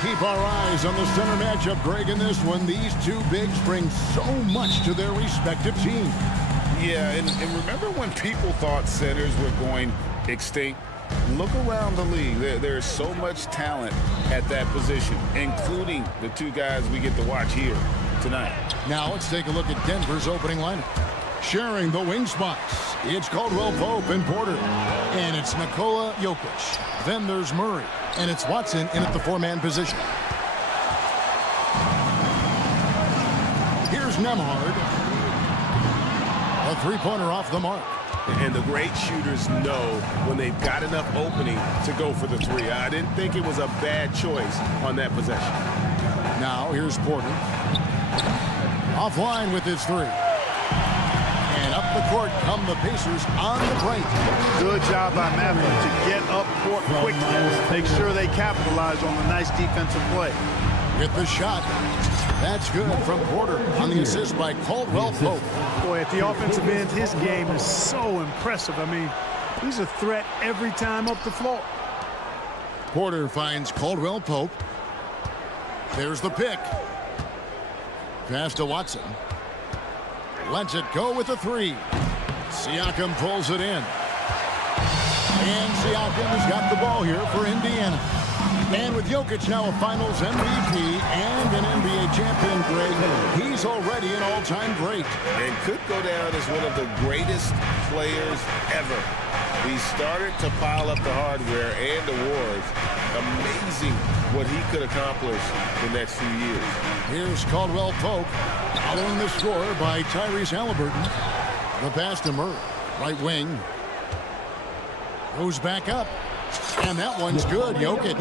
keep our eyes on the center matchup, Greg, in this one. These two bigs bring so much to their respective teams. Yeah, and remember when people thought centers were going extinct? Look around the league. There's so much talent at that position, including the two guys we get to watch here tonight. Now let's take a look at Denver's opening lineup. Sharing the wing spots, it's Caldwell Pope and Porter. And it's Nikola Jokic. Then there's Murray. And it's Watson in at the four-man position. Here's Nembhard. A three-pointer off the mark. And the great shooters know when they've got enough opening to go for the three. I didn't think it was a bad choice on that possession. Now here's Porter. Offline with his three. And up the court come the Pacers on the break. Good job by Matthew to get up court quickly. Make sure they capitalize on the nice defensive play. With the shot. That's good from Porter on the assist by Caldwell Pope. Boy, at the offensive end, his game is so impressive. I mean, he's a threat every time up the floor. Porter finds Caldwell Pope. There's the pick. Pass to Watson. Lets it go with a three. Siakam pulls it in. And Siakam has got the ball here for Indiana. And with Jokic now a Finals MVP and an NBA champion, Greg, he's already an all-time great. And could go down as one of the greatest players ever. He started to pile up the hardware and awards. Amazing what he could accomplish the next few years. Here's Caldwell Pope following the score by Tyrese Halliburton. The pass to Murray. Right wing. Goes back up. And that one's good, Jokic.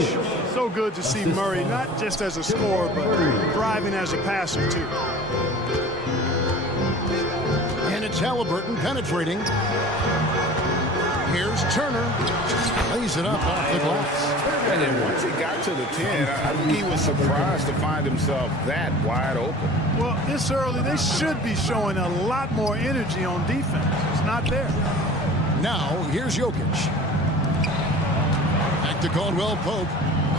So good to see Murray, not just as a scorer, but thriving as a passer, too. And it's Halliburton penetrating. Here's Turner. Lays it up off the glass. And then once he got to the 10, I think he was surprised to find himself that wide open. Well, this early, they should be showing a lot more energy on defense. It's not there. Now, here's Jokic. To Caldwell Pope.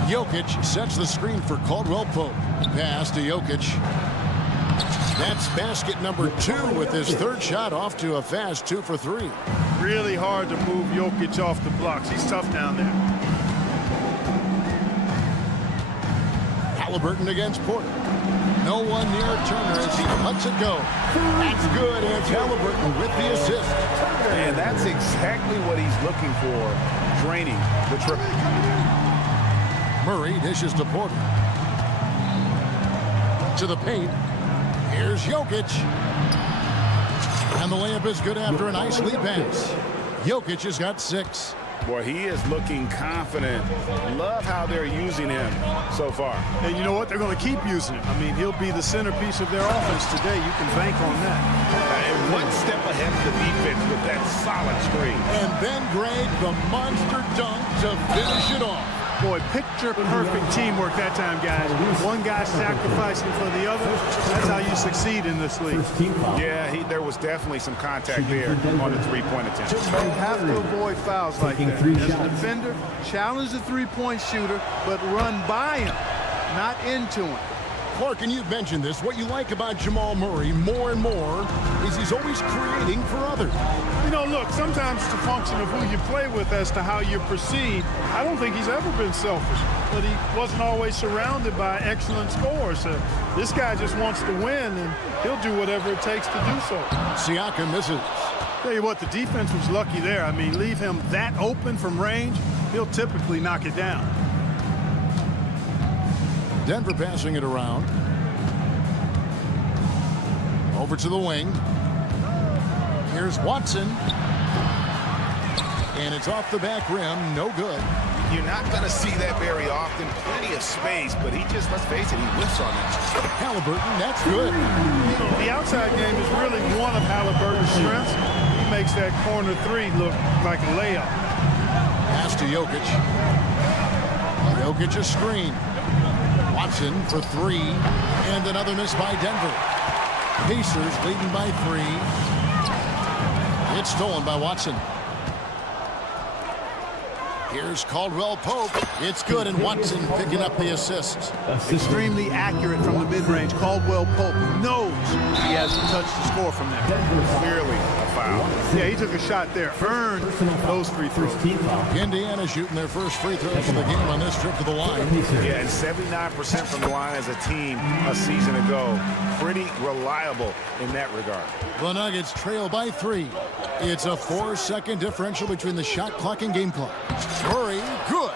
Jokic sets the screen for Caldwell Pope. Pass to Jokic. That's basket number 2 with his third shot off to a fast 2 for 3. Really hard to move Jokic off the blocks. He's tough down there. Halliburton against Porter. No one near Turner as he lets it go. That's good, and it's Halliburton with the assist. And that's exactly what he's looking for. Draining the triple. Murray dishes to Porter. To the paint. Here's Jokic. And the layup is good after a nice lead pass. Jokic has got 6. Boy, he is looking confident. Love how they're using him so far. And you know what? They're going to keep using him. I mean, he'll be the centerpiece of their offense today. You can bank on that. And one step ahead of the defense with that solid screen. And then, Greg, the monster dunk to finish it off. Boy, picture-perfect teamwork that time, guys. One guy sacrificing for the other. That's how you succeed in this league. Yeah, there was definitely some contact there on the three-point attempt. You have to avoid fouls like that. As a defender, challenge the three-point shooter, but run by him, not into him. Clark, and you've mentioned this, what you like about Jamal Murray more and more is he's always creating for others. You know, look, sometimes it's a function of who you play with as to how you're perceived. I don't think he's ever been selfish, but he wasn't always surrounded by excellent scorers. So this guy just wants to win, and he'll do whatever it takes to do so. Siakam misses. Tell you what, the defense was lucky there. I mean, leave him that open from range, he'll typically knock it down. Denver passing it around. Over to the wing. Here's Watson. And it's off the back rim. No good. You're not going to see that very often. Plenty of space, but he just, let's face it, he whiffs on that. Halliburton, that's good. The outside game is really one of Halliburton's strengths. He makes that corner three look like a layup. Pass to Jokic. Jokic a screen. Watson for 3. And another miss by Denver. Pacers leading by 3. It's stolen by Watson. Here's Caldwell Pope. It's good, and Watson picking up the assist. Extremely accurate from the mid-range. Caldwell Pope knows he has to touch the score from there. Clearly a foul. Yeah, he took a shot there. Earned those free throws. Indiana shooting their first free throws of the game on this trip to the line. Yeah, and 79% from the line as a team a season ago. Pretty reliable in that regard. The Nuggets trail by 3. It's a 4-second differential between the shot clock and game clock. Murray, good.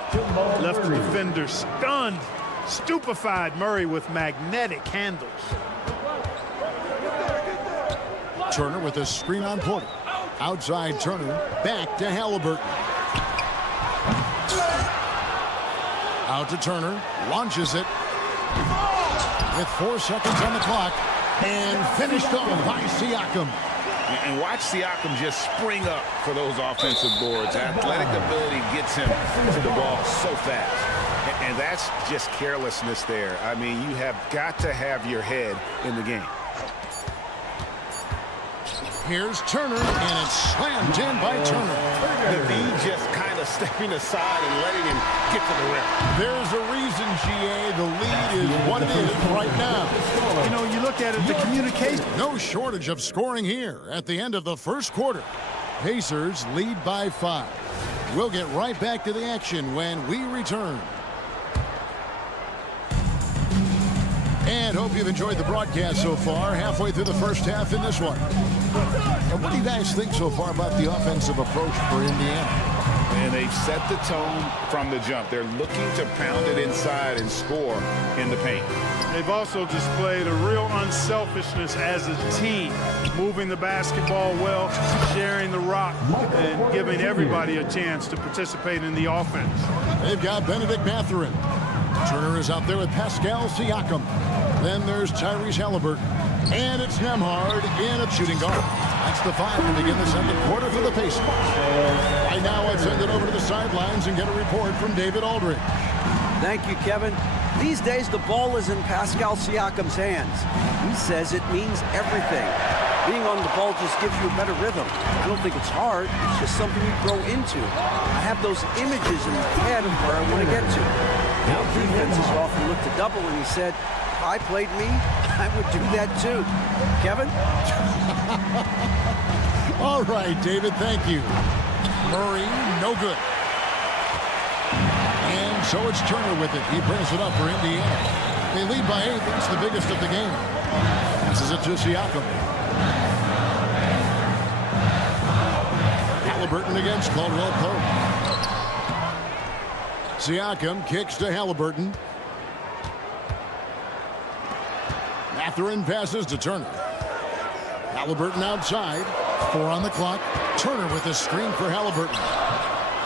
Left the defender stunned, stupefied. Murray with magnetic handles. Turner with a screen on Porter. Outside Turner, back to Halliburton. Out to Turner, launches it. With 4 seconds on the clock, and finished off by Siakam. And watch Siakam just spring up for those offensive boards. Athletic ability gets him to the ball so fast. And that's just carelessness there. I mean, you have got to have your head in the game. Here's Turner, and it's slammed in by Turner. The D just kind of stepping aside and letting him get to the rim. There's a reason, GA. The lead is what it is right now. You know, you look at it, the communication. No shortage of scoring here at the end of the first quarter. Pacers lead by 5. We'll get right back to the action when we return. And hope you've enjoyed the broadcast so far. Halfway through the first half in this one. And what do you guys think so far about the offensive approach for Indiana? And they've set the tone from the jump. They're looking to pound it inside and score in the paint. They've also displayed a real unselfishness as a team, moving the basketball well, sharing the rock, and giving everybody a chance to participate in the offense. They've got Benedict Mathurin. Turner is out there with Pascal Siakam. Then there's Tyrese Halliburton. And it's Nembhard in at shooting guard. That's the 5 to begin the second quarter for the Pacers. Right now, I'd send it over to the sidelines and get a report from David Aldridge. Thank you, Kevin. These days, the ball is in Pascal Siakam's hands. He says it means everything. Being on the ball just gives you a better rhythm. I don't think it's hard. It's just something you grow into. I have those images in my head of where I want to get to. Now, defenses often look to double, and he said, if I played me, I would do that too. Kevin? All right, David, thank you. Murray, no good. And so it's Turner with it. He brings it up for Indiana. They lead by 8. It's the biggest of the game. Passes it to Siakam. Halliburton against Caldwell Pope. Siakam kicks to Halliburton. Mathurin passes to Turner. Halliburton outside. 4 on the clock. Turner with a screen for Halliburton.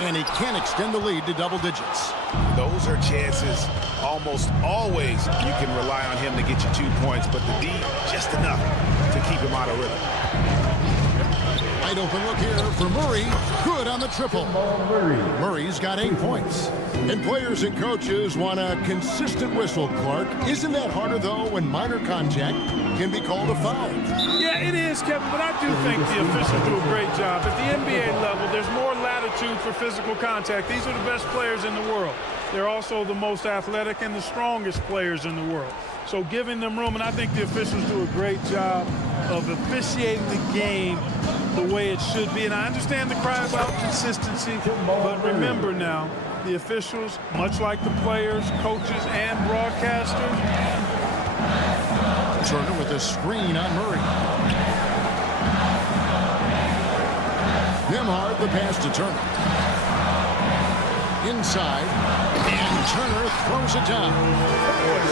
And he can extend the lead to double digits. Those are chances almost always you can rely on him to get you 2 points, but the D just enough to keep him out of rhythm. Wide open look here for Murray. Good on the triple. Murray's got 8 points. And players and coaches want a consistent whistle, Clark. Isn't that harder, though, when minor contact can be called a foul? Yeah, it is, Kevin, but I do think the officials do a great job. At the NBA level, there's more latitude for physical contact. These are the best players in the world. They're also the most athletic and the strongest players in the world. So giving them room, and I think the officials do a great job of officiating the game the way it should be. And I understand the cry about consistency, but remember now, the officials, much like the players, coaches, and broadcasters. Turner with a screen on Murray. Nembhard, the pass to Turner. Inside, and Turner throws it down.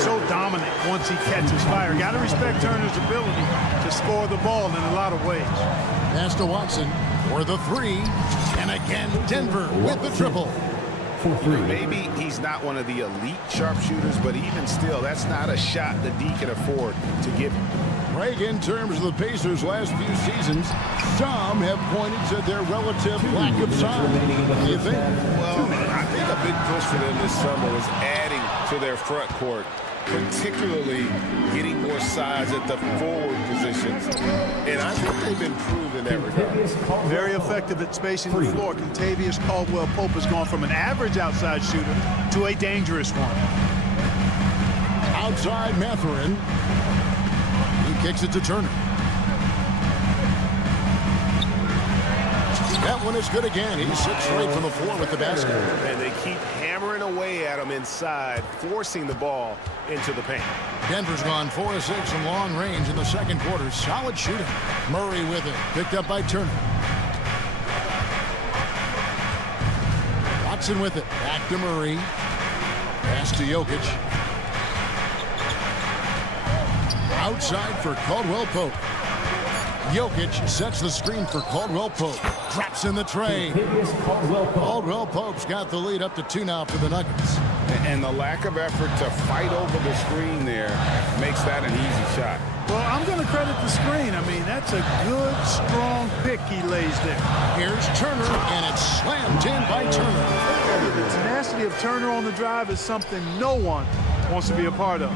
So dominant once he catches fire. Got to respect Turner's ability to score the ball in a lot of ways. Pass to Watson for the 3. And again, Denver with the triple. Maybe he's not one of the elite sharpshooters, but even still, that's not a shot the D can afford to give him. Greg, in terms of the Pacers' last few seasons, some have pointed to their relative lack of size. What do you think? Well, I think a big push for them this summer was adding to their front court. particularly getting more size at the forward positions. And I think they've improved in that regard. Very effective at spacing the floor. Contavious Caldwell-Pope has gone from an average outside shooter to a dangerous one. Outside Matherin. He kicks it to Turner. That one is good again. He's 6 straight from the floor with the basket. And they keep hammering away at him inside, forcing the ball into the paint. Denver's gone 4 of 6 from long range in the second quarter. Solid shooting. Murray with it. Picked up by Turner. Watson with it. Back to Murray. Pass to Jokic. Outside for Caldwell-Pope. Jokic sets the screen for Caldwell-Pope. Drops in the tray. Caldwell-Pope's got the lead up to 2 now for the Nuggets. And the lack of effort to fight over the screen there makes that an easy shot. Well, I'm going to credit the screen. I mean, that's a good, strong pick he lays there. Here's Turner, and it's slammed in by Turner. The tenacity of Turner on the drive is something no one wants to be a part of.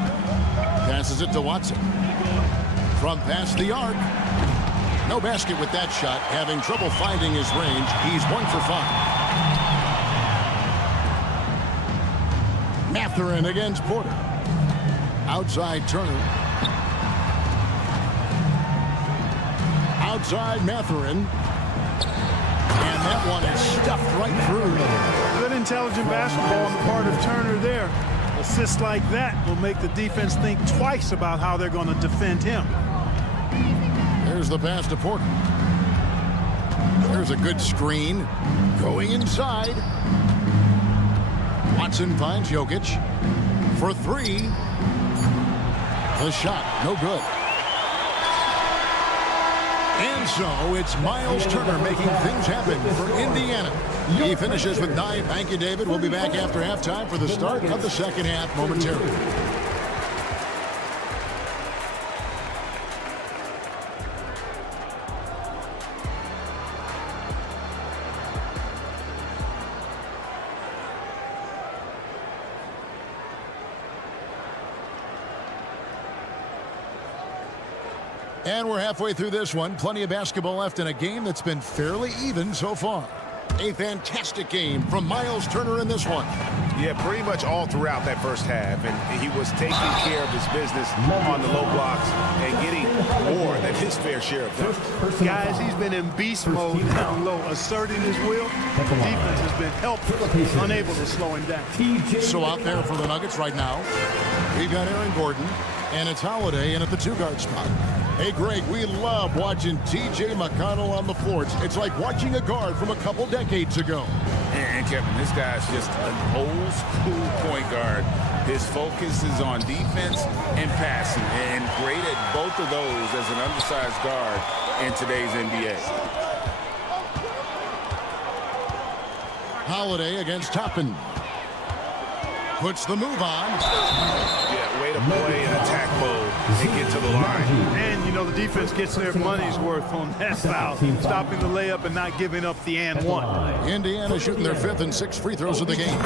Passes it to Watson. From past the arc. No basket with that shot. Having trouble finding his range. He's 1 for 5. Matherin against Porter. Outside Turner. Outside Matherin. And that one is stuffed right through. Good intelligent basketball on the part of Turner there. Assists like that will make the defense think twice about how they're going to defend him. There's the pass to Porter. There's a good screen. Going inside. Watson finds Jokic for 3. The shot, no good. And so it's Miles Turner making things happen for Indiana. He finishes with 9. Thank you, David. We'll be back after halftime for the start of the second half momentarily. And we're halfway through this one. Plenty of basketball left in a game that's been fairly even so far. A fantastic game from Miles Turner in this one. Yeah, pretty much all throughout that first half. And he was taking care of his business on the low blocks and getting more than his fair share of them. Guys, he's been in beast mode down low, asserting his will. The defense has been helpful, unable to slow him down. So out there for the Nuggets right now, we've got Aaron Gordon, and it's Holiday in at the 2-guard spot. Hey, Greg, we love watching T.J. McConnell on the floor. It's like watching a guard from a couple decades ago. And Kevin, this guy's just an old school point guard. His focus is on defense and passing, and great at both of those as an undersized guard in today's NBA. Holiday against Toppin. Puts the move on. Yeah, way to play in attack mode and get to the line. And, you know, the defense gets their money's worth on that foul, stopping the layup and not giving up the and one. Indiana shooting their 5th and 6th free throws of the game.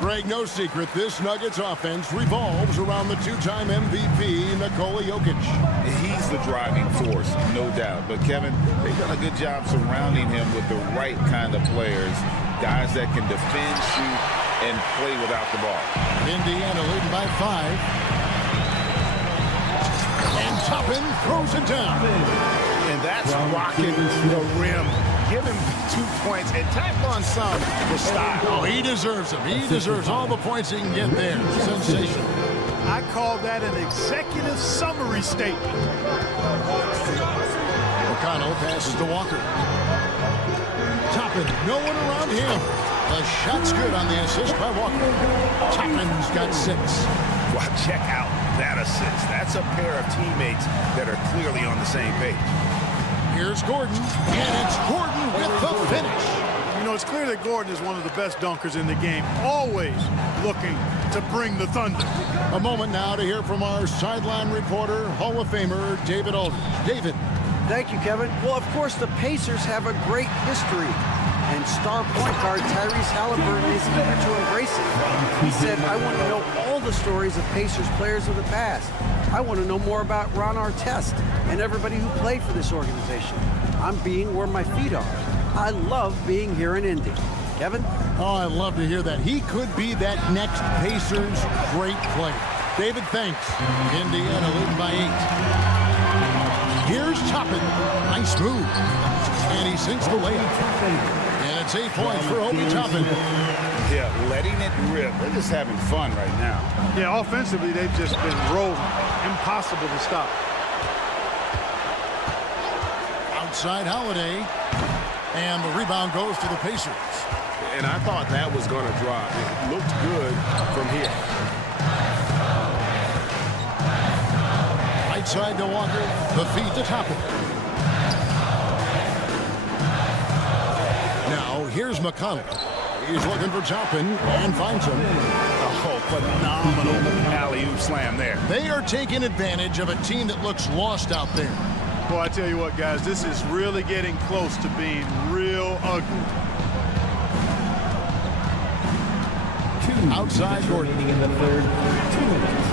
Greg, no secret, this Nuggets offense revolves around the 2-time MVP, Nikola Jokic. He's the driving force, no doubt. But, Kevin, they've done a good job surrounding him with the right kind of players, guys that can defend, shoot, and play without the ball. Indiana leading by 5. And Toppin throws it down. And that's rocking the rim. Give him 2 points and tack on some for style. Oh, he deserves them. He deserves all the points he can get there. Sensational. I call that an executive summary statement. McConnell passes to Walker. Toppin, no one around him. The shot's good on the assist by Walker. Toppin's got 6. Well, check out that assist. That's a pair of teammates that are clearly on the same page. Here's Gordon, and it's Gordon with the finish. You know, it's clear that Gordon is one of the best dunkers in the game, always looking to bring the thunder. A moment now to hear from our sideline reporter, Hall of Famer David Aldridge. David. Thank you, Kevin. Well, of course, the Pacers have a great history, and star point guard Tyrese Halliburton is eager to embrace it. He said, "I want to know all all the stories of Pacers players of the past. I want to know more about Ron Artest and everybody who played for this organization. I'm being where my feet are. I love being here in Indy. Kevin? Oh, I love to hear that. He could be that next Pacers great player. David, thanks. Indiana leading by 8. Here's Toppin. Nice move. And he sinks the layup. And it's 8 points for Obi Toppin. Yeah, letting it rip. They're just having fun right now. Yeah, offensively, they've just been rolling. Impossible to stop. Outside Holiday. And the rebound goes to the Pacers. And I thought that was going to drop. It looked good from here. Right side to Walker. The feed to Toppin. Now, here's McConnell. He's looking for Toppin and finds him. Oh, phenomenal alley-oop slam there. They are taking advantage of a team that looks lost out there. Boy, I tell you what, guys, this is really getting close to being real ugly. Outside Gordon. In the third, 2 minutes.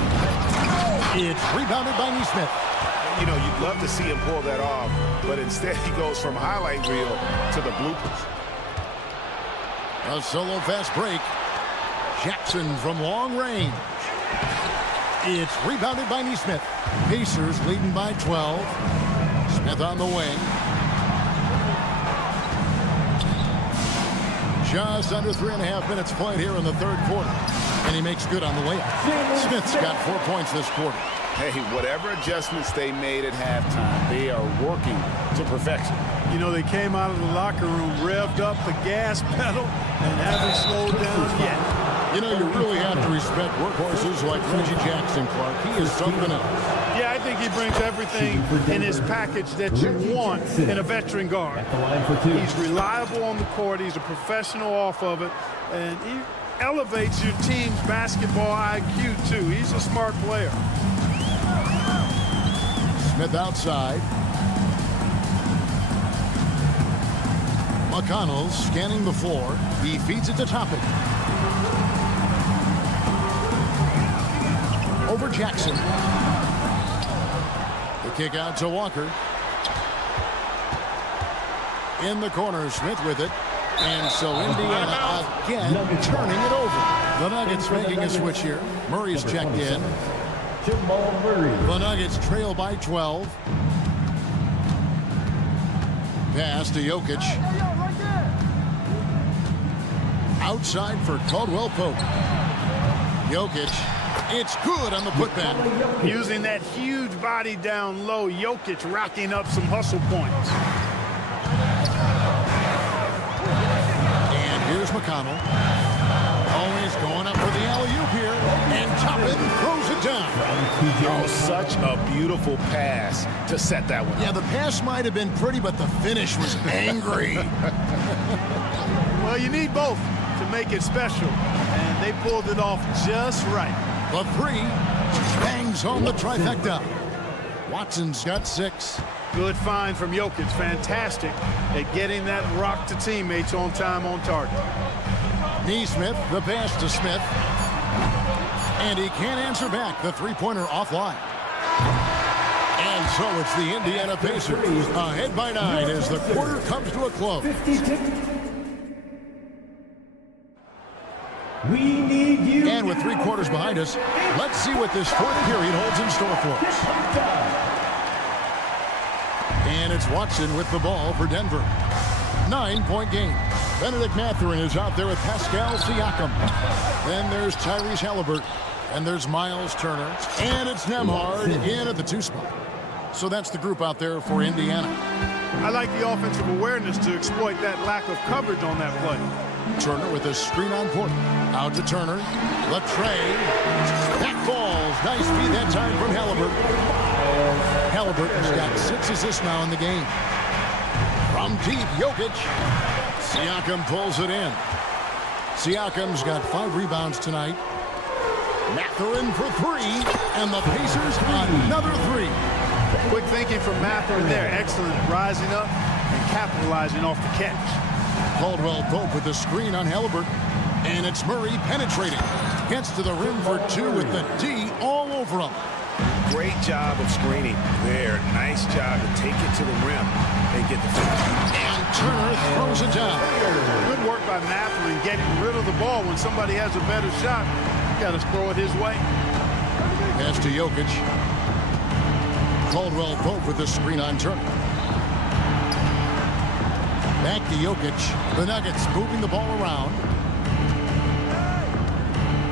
It's rebounded by Neesmith. You know, you'd love to see him pull that off, but instead he goes from highlight reel to the bloopers. A solo fast break. Jackson from long range. It's rebounded by Neesmith. Pacers leading by 12. Smith on the wing. Just under 3.5 minutes played here in the third quarter. And he makes good on the layup. Smith's got 4 points this quarter. Hey, whatever adjustments they made at halftime, they are working to perfection. You know, they came out of the locker room, revved up the gas pedal, and haven't slowed down yet. You know, you really have to respect workhorses like Reggie Jackson, Clark. He is something else. Yeah, I think he brings everything in his package that you want in a veteran guard. At the line for 2. He's reliable on the court. He's a professional off of it. And he elevates your team's basketball IQ, too. He's a smart player. Smith outside. McConnell scanning the floor. He feeds it to Toppin. Over Jackson. The kick out to Walker. In the corner, Smith with it. And so Indiana again turning it over. The Nuggets making a switch here. Murray's checked in. Jamal Murray. The Nuggets trail by 12. Pass to Jokic. Outside for Caldwell Pope. Jokic. It's good on the putback. Using that huge body down low, Jokic racking up some hustle points. And here's McConnell. Always going up for the alley-oop here. And Toppin throws it down. Oh, such a beautiful pass to set that one. Yeah, the pass might have been pretty, but the finish was angry. Well, you need both to make it special. And they pulled it off just right. The three bangs home the trifecta. Watson's got 6. Good find from Jokic. Fantastic at getting that rock to teammates on time, on target. Neesmith, the pass to Smith. And he can't answer back. The three-pointer offline. And so it's the Indiana Pacers ahead by 9 as the quarter comes to a close. 52. We need you. And with 3 quarters behind us, let's see what this fourth period holds in store for us. And it's Watson with the ball for Denver. 9-point game. Benedict Mathurin is out there with Pascal Siakam. Then there's Tyrese Halliburton. And there's Miles Turner. And it's Nembhard in at the 2 spot. So that's the group out there for Indiana. I like the offensive awareness to exploit that lack of coverage on that play. Turner with a screen on Porter. Out to Turner. Latrey. Back falls. Nice feed that time from Halliburton. Halliburton's got 6 assists now in the game. From deep, Jokic. Siakam pulls it in. Siakam's got 5 rebounds tonight. Mathurin for 3. And the Pacers another 3. Quick thinking from Mathurin there. Excellent rising up and capitalizing off the catch. Caldwell Pope with the screen on Halliburton. And it's Murray penetrating. Gets to the rim for two with the D all over him. Great job of screening there. Nice job to take it to the rim and get the finish. And Turner throws it down. Good work by Mathurin getting rid of the ball. When somebody has a better shot, you got to throw it his way. Pass to Jokic. Caldwell Pope with the screen on Turner. Back to Jokic. The Nuggets moving the ball around.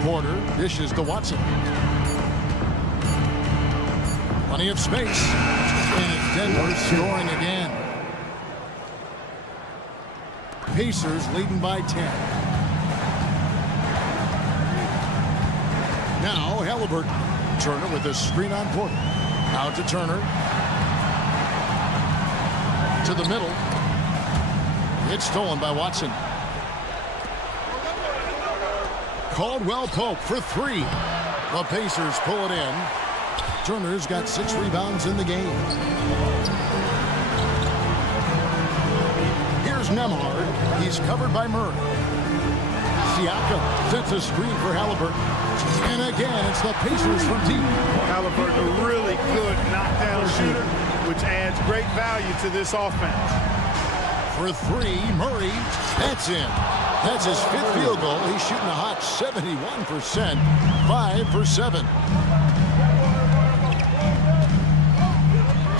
Porter dishes to Watson. Plenty of space. And it's Denver scoring again. Pacers leading by 10. Now Halliburton. Turner with the screen on Porter. Out to Turner. To the middle. It's stolen by Watson. Caldwell Pope for three. The Pacers pull it in. Turner's got 6 rebounds in the game. Here's Nembhard. He's covered by Murray. Siakam sets a screen for Halliburton. And again, it's the Pacers from deep. Halliburton, a really good knockdown shooter, which adds great value to this offense. For three, Murray. That's in. That's his 5th field goal. He's shooting a hot 71%. 5 for 7.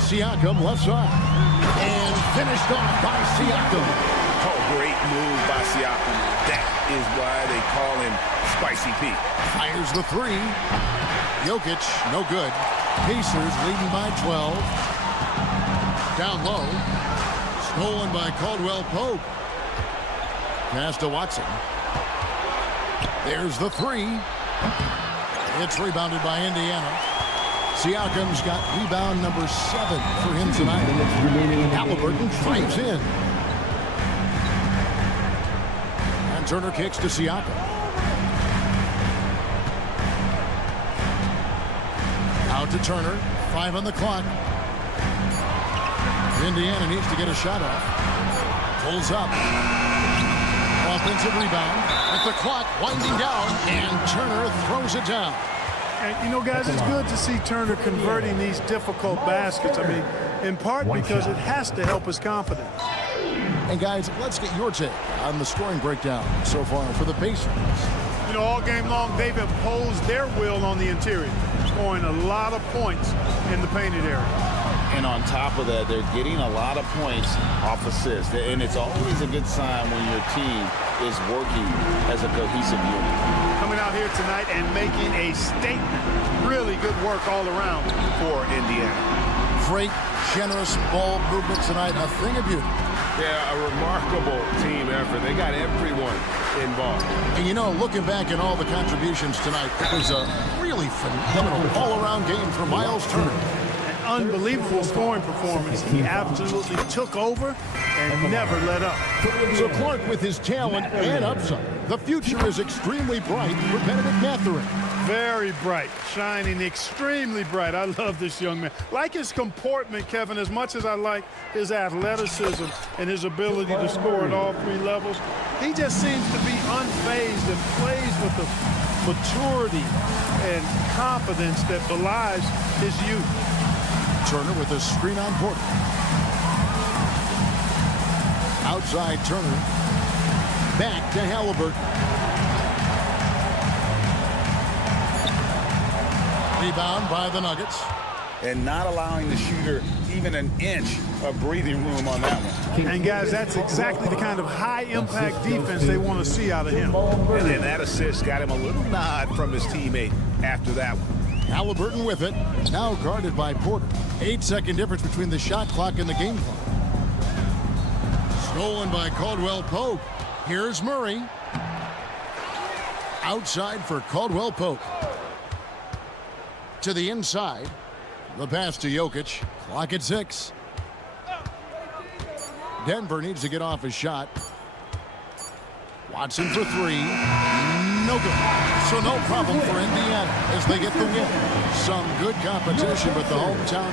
Siakam left side. And finished off by Siakam. Oh, great move by Siakam. That is why they call him Spicy Pete. Fires the three. Jokic, no good. Pacers leading by 12. Down low. Stolen by Caldwell Pope. Pass to Watson. There's the three. It's rebounded by Indiana. Siakam's got rebound number 7 for him tonight. Halliburton drives in. And Turner kicks to Siakam. Out to Turner. 5 on the clock. Indiana needs to get a shot off. Pulls up. Offensive rebound. At the clock, winding down. And Turner throws it down. And, you know, guys, it's good to see Turner converting these difficult baskets. I mean, in part because it has to help his confidence. And, guys, let's get your take on the scoring breakdown so far for the Pacers. You know, all game long, they've imposed their will on the interior, scoring a lot of points in the painted area. And on top of that, they're getting a lot of points off assists. And it's always a good sign when your team is working as a cohesive unit. Coming out here tonight and making a statement. Really good work all around for Indiana. Great, generous ball movement tonight. A thing of beauty. Yeah, a remarkable team effort. They got everyone involved. And, you know, looking back at all the contributions tonight, it was a really phenomenal all-around game for Miles Turner. Unbelievable scoring performance. He absolutely took over and never let up. So Clark, with his talent and upside, the future is extremely bright for Benedict Mathurin. Very bright, shining extremely bright. I love this young man. Like his comportment, Kevin, as much as I like his athleticism and his ability to score at all 3 levels, he just seems to be unfazed and plays with the maturity and confidence that belies his youth. Turner with a screen on Porter. Outside Turner. Back to Halliburton. Rebound by the Nuggets. And not allowing the shooter even an inch of breathing room on that one. And, guys, that's exactly the kind of high-impact defense they want to see out of him. And that assist got him a little nod from his teammate after that one. Halliburton with it. Now guarded by Porter. 8-second difference between the shot clock and the game clock. Stolen by Caldwell Pope. Here's Murray. Outside for Caldwell Pope. To the inside. The pass to Jokic. Clock at 6. Denver needs to get off his shot. Watson for 3. No good. So no problem for Indiana as they get the win. Some good competition, but the hometown.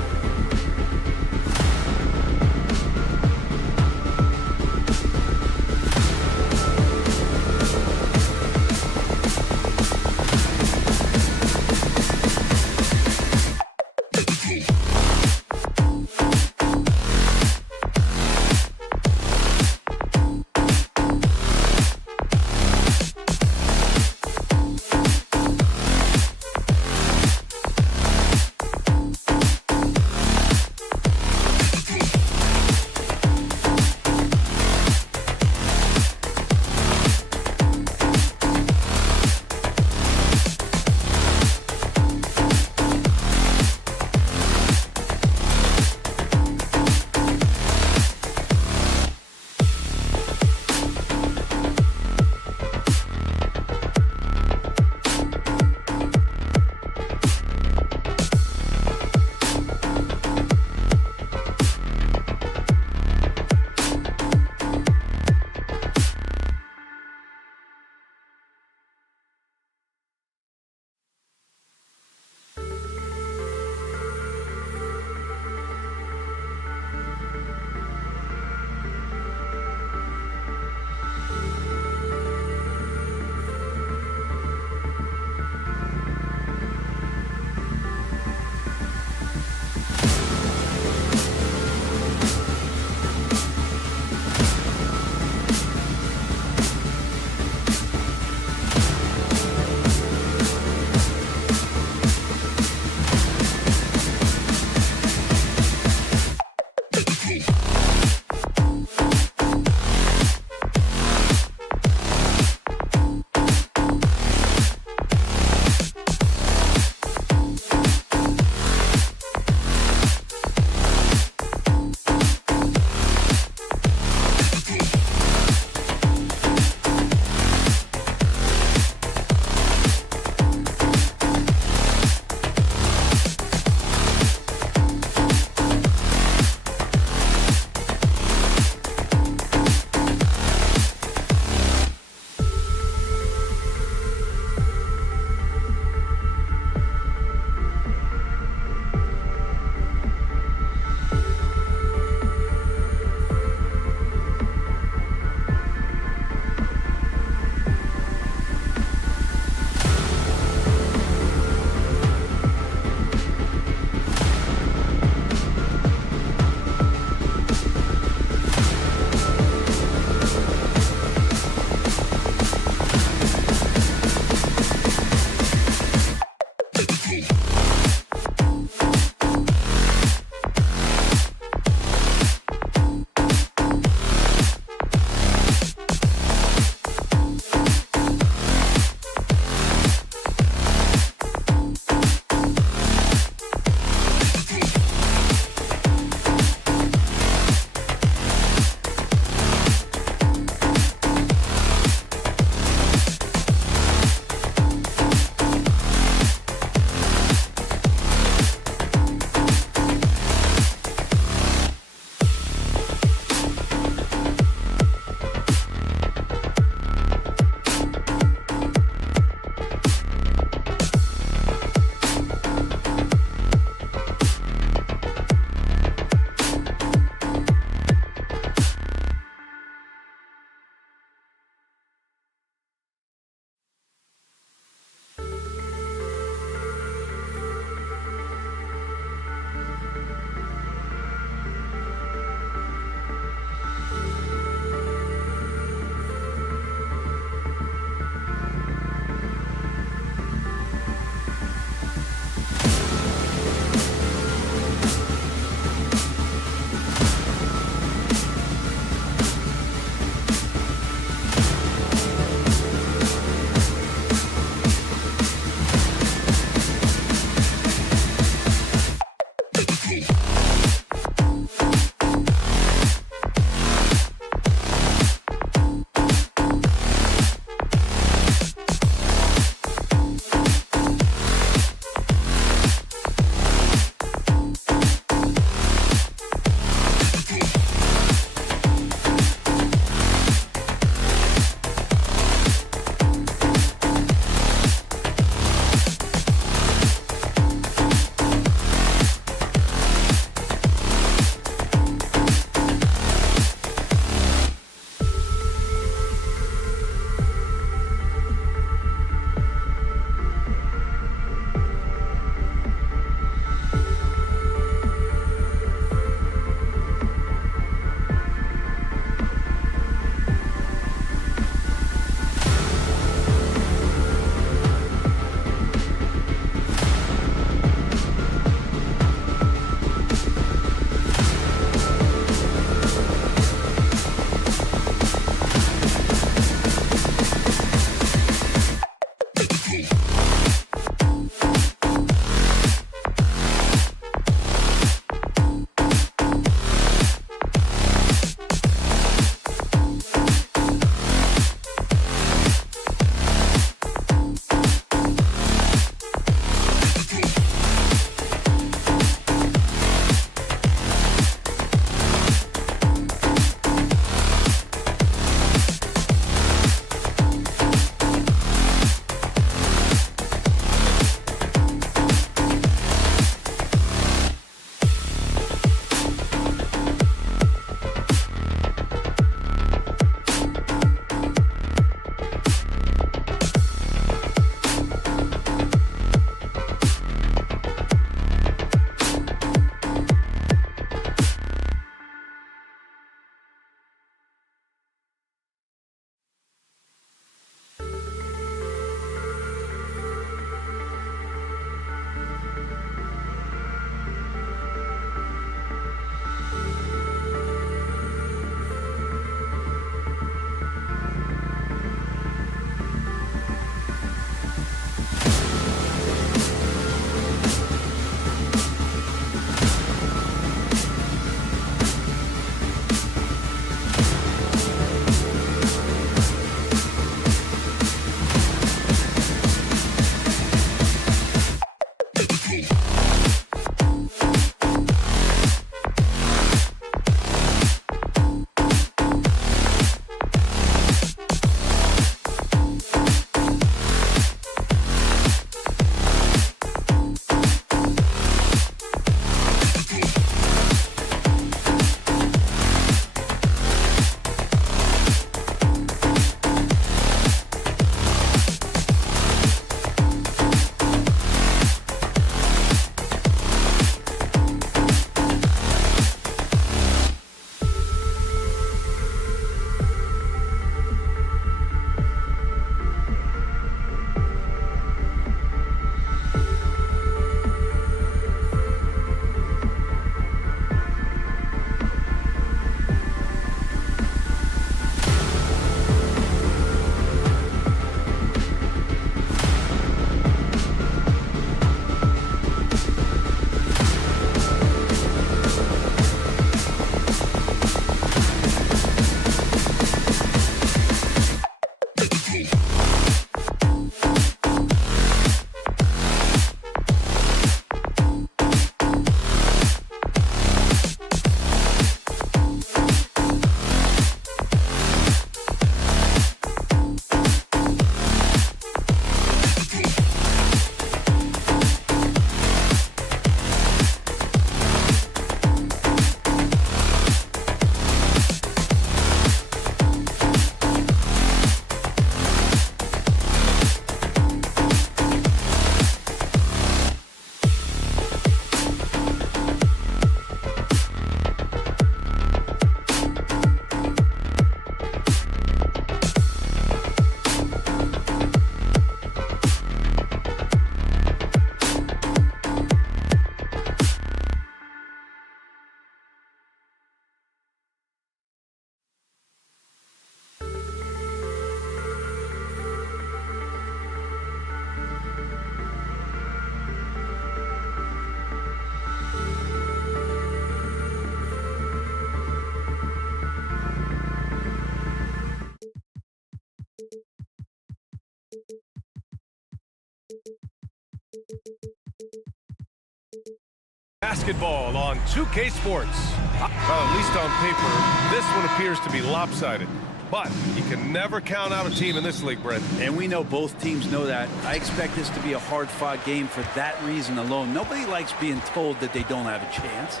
Basketball on 2K Sports. Well, at least on paper, this one appears to be lopsided. But you can never count out a team in this league, Brent. And we know both teams know that. I expect this to be a hard-fought game for that reason alone. Nobody likes being told that they don't have a chance.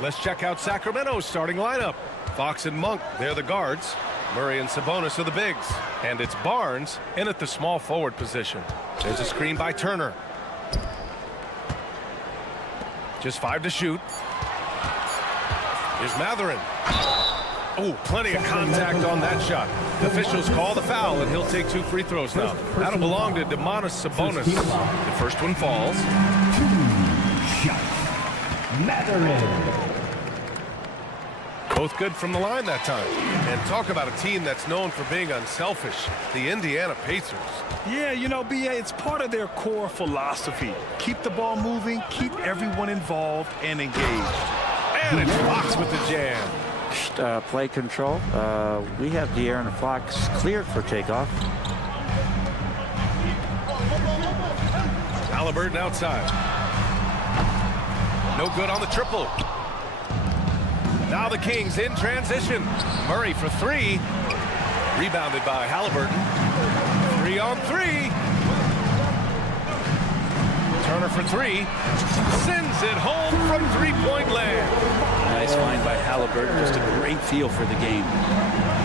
Let's check out Sacramento's starting lineup. Fox and Monk, they're the guards. Murray and Sabonis are the bigs. And it's Barnes in at the small forward position. There's a screen by Turner. Just 5 to shoot. Here's Matherin. Oh, plenty of contact on that shot. The officials call the foul, and he'll take 2 free throws now. That'll belong to Demonis Sabonis. The first one falls. 2 shots. Matherin. Both good from the line that time. And talk about a team that's known for being unselfish. The Indiana Pacers. Yeah, you know, B.A., it's part of their core philosophy. Keep the ball moving, keep everyone involved and engaged. And it's Fox with the jam. Play control. We have De'Aaron Fox cleared for takeoff. Halliburton outside. No good on the triple. Now the Kings in transition. Murray for 3. Rebounded by Halliburton. 3 on 3. Turner for 3. Sends it home from 3-point land. Nice find by Halliburton. Just a great feel for the game.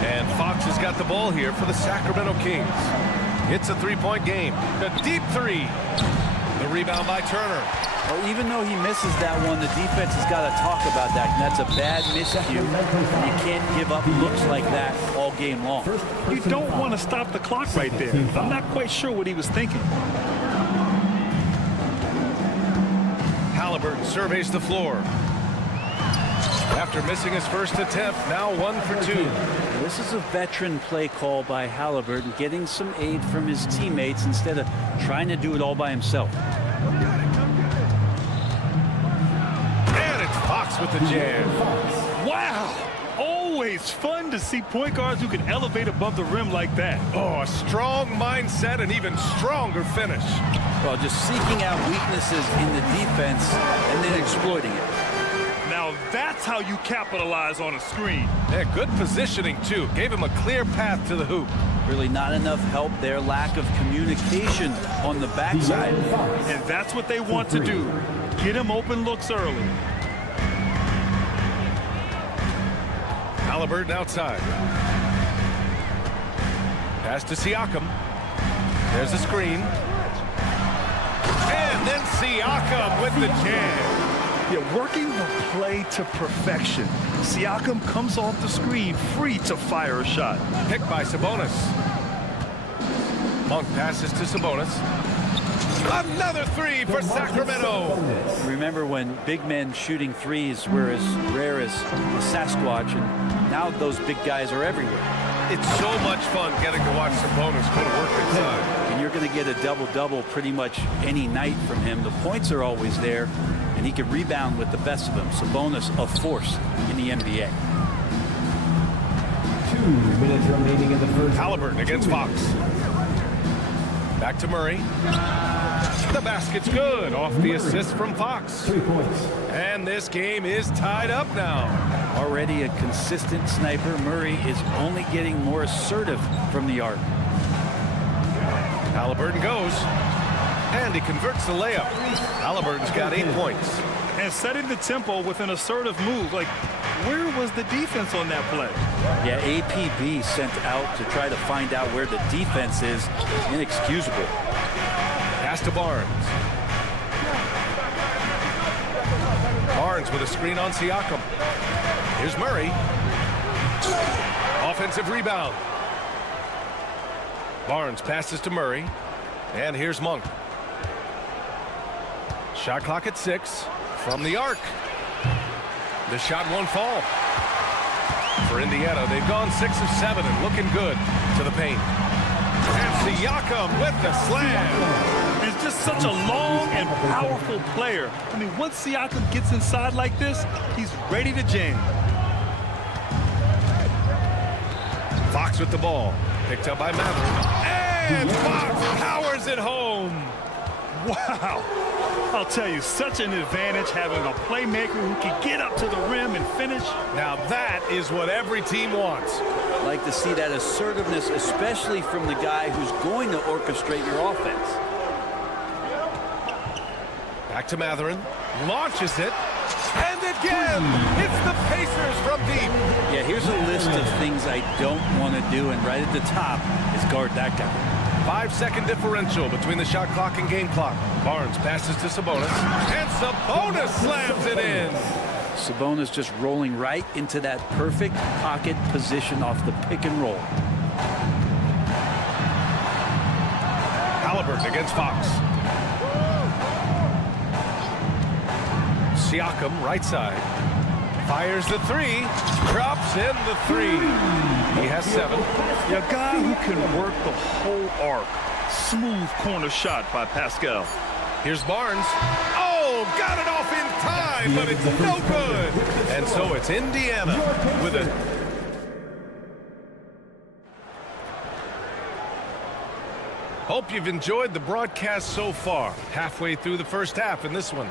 And Fox has got the ball here for the Sacramento Kings. It's a 3-point game. A deep 3. The rebound by Turner. Well, even though he misses that one, the defense has got to talk about that. And that's a bad miscue. You can't give up looks like that all game long. You don't want to stop the clock right there. I'm not quite sure what he was thinking. Halliburton surveys the floor. After missing his first attempt, now 1 for 2. This is a veteran play call by Halliburton, getting some aid from his teammates instead of trying to do it all by himself. And it's Fox with the jam. Wow! Always fun to see point guards who can elevate above the rim like that. Oh, a strong mindset and even stronger finish. Well, just seeking out weaknesses in the defense and then exploiting it. Now that's how you capitalize on a screen. Yeah, good positioning, too. Gave him a clear path to the hoop. Really not enough help there. Lack of communication on the backside. And that's what they want to do. Get him open looks early. Halliburton outside. Pass to Siakam. There's a screen. And then Siakam with the jam. Yeah, working the play to perfection. Siakam comes off the screen free to fire a shot. Picked by Sabonis. Monk passes to Sabonis. Another 3 for Sacramento. Remember when big men shooting threes were as rare as the Sasquatch, and now those big guys are everywhere. It's so much fun getting to watch Sabonis go to work inside. And you're going to get a double-double pretty much any night from him. The points are always there, and he can rebound with the best of them. Sabonis, a force in the NBA. 2 minutes remaining in the first. Halliburton against Fox. Back to Murray. The basket's good off the assist from Fox. 3 points. And this game is tied up now. Already a consistent sniper, Murray is only getting more assertive from the arc. Halliburton goes. And he converts the layup. Halliburton's got 8 points. And setting the tempo with an assertive move. Like, where was the defense on that play? Yeah, APB sent out to try to find out where the defense is. Inexcusable. Pass to Barnes. Barnes with a screen on Siakam. Here's Murray. Offensive rebound. Barnes passes to Murray. And here's Monk. Shot clock at 6 from the arc. The shot won't fall. For Indiana, they've gone 6 of 7 and looking good to the paint. And Siakam with the slam. He's just such a long and powerful player. I mean, once Siakam gets inside like this, he's ready to jam. Fox with the ball. Picked up by Matherin. And Fox powers it home. Wow. I'll tell you, such an advantage having a playmaker who can get up to the rim and finish. Now that is what every team wants. I like to see that assertiveness, especially from the guy who's going to orchestrate your offense. Back to Matherin. Launches it. And again, it's the Pacers from deep. Yeah, here's a list of things I don't want to do, and right at the top is guard that guy. 5-second differential between the shot clock and game clock. Barnes passes to Sabonis. And Sabonis slams it in. Sabonis just rolling right into that perfect pocket position off the pick and roll. Halliburton against Fox. Siakam, right side. Fires the three. Drops in the three. He has 7. A guy who can work the whole arc. Smooth corner shot by Pascal. Here's Barnes. Oh, got it off in time, but it's no good. And so it's Indiana with a... Hope you've enjoyed the broadcast so far. Halfway through the first half in this one.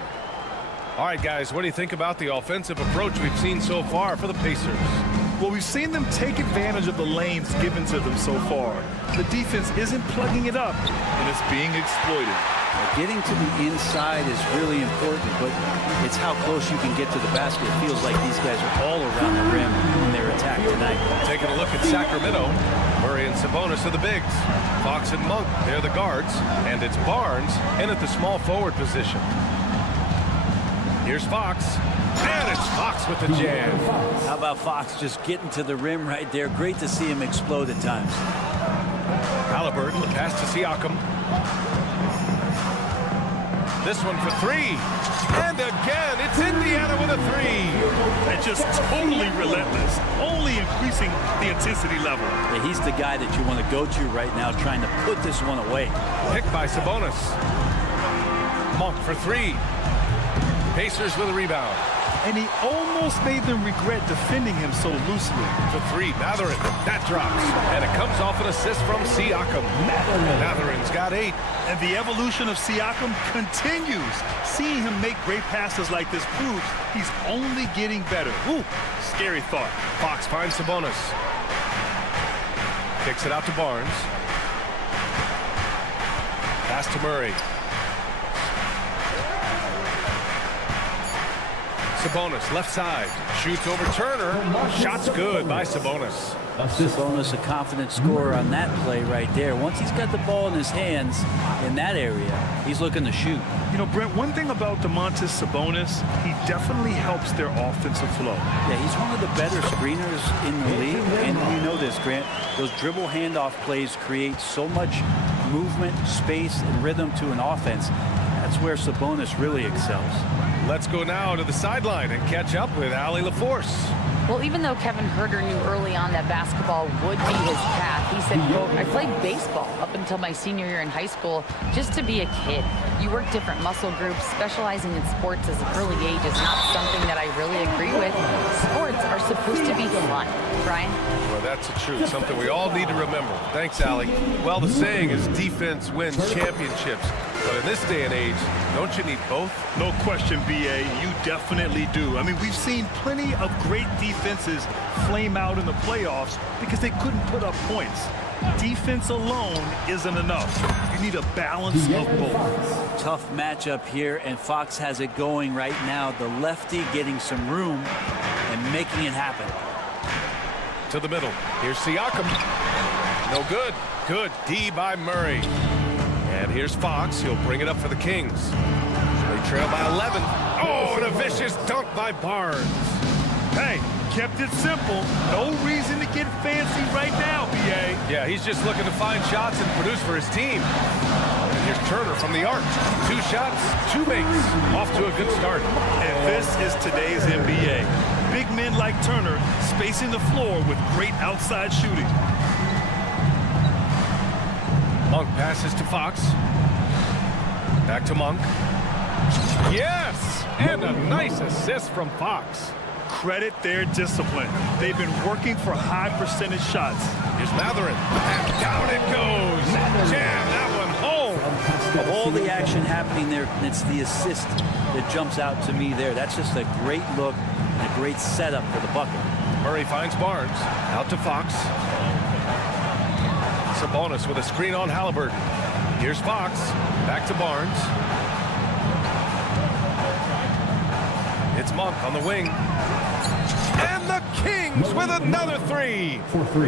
All right, guys, what do you think about the offensive approach we've seen so far for the Pacers? Well, we've seen them take advantage of the lanes given to them so far. The defense isn't plugging it up, and it's being exploited. Getting to the inside is really important, but it's how close you can get to the basket. It feels like these guys are all around the rim in their attack tonight. Taking a look at Sacramento. Murray and Sabonis are the bigs. Fox and Monk, they're the guards. And it's Barnes in at the small forward position. Here's Fox. And it's Fox with the jam. How about Fox just getting to the rim right there? Great to see him explode at times. Halliburton, the pass to Siakam. This one for 3. And again, it's Indiana with a 3. And just totally relentless, only increasing the intensity level. Yeah, he's the guy that you want to go to right now, trying to put this one away. Picked by Sabonis. Monk for 3. Pacers with a rebound. And he almost made them regret defending him so loosely. For 3, Matherin. That drops. And it comes off an assist from Siakam. Matherin's got 8. And the evolution of Siakam continues. Seeing him make great passes like this proves he's only getting better. Ooh, scary thought. Fox finds Sabonis. Kicks it out to Barnes. Pass to Murray. Sabonis, left side. Shoots over Turner. Shot's good by Sabonis. Sabonis, a confident scorer on that play right there. Once he's got the ball in his hands in that area, he's looking to shoot. You know, Brent, one thing about Domantas Sabonis, he definitely helps their offensive flow. Yeah, he's one of the better screeners in the league. And you know this, Grant. Those dribble handoff plays create so much movement, space, and rhythm to an offense. That's where Sabonis really excels. Let's go now to the sideline and catch up with Allie LaForce. Well, even though Kevin Herter knew early on that basketball would be his path, he said, quote, I played baseball up until my senior year in high school just to be a kid. You work different muscle groups. Specializing in sports as an early age is not something that I really agree with. Sports are supposed to be fun. Brian? Well, that's the truth. Something we all need to remember. Thanks, Allie. Well, the saying is defense wins championships. But in this day and age, don't you need both? No question, B.A. You definitely do. I mean, we've seen plenty of great defenses flame out in the playoffs because they couldn't put up points. Defense alone isn't enough. You need a balance of both. Tough matchup here, and Fox has it going right now. The lefty getting some room and making it happen. To the middle. Here's Siakam. No good. Good D by Murray. And here's Fox. He'll bring it up for the Kings. They trail by 11. Oh, and a vicious dunk by Barnes. Hey, kept it simple. No reason to get fancy right now, B.A. Yeah, he's just looking to find shots and produce for his team. And here's Turner from the arc. 2 shots, 2 makes. Off to a good start. And this is today's NBA. Big men like Turner spacing the floor with great outside shooting. Monk passes to Fox. Back to Monk. Yes! And a nice assist from Fox. credit their discipline. They've been working for high percentage shots. Here's Matherin. And down it goes. Jam that one home. Of all the action happening there, it's the assist that jumps out to me there. That's just a great look and a great setup for the bucket. Murray finds Barnes. Out to Fox. Sabonis with a screen on Halliburton. Here's Fox. Back to Barnes. It's Monk on the wing. And the Kings with another three.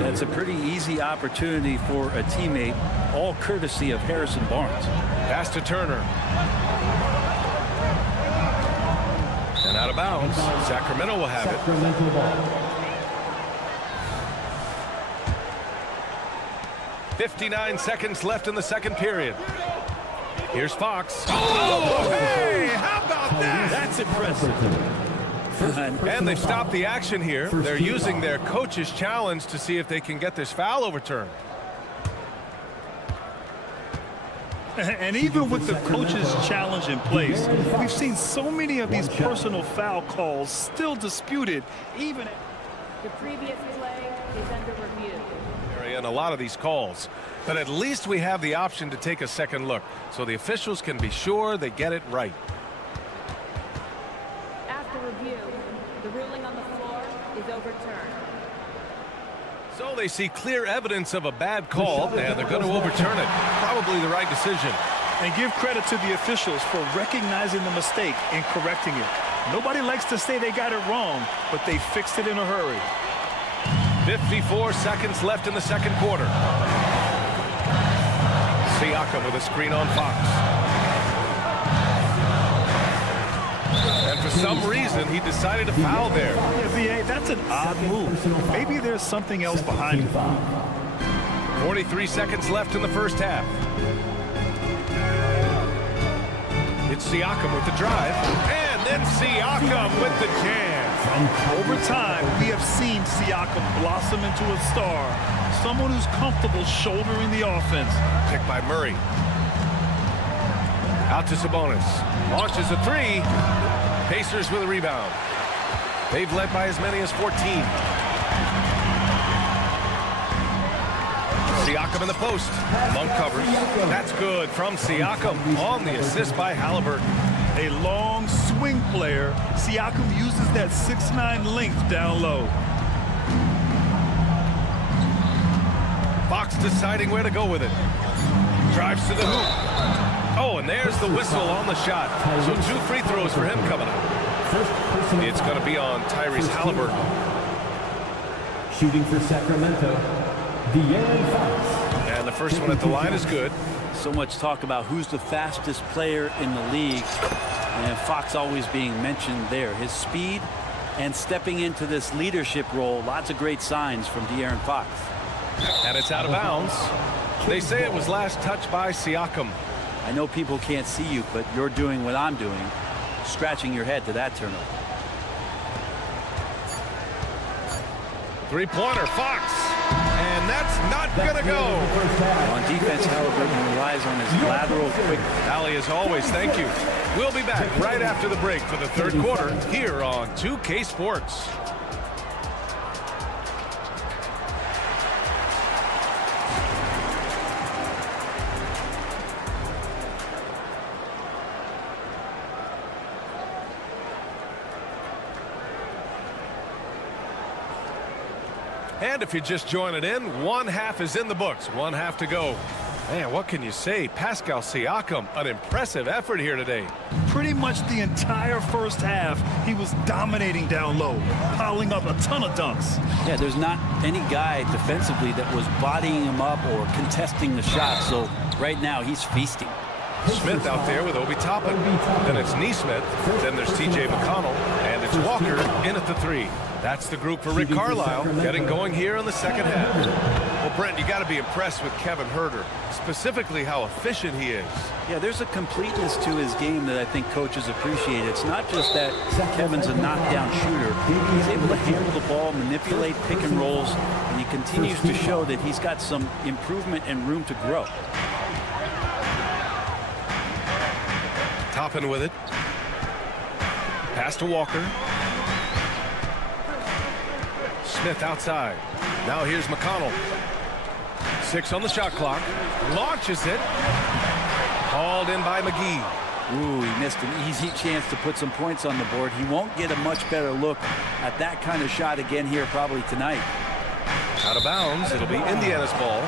That's a pretty easy opportunity for a teammate, all courtesy of Harrison Barnes. Pass to Turner. And out of bounds. Sacramento will have it. 59 seconds left in the second period. Here's Fox. Oh, hey, how about that? That's impressive. And they've stopped the action here. They're using their coach's challenge to see if they can get this foul overturned. And even with the coach's challenge in place, we've seen so many of these personal foul calls still disputed, even. The previous play is under review. And a lot of these calls, but at least we have the option to take a second look so the officials can be sure they get it right. After review, the ruling on the floor is overturned. So they see clear evidence of a bad call, and they're going to overturn it. Probably the right decision. And give credit to the officials for recognizing the mistake and correcting it. Nobody likes to say they got it wrong, but they fixed it in a hurry. 54 seconds left in the second quarter. Siakam with a screen on Fox. And for some reason, he decided to foul there. Yeah, VA, that's an odd move. Maybe there's something else behind it. 43 seconds left in the first half. It's Siakam with the drive. And then Siakam with the jam. Over time, we have seen Siakam blossom into a star, someone who's comfortable shouldering the offense. Picked by Murray. Out to Sabonis. Launches a three. Pacers with a rebound. They've led by as many as 14. Siakam in the post. Monk covers. That's good from Siakam on the assist by Halliburton. A long swing player, Siakam uses that 6'9" length down low. Fox deciding where to go with it. Drives to the hoop. Oh, and there's the whistle on the shot. So 2 free throws for him coming up. It's going to be on Tyrese Halliburton. Shooting for Sacramento, De'Aaron Fox. And the first one at the line is good. So much talk about who's the fastest player in the league, and Fox always being mentioned there. His speed and stepping into this leadership role, lots of great signs from De'Aaron Fox. And it's out of bounds. They say it was last touched by Siakam. I know people can't see you, but you're doing what I'm doing, scratching your head to that turnover. Three-pointer, Fox. And that's not going to go. On defense, Halliburton relies on his lateral quick. Ali, as always, thank you. We'll be back right after the break for the third quarter here on 2K Sports. And if you're just joining in, one half is in the books, one half to go. Man, what can you say? Pascal Siakam, an impressive effort here today. Pretty much the entire first half, he was dominating down low, piling up a ton of dunks. Yeah, there's not any guy defensively that was bodying him up or contesting the shot, so right now he's feasting. Smith out there with Obi Toppin. Then it's Neesmith. Then there's TJ McConnell. And it's Walker in at the three. That's the group for Rick Carlisle getting going here in the second half. Well, Brent, you got to be impressed with Kevin Huerter, specifically how efficient he is. Yeah, there's a completeness to his game that I think coaches appreciate. It's not just that Kevin's a knockdown shooter. He's able to handle the ball, manipulate pick and rolls, and he continues to show that he's got some improvement and room to grow. Toppin with it. Pass to Walker. Smith outside. Now here's McConnell. 6 on the shot clock. Launches it. Hauled in by McGee. Ooh, he missed an easy chance to put some points on the board. He won't get a much better look at that kind of shot again here probably tonight. Out of bounds. It'll be Indiana's ball.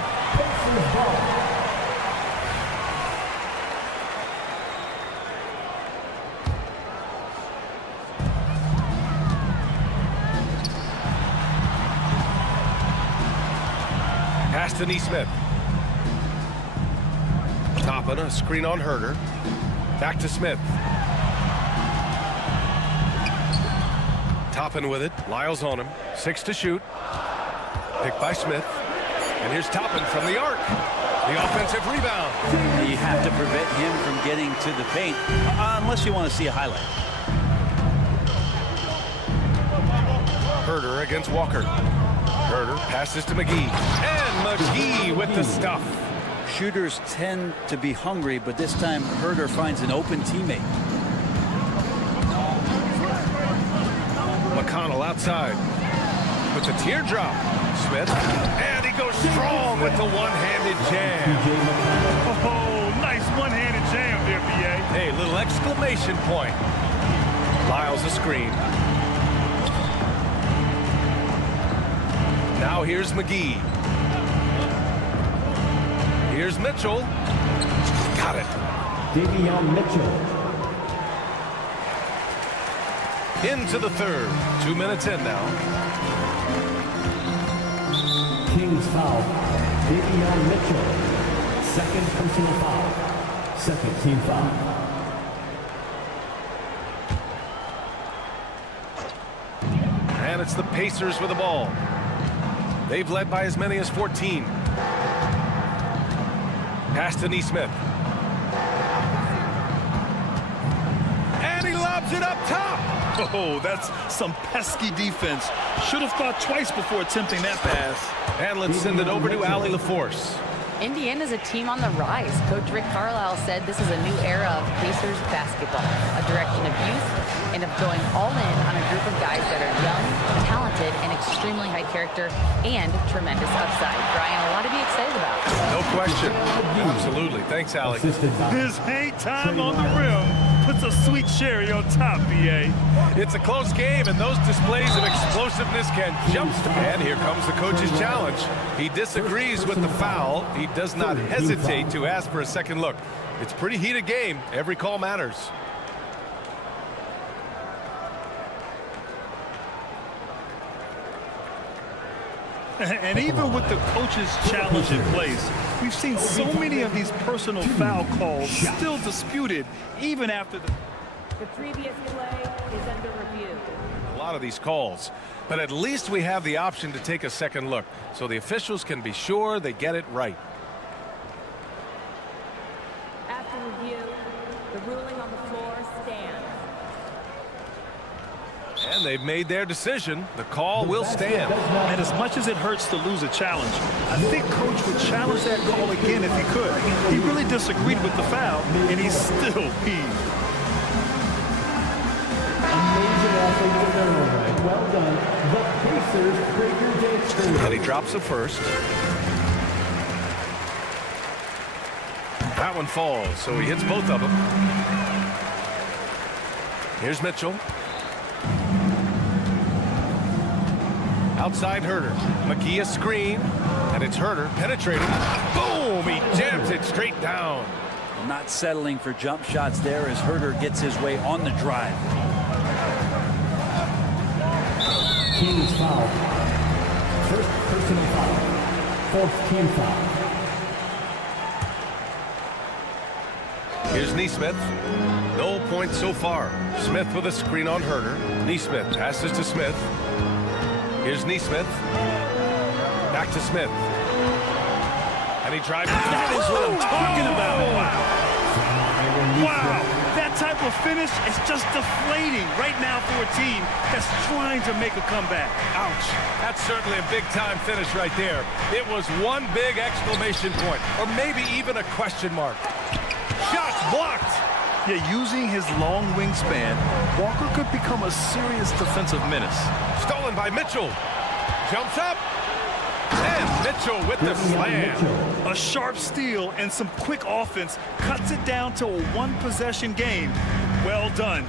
Pass to Neesmith. Toppin, a screen on Herder. Back to Smith. Toppin with it. Lyles on him. 6 to shoot. Picked by Smith. And here's Toppin from the arc. The offensive rebound. You have to prevent him from getting to the paint unless you want to see a highlight. Herder against Walker. Herder passes to McGee. And McGee with the stuff. Shooters tend to be hungry, but this time Herder finds an open teammate. McConnell outside with the teardrop. Smith, and he goes strong with the one-handed jam. Oh, nice one-handed jam there, BA. Hey, little exclamation point. Lyles a screen. Now here's McGee. Here's Mitchell. Got it. Davion Mitchell. Into the third. 2 minutes in now. Kings foul. Davion Mitchell. Second personal foul. Second team foul. And it's the Pacers with the ball. They've led by as many as 14. Pass to Neesmith. And he lobs it up top. Oh, that's some pesky defense. Should have thought twice before attempting that pass. And let's send it over to Allie LaForce. Indiana's a team on the rise. Coach Rick Carlisle said this is a new era of Pacers basketball, a direction of youth and of going all in on a group of guys that are young, talented, and extremely high character and tremendous upside. Brian, a lot to be excited about. No question. Absolutely. Thanks, Allie. His hang time on the rim puts a sweet cherry on top, BA. It's a close game, and those displays of explosiveness can jump. And here comes the coach's challenge. He disagrees with the foul. He does not hesitate to ask for a second look. It's a pretty heated game. Every call matters. And even with the coach's challenge in place, we've seen so many of these personal foul calls still disputed even after the previous play is under review. A lot of these calls, but at least we have the option to take a second look so the officials can be sure they get it right. After review, the ruling on the floor stands. And they've made their decision. The call will stand. And as much as it hurts to lose a challenge, I think Coach would challenge that call again if he could. He really disagreed with the foul, and he's still peeved. Amazing athlete with their own right. Well done. The Pacers break your day. And he drops it first. That one falls, so he hits both of them. Here's Mitchell. Outside Herder. McGee a screen, and it's Herder penetrating. Boom! He jams it straight down. Not settling for jump shots there as Herder gets his way on the drive. Kings foul. First personal foul. Fourth team foul. Here's Neesmith. No points so far. Smith with a screen on Herder. Neesmith passes to Smith. Here's Neesmith. Back to Smith. And he drives. That is what I'm talking about. Wow. That type of finish is just deflating right now for a team that's trying to make a comeback. Ouch. That's certainly a big-time finish right there. It was one big exclamation point, or maybe even a question mark. Shots blocked. Yeah, using his long wingspan, Walker could become a serious defensive menace. Stolen by Mitchell. Jumps up. And Mitchell with the slam. A sharp steal and some quick offense cuts it down to a one-possession game. Well done.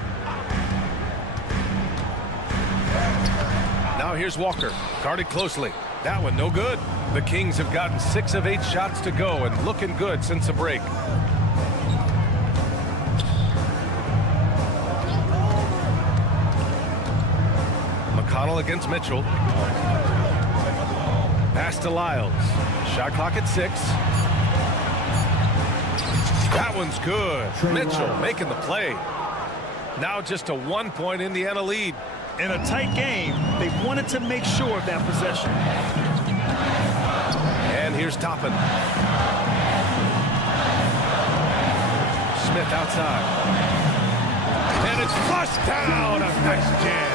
Now here's Walker, guarded closely. That one no good. The Kings have gotten 6 of 8 shots to go and looking good since the break. McConnell against Mitchell. Pass to Lyles. Shot clock at 6. That one's good. Mitchell making the play. Now just a 1-point Indiana lead. In a tight game, they wanted to make sure of that possession. And here's Toppin. Smith outside. And it's flushed down. A nice jam.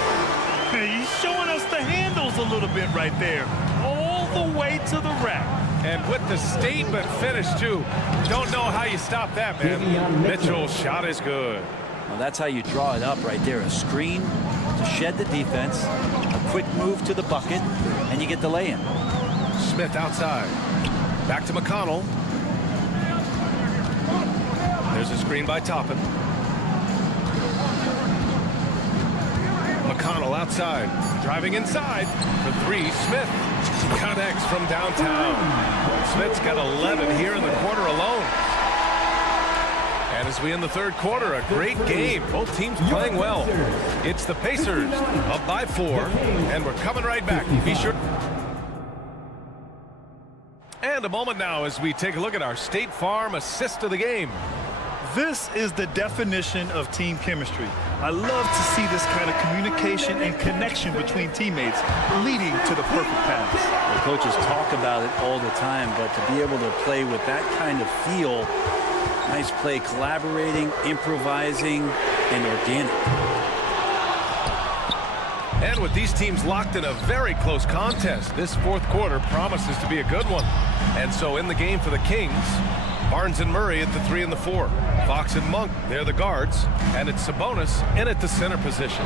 He's showing us the handles a little bit right there. All the way to the rack. And with the statement finish, too. Don't know how you stop that, man. Mitchell's shot is good. Well, that's how you draw it up right there. A screen to shed the defense, a quick move to the bucket, and you get the lay-in. Smith outside. Back to McConnell. There's a screen by Toppin. McConnell outside. Driving inside for 3. Smith connects from downtown. Smith's got 11 here in the quarter alone. And as we end the third quarter, a great game. Both teams playing well. It's the Pacers up by 4, and we're coming right back. Be sure. And a moment now as we take a look at our State Farm assist of the game. This is the definition of team chemistry. I love to see this kind of communication and connection between teammates leading to the perfect pass. The coaches talk about it all the time, but to be able to play with that kind of feel, nice play, collaborating, improvising, and organic. And with these teams locked in a very close contest, this fourth quarter promises to be a good one. And so in the game for the Kings, Barnes and Murray at the 3 and the 4. Fox and Monk, they're the guards. And it's Sabonis in at the center position.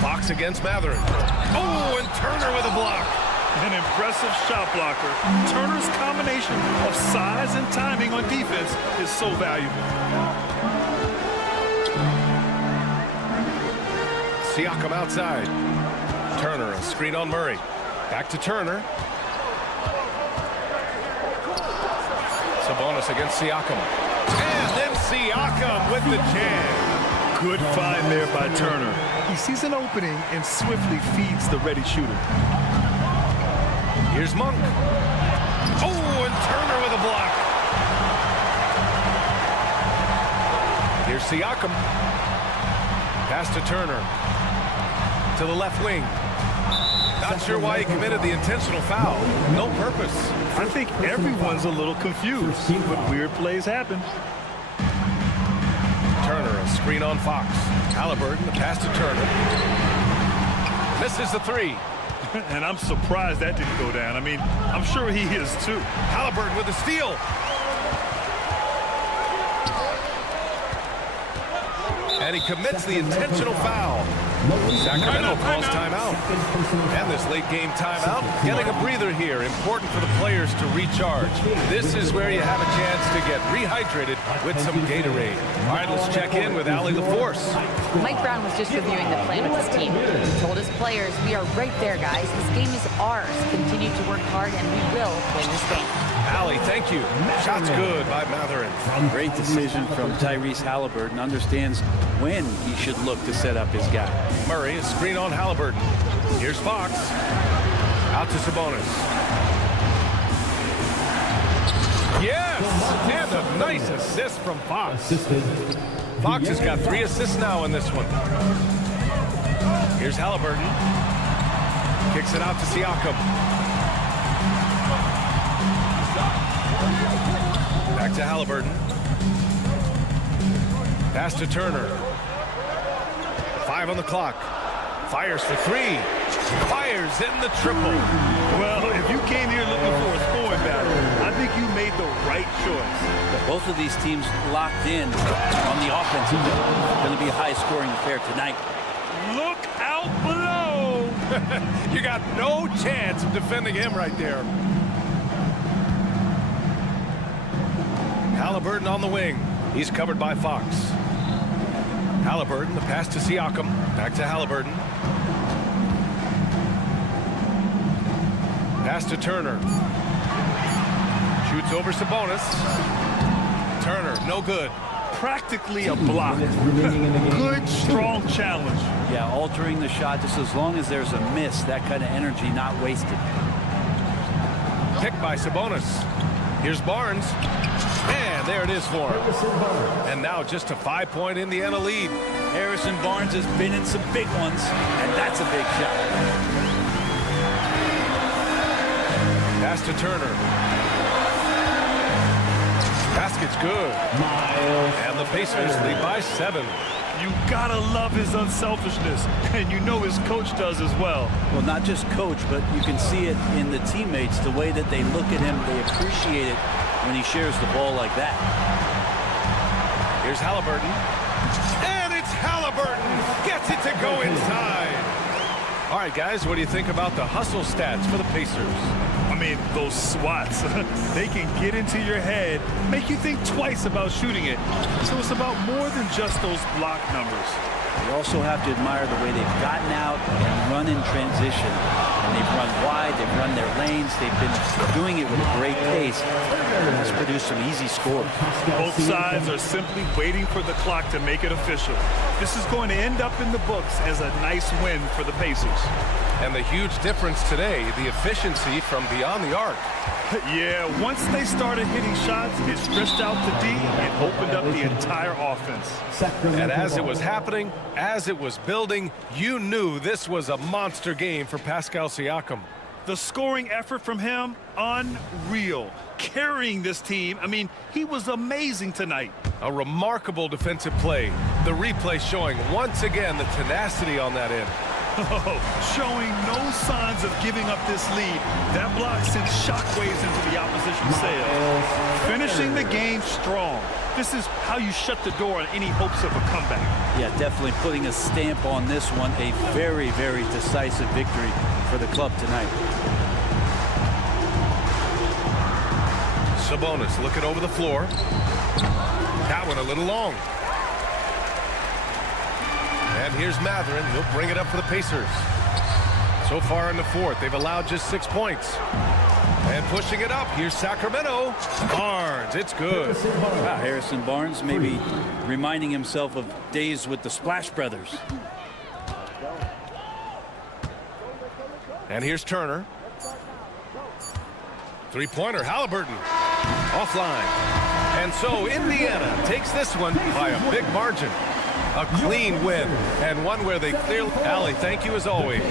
Fox against Matherin. Oh, and Turner with a block. An impressive shot blocker. Turner's combination of size and timing on defense is so valuable. Siakam outside. Turner, a screen on Murray. Back to Turner. Sabonis against Siakam. And then Siakam with the jam. Good find there by Turner. He sees an opening and swiftly feeds the ready shooter. Here's Monk. Oh, and Turner with a block. Here's Siakam. Pass to Turner. To the left wing. Not sure why he committed the intentional foul. No purpose. I think everyone's a little confused, but weird plays happen. Turner, a screen on Fox. Halliburton, the pass to Turner. Misses the 3. And I'm surprised that didn't go down. I mean, I'm sure he is too. Halliburton with a steal. And he commits the intentional foul. Sacramento calls timeout. And this late game timeout, getting a breather here. Important for the players to recharge. This is where you have a chance to get rehydrated with some Gatorade. All right, let's check in with Allie LaForce. Mike Brown was just reviewing the plan with his team. He told his players, we are right there, guys. This game is ours. Continue to work hard, and we will win this game. Allie, thank you. Shots good by Matherin. Great decision from Tyrese Halliburton. Understands when he should look to set up his guy. Murray, a screen on Halliburton. Here's Fox. Out to Sabonis. Yes! And a nice assist from Fox. Fox has got 3 assists now in this one. Here's Halliburton. Kicks it out to Siakam. Back to Halliburton. Pass to Turner. 5 on the clock. Fires for 3. Fires in the triple. Well, if you came here looking for a scoring battle, I think you made the right choice. Both of these teams locked in on the offensive end. Going to be a high-scoring affair tonight. Look out You got no chance of defending him right there. Halliburton on the wing. He's covered by Fox. Halliburton, the pass to Siakam. Back to Halliburton. Pass to Turner. Shoots over Sabonis. Turner, no good. Practically a block. Good, strong challenge. Yeah, altering the shot just as long as there's a miss. That kind of energy not wasted. Picked by Sabonis. Here's Barnes. And there it is for him. And now just a 5-point Indiana lead. Harrison Barnes has been in some big ones, and that's a big shot. Pass to Turner. Basket's good. And the Pacers lead by 7. You gotta love his unselfishness, and you know his coach does as well. Well, not just coach, but you can see it in the teammates, the way that they look at him. They appreciate it when he shares the ball like that. Here's Halliburton. And it's Halliburton. Gets it to go inside. All right, guys, what do you think about the hustle stats for the Pacers? I mean, those swats, they can get into your head, make you think twice about shooting it. So it's about more than just those block numbers. You also have to admire the way they've gotten out and run in transition. And they've run wide, they've run their lanes, they've been doing it with a great pace. And that's produced some easy scores. Both sides are simply waiting for the clock to make it official. This is going to end up in the books as a nice win for the Pacers. And the huge difference today, the efficiency from beyond the arc. Yeah, once they started hitting shots, it stretched out the D and opened up the entire offense. And as it was happening, as it was building, you knew this was a monster game for Pascal Siakam. The scoring effort from him, unreal. Carrying this team, I mean, he was amazing tonight. A remarkable defensive play. The replay showing once again the tenacity on that end. Showing no signs of giving up this lead. That block sent shockwaves into the opposition sails. Finishing the game strong. This is how you shut the door on any hopes of a comeback. Yeah, definitely putting a stamp on this one. A very, very decisive victory for the club tonight. Sabonis looking over the floor. That one a little long. And here's Mathurin. He'll bring it up for the Pacers. So far in the fourth, they've allowed just 6 points. And pushing it up, here's Sacramento. Barnes, it's good. Wow, Harrison Barnes maybe reminding himself of days with the Splash Brothers. And here's Turner. Three-pointer, Halliburton. Offline. And so Indiana takes this one by a big margin. A clean win, and one where they clearly... Allie, thank you as always.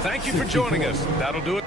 Thank you for joining us. That'll do it.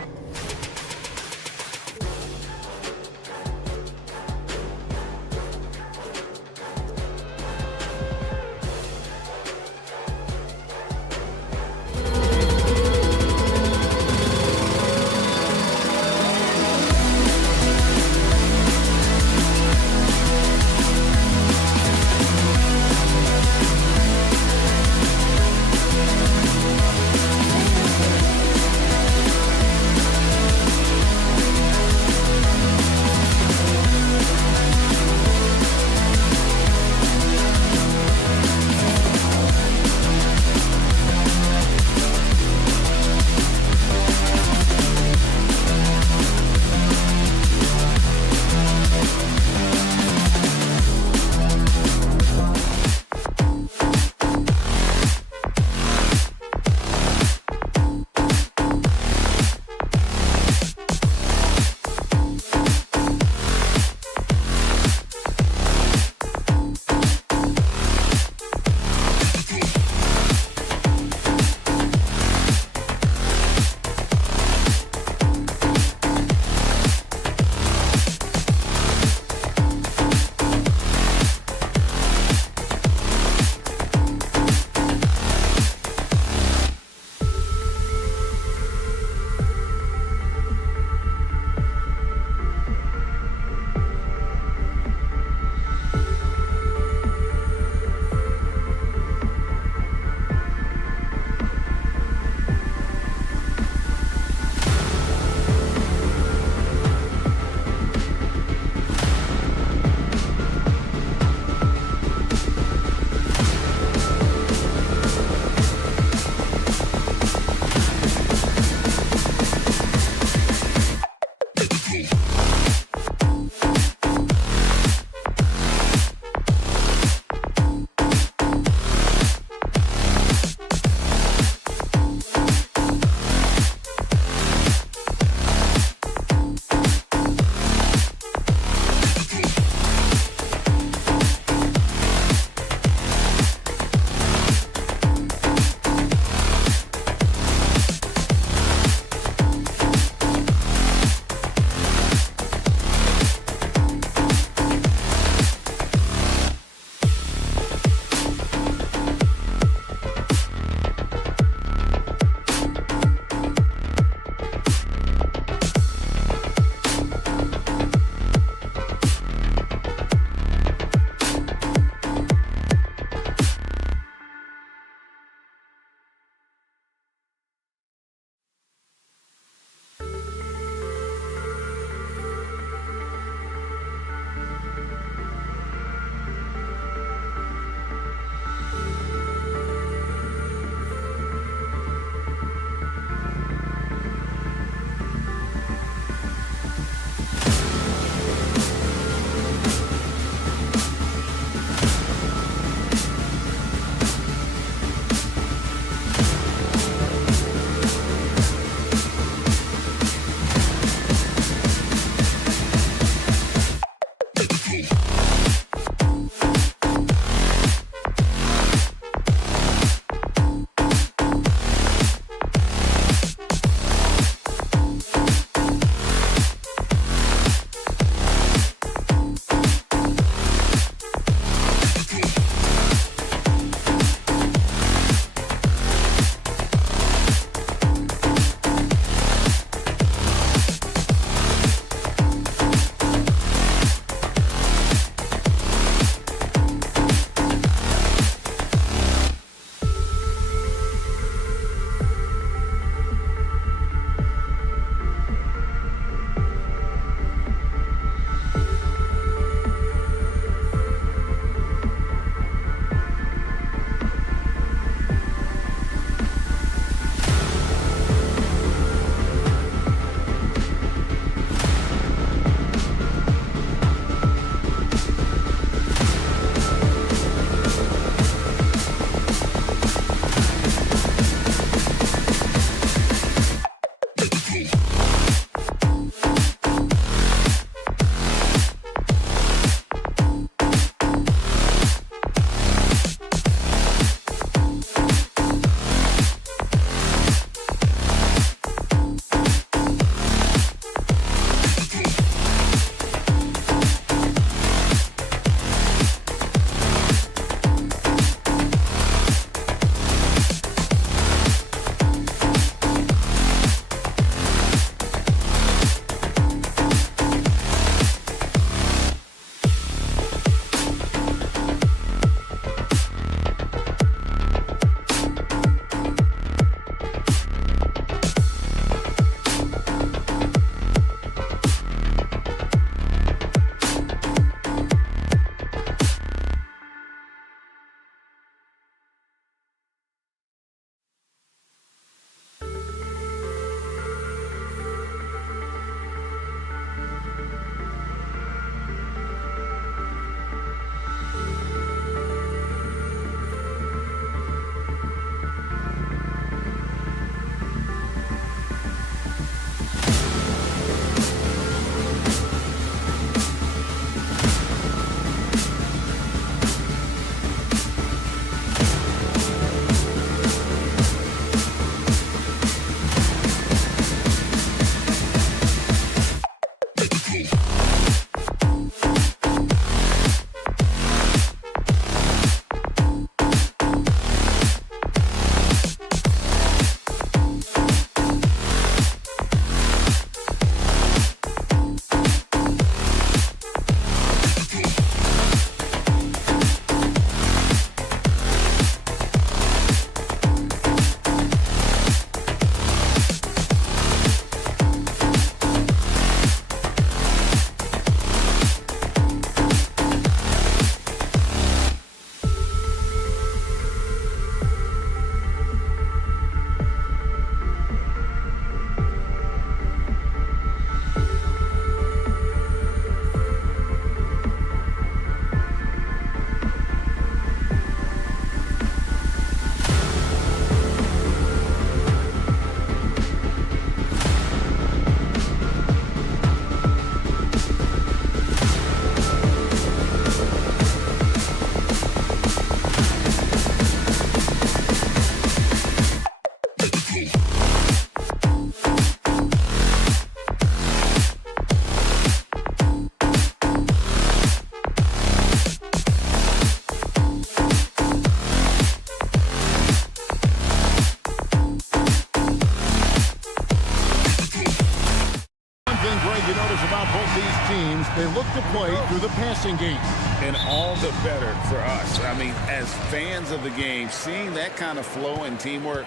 they look to play through the passing game. And all the better for us. I mean, as fans of the game, seeing that kind of flow and teamwork,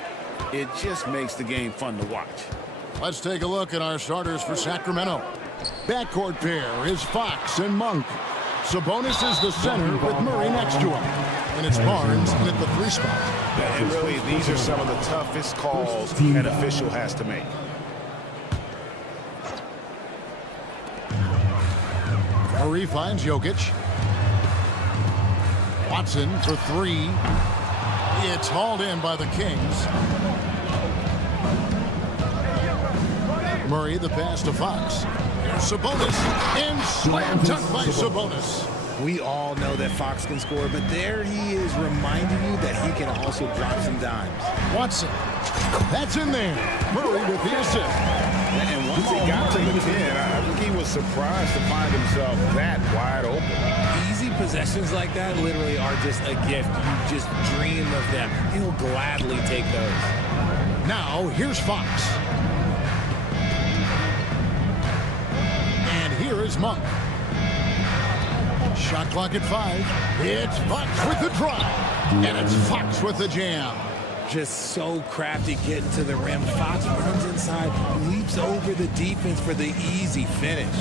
it just makes the game fun to watch. Let's take a look at our starters for Sacramento. Backcourt pair is Fox and Monk. Sabonis is the center with Murray next to him. And it's Barnes in at the 3 spot. And really, these are some of the toughest calls an official has to make. Murray finds Jokic. Watson for 3. It's hauled in by the Kings. Murray the pass to Fox. Here's Sabonis. And slam dunk by Sabonis. We all know that Fox can score, but there he is reminding you that he can also drop some dimes. Watson. That's in there. Murray with the assist. And once he got to the 10, I think he was surprised to find himself that wide open. Easy possessions like that literally are just a gift. You just dream of them. He'll gladly take those. Now, here's Fox. And here is Monk. Shot clock at 5. It's Fox with the drive. And it's Fox with the jam. Just so crafty getting to the rim. Fox runs inside, leaps over the defense for the easy finish.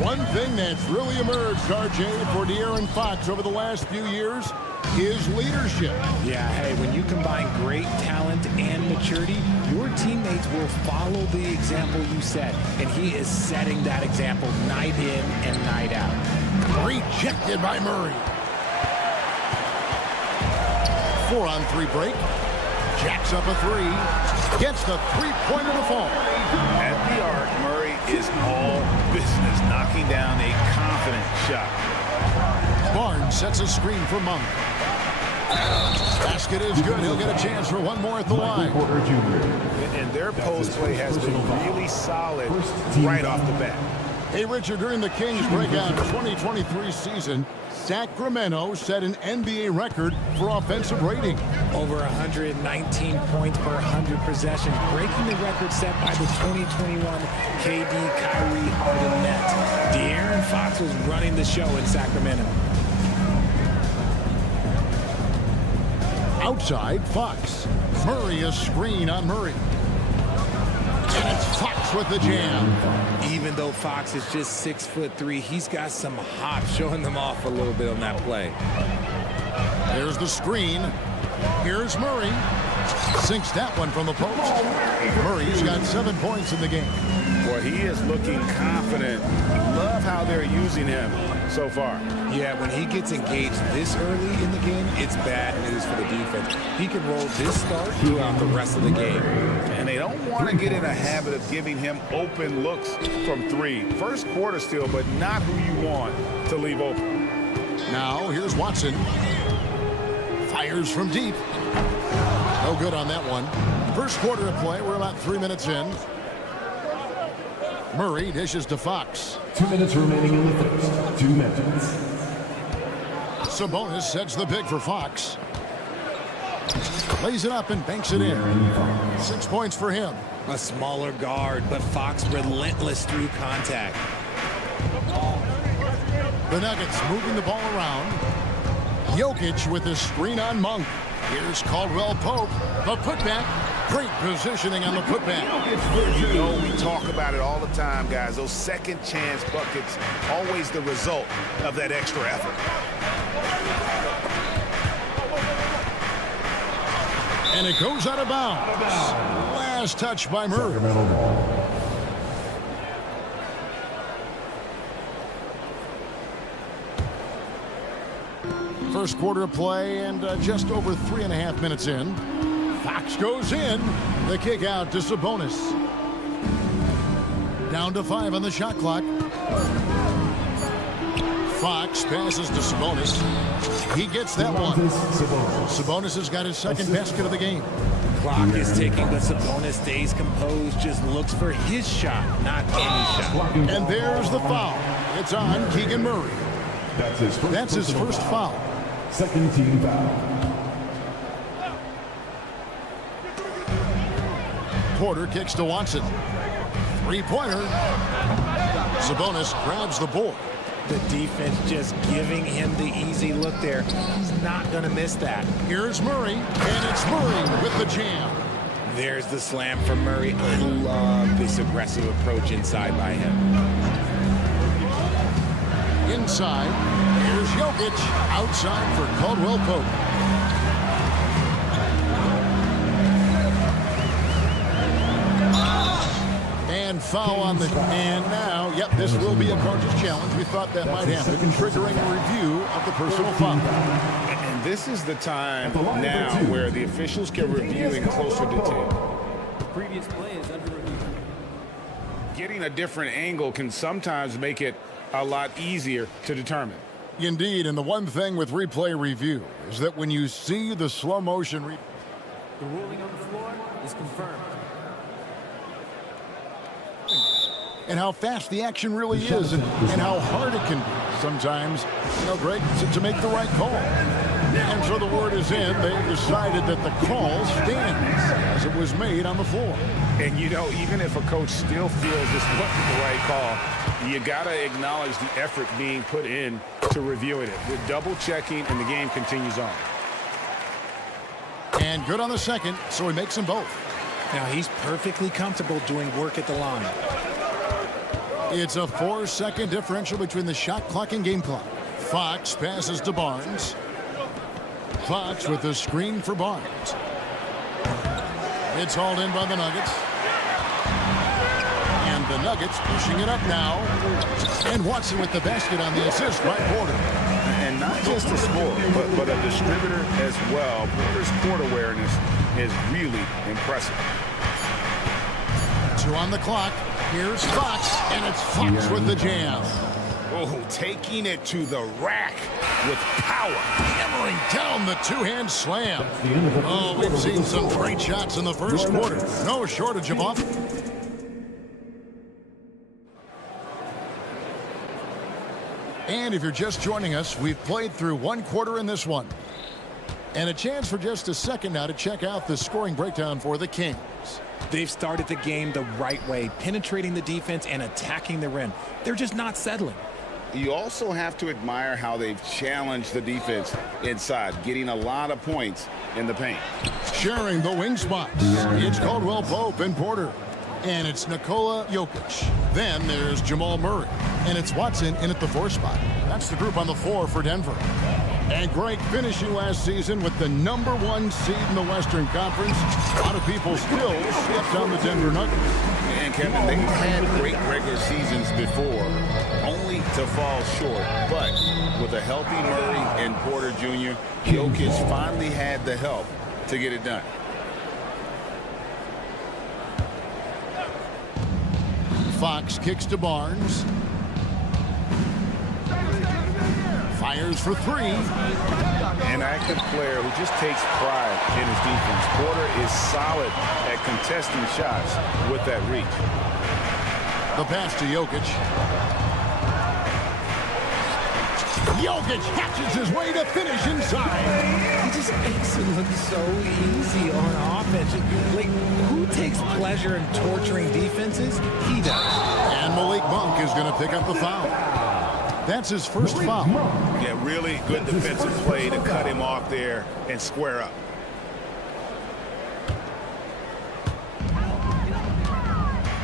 One thing that's really emerged, RJ, for De'Aaron Fox over the last few years is leadership. Yeah, hey, when you combine great talent and maturity, your teammates will follow the example you set. And he is setting that example night in and night out. Rejected by Murray. 4-on-3 break. Jacks up a 3. Gets the 3-pointer to fall. At the arc, Murray is all business, knocking down a confident shot. Barnes sets a screen for Monk. Basket is good. He'll get a chance for one more at the line. And their post play has been really solid right off the bat. Hey, Richard, during the Kings breakout 2023 season, Sacramento set an NBA record for offensive rating. Over 119 points per 100 possessions, breaking the record set by the 2021 KD Kyrie Harden net. De'Aaron Fox was running the show in Sacramento. Outside, Fox. Murray a screen on Murray. And it's Fox with the jam. Even though Fox is just 6'3", he's got some hop, showing them off a little bit on that play. There's the screen. Here's Murray. Sinks that one from the post. Murray's got 7 points in the game. Boy, he is looking confident. Love how they're using him so far. Yeah, when he gets engaged this early in the game, it's bad news for the defense. He can roll this start throughout the rest of the game. And they don't want to get in a habit of giving him open looks from 3. First quarter still, but not who you want to leave open. Now, here's Watson. Fires from deep. No good on that one. First quarter of play. We're about 3 minutes in. Murray dishes to Fox. 2 minutes remaining in the first. 2 minutes. Sabonis sets the pick for Fox. Lays it up and banks it in. 6 points for him. A smaller guard, but Fox relentless through contact. The Nuggets moving the ball around. Jokic with his screen on Monk. Here's Caldwell Pope. The putback. Great positioning on the putback. You know, we talk about it all the time, guys. Those second chance buckets, always the result of that extra effort. And it goes out of bounds. Last touch by Murray. First quarter of play and just over 3.5 minutes in. Fox goes in. The kick out to Sabonis. Down to 5 on the shot clock. Fox passes to Sabonis. He gets that one. Sabonis has got his second basket of the game. Clock is ticking, but Sabonis stays composed, just looks for his shot, not any shot. And there's the foul. It's on Keegan Murray. That's his first foul. Second team foul. Porter kicks to Watson. 3-pointer. Sabonis grabs the board. The defense just giving him the easy look there. He's not going to miss that. Here's Murray, and it's Murray with the jam. There's the slam from Murray. I love this aggressive approach inside by him. Inside, here's Jokic. Outside for Caldwell Pope. And foul on the... And now, yep, this will be a coach's challenge. We thought that might happen, triggering a review of the personal foul. And this is the time now where the officials can review in closer detail. The previous play is under review. Getting a different angle can sometimes make it a lot easier to determine. Indeed, and the one thing with replay review is that when you see the slow motion... The ruling on the floor is confirmed. And how fast the action really is and how hard it can be sometimes, Greg, to make the right call. And so the word is in. They decided that the call stands as it was made on the floor. And, even if a coach still feels this wasn't the right call, you got to acknowledge the effort being put in to reviewing it. With double checking, and the game continues on. And good on the second, so he makes them both. Now he's perfectly comfortable doing work at the line. It's a 4-second differential between the shot clock and game clock. Fox passes to Barnes. Fox with the screen for Barnes. It's hauled in by the Nuggets. And the Nuggets pushing it up now. And Watson with the basket on the assist by Porter. And not just a scorer, but a distributor as well. Porter's court awareness is really impressive. 2 on the clock. Here's Fox, and it's Fox with the jam. Oh, taking it to the rack with power. Hammering down the two-hand slam. Oh, we've seen some great shots in the first quarter. No shortage of offense. And if you're just joining us, we've played through one quarter in this one. And a chance for just a second now to check out the scoring breakdown for the Kings. They've started the game the right way, penetrating the defense and attacking the rim. They're just not settling. You also have to admire how they've challenged the defense inside, getting a lot of points in the paint. Sharing the wing spots, it's Caldwell Pope and Porter. And it's Nikola Jokic. Then there's Jamal Murray. And it's Watson in at the 4 spot. That's the group on the floor for Denver. And Greg finishing last season with the #1 seed in the Western Conference. A lot of people still slept on the Denver Nuggets. And Kevin, they've had great regular seasons before, only to fall short. But with a healthy Murray and Porter Jr., Jokic finally had the help to get it done. Fox kicks to Barnes. Fires for 3. An active player who just takes pride in his defense. Porter is solid at contesting shots with that reach. The pass to Jokic. Jokic hatches his way to finish inside. He just makes it look so easy on offense. Like, who takes pleasure in torturing defenses? He does. And Malik Monk is going to pick up the foul. That's his first foul. Yeah, really good defensive play to cut him off there and square up.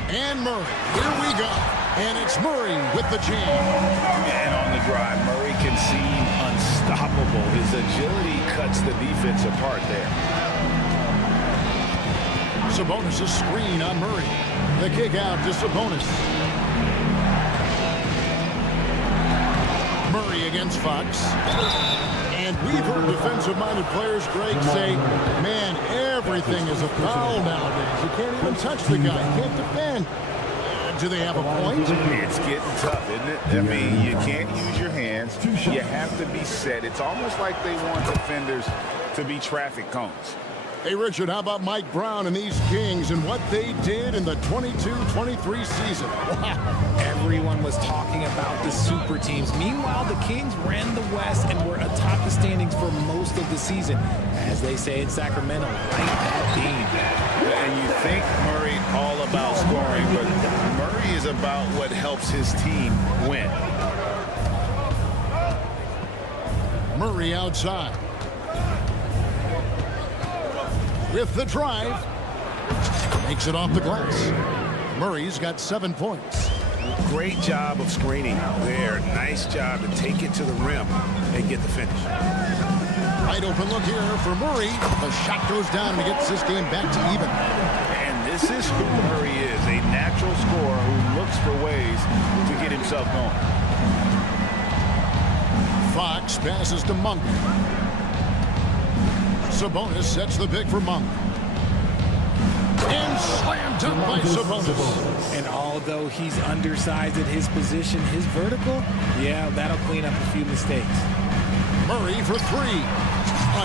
And Murray, here we go. And it's Murray with the jam. And on the drive, Murray can seem unstoppable. His agility cuts the defense apart there. Sabonis' screen on Murray. The kick out to Sabonis. Murray against Fox. And we've heard defensive-minded players, Greg, say, man, everything is a foul nowadays. You can't even touch the guy. You can't defend. Do they have a point? It's getting tough, isn't it? I mean, you can't use your hands. You have to be set. It's almost like they want defenders to be traffic cones. Hey, Richard, how about Mike Brown and these Kings and what they did in the 22-23 season? Wow. Everyone was talking about the super teams. Meanwhile, the Kings ran the West and were atop the standings for most of the season. As they say in Sacramento, like that beam. And you think Murray all about scoring, but Murray is about what helps his team win. Murray outside. With the drive. Makes it off the glass. Murray's got 7 points. Great job of screening there. Nice job to take it to the rim and get the finish. Wide open look here for Murray. The shot goes down and gets this game back to even. And this is who Murray is, a natural scorer who looks for ways to get himself going. Fox passes to Monk. Sabonis sets the pick for Monk. And slam dunk by Sabonis. And although he's undersized at his position, his vertical, yeah, that'll clean up a few mistakes. Murray for 3.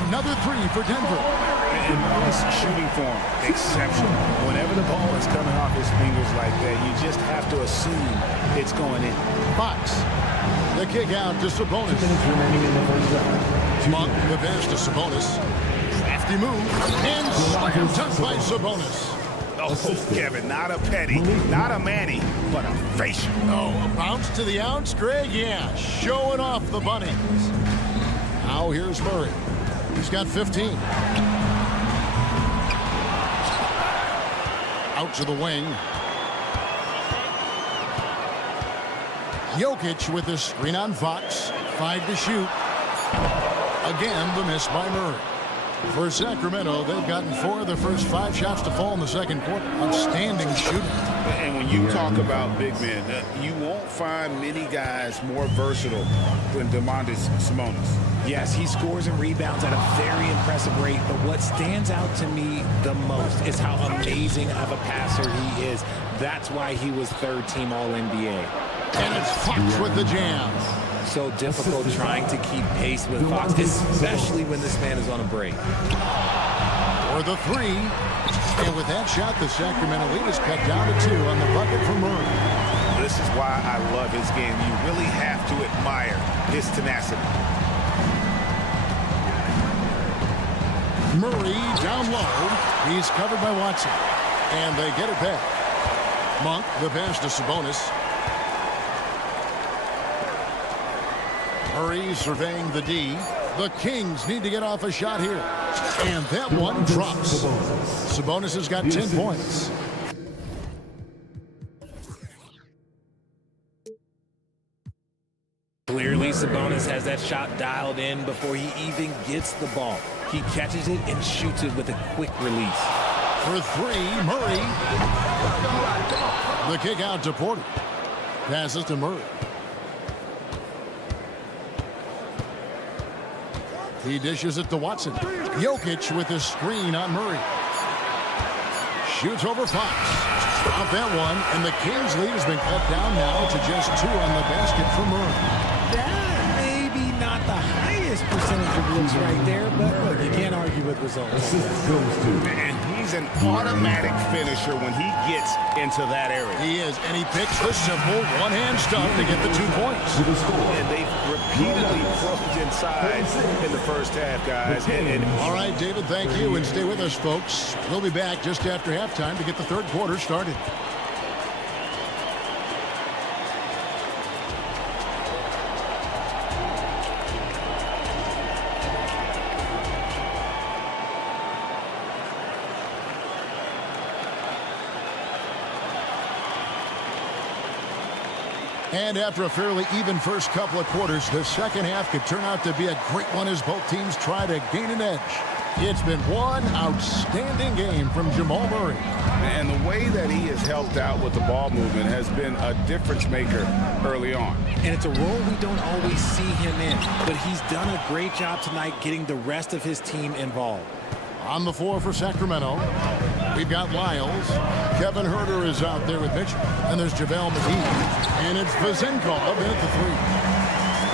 Another 3 for Denver. And Murray's shooting form, exceptional. Whenever the ball is coming off his fingers like that, you just have to assume it's going in. Fox. The kick out to Sabonis. Monk the pass to Sabonis. Crafty move. And slam dunk by Sabonis. Oh, Kevin, not a petty, not a Manny, but a facial. Oh, a bounce to the ounce, Greg? Yeah, showing off the bunnies. Now here's Murray. He's got 15. Out to the wing. Jokic with the screen on Fox. 5 to shoot. Again, the miss by Murray. For Sacramento, they've gotten 4 of their first 5 shots to fall in the second quarter. Outstanding shooting. And when you talk about big men, you won't find many guys more versatile than Domantas Sabonis. Yes, he scores and rebounds at a very impressive rate, but what stands out to me the most is how amazing of a passer he is. That's why he was 3rd team All-NBA. And it's Fox with the jam. So difficult trying to keep pace with Fox, especially when this man is on a break. For the 3. And with that shot, the Sacramento lead is cut down to 2 on the bucket for Murray. This is why I love his game. You really have to admire his tenacity. Murray down low. He's covered by Watson. And they get it back. Monk, the pass to Sabonis. Murray surveying the D. The Kings need to get off a shot here. And that one drops. Sabonis has got 10 points. Clearly, Sabonis has that shot dialed in before he even gets the ball. He catches it and shoots it with a quick release. For 3, Murray. The kick out to Porter. Passes to Murray. He dishes it to Watson. Jokic with a screen on Murray. Shoots over Fox. Out that one, and the Kings' lead has been cut down now to just 2 on the basket for Murray. That may be not the highest percentage of looks right there, but look, you can't argue with results. And he's an automatic finisher when he gets into that area. He is, and he picks the simple one-hand stuff to get the 2 points. And they've repeatedly closed inside in the first half, guys. All right, David, thank you, and stay with us, folks. We'll be back just after halftime to get the 3rd quarter started. And after a fairly even first couple of quarters, the second half could turn out to be a great one as both teams try to gain an edge. It's been one outstanding game from Jamal Murray. And the way that he has helped out with the ball movement has been a difference maker early on. And it's a role we don't always see him in, but he's done a great job tonight getting the rest of his team involved. On the floor for Sacramento, we've got Lyles. Kevin Huerter is out there with Mitchell. And there's JaVale McGee. And it's Vazenko up in at the 3.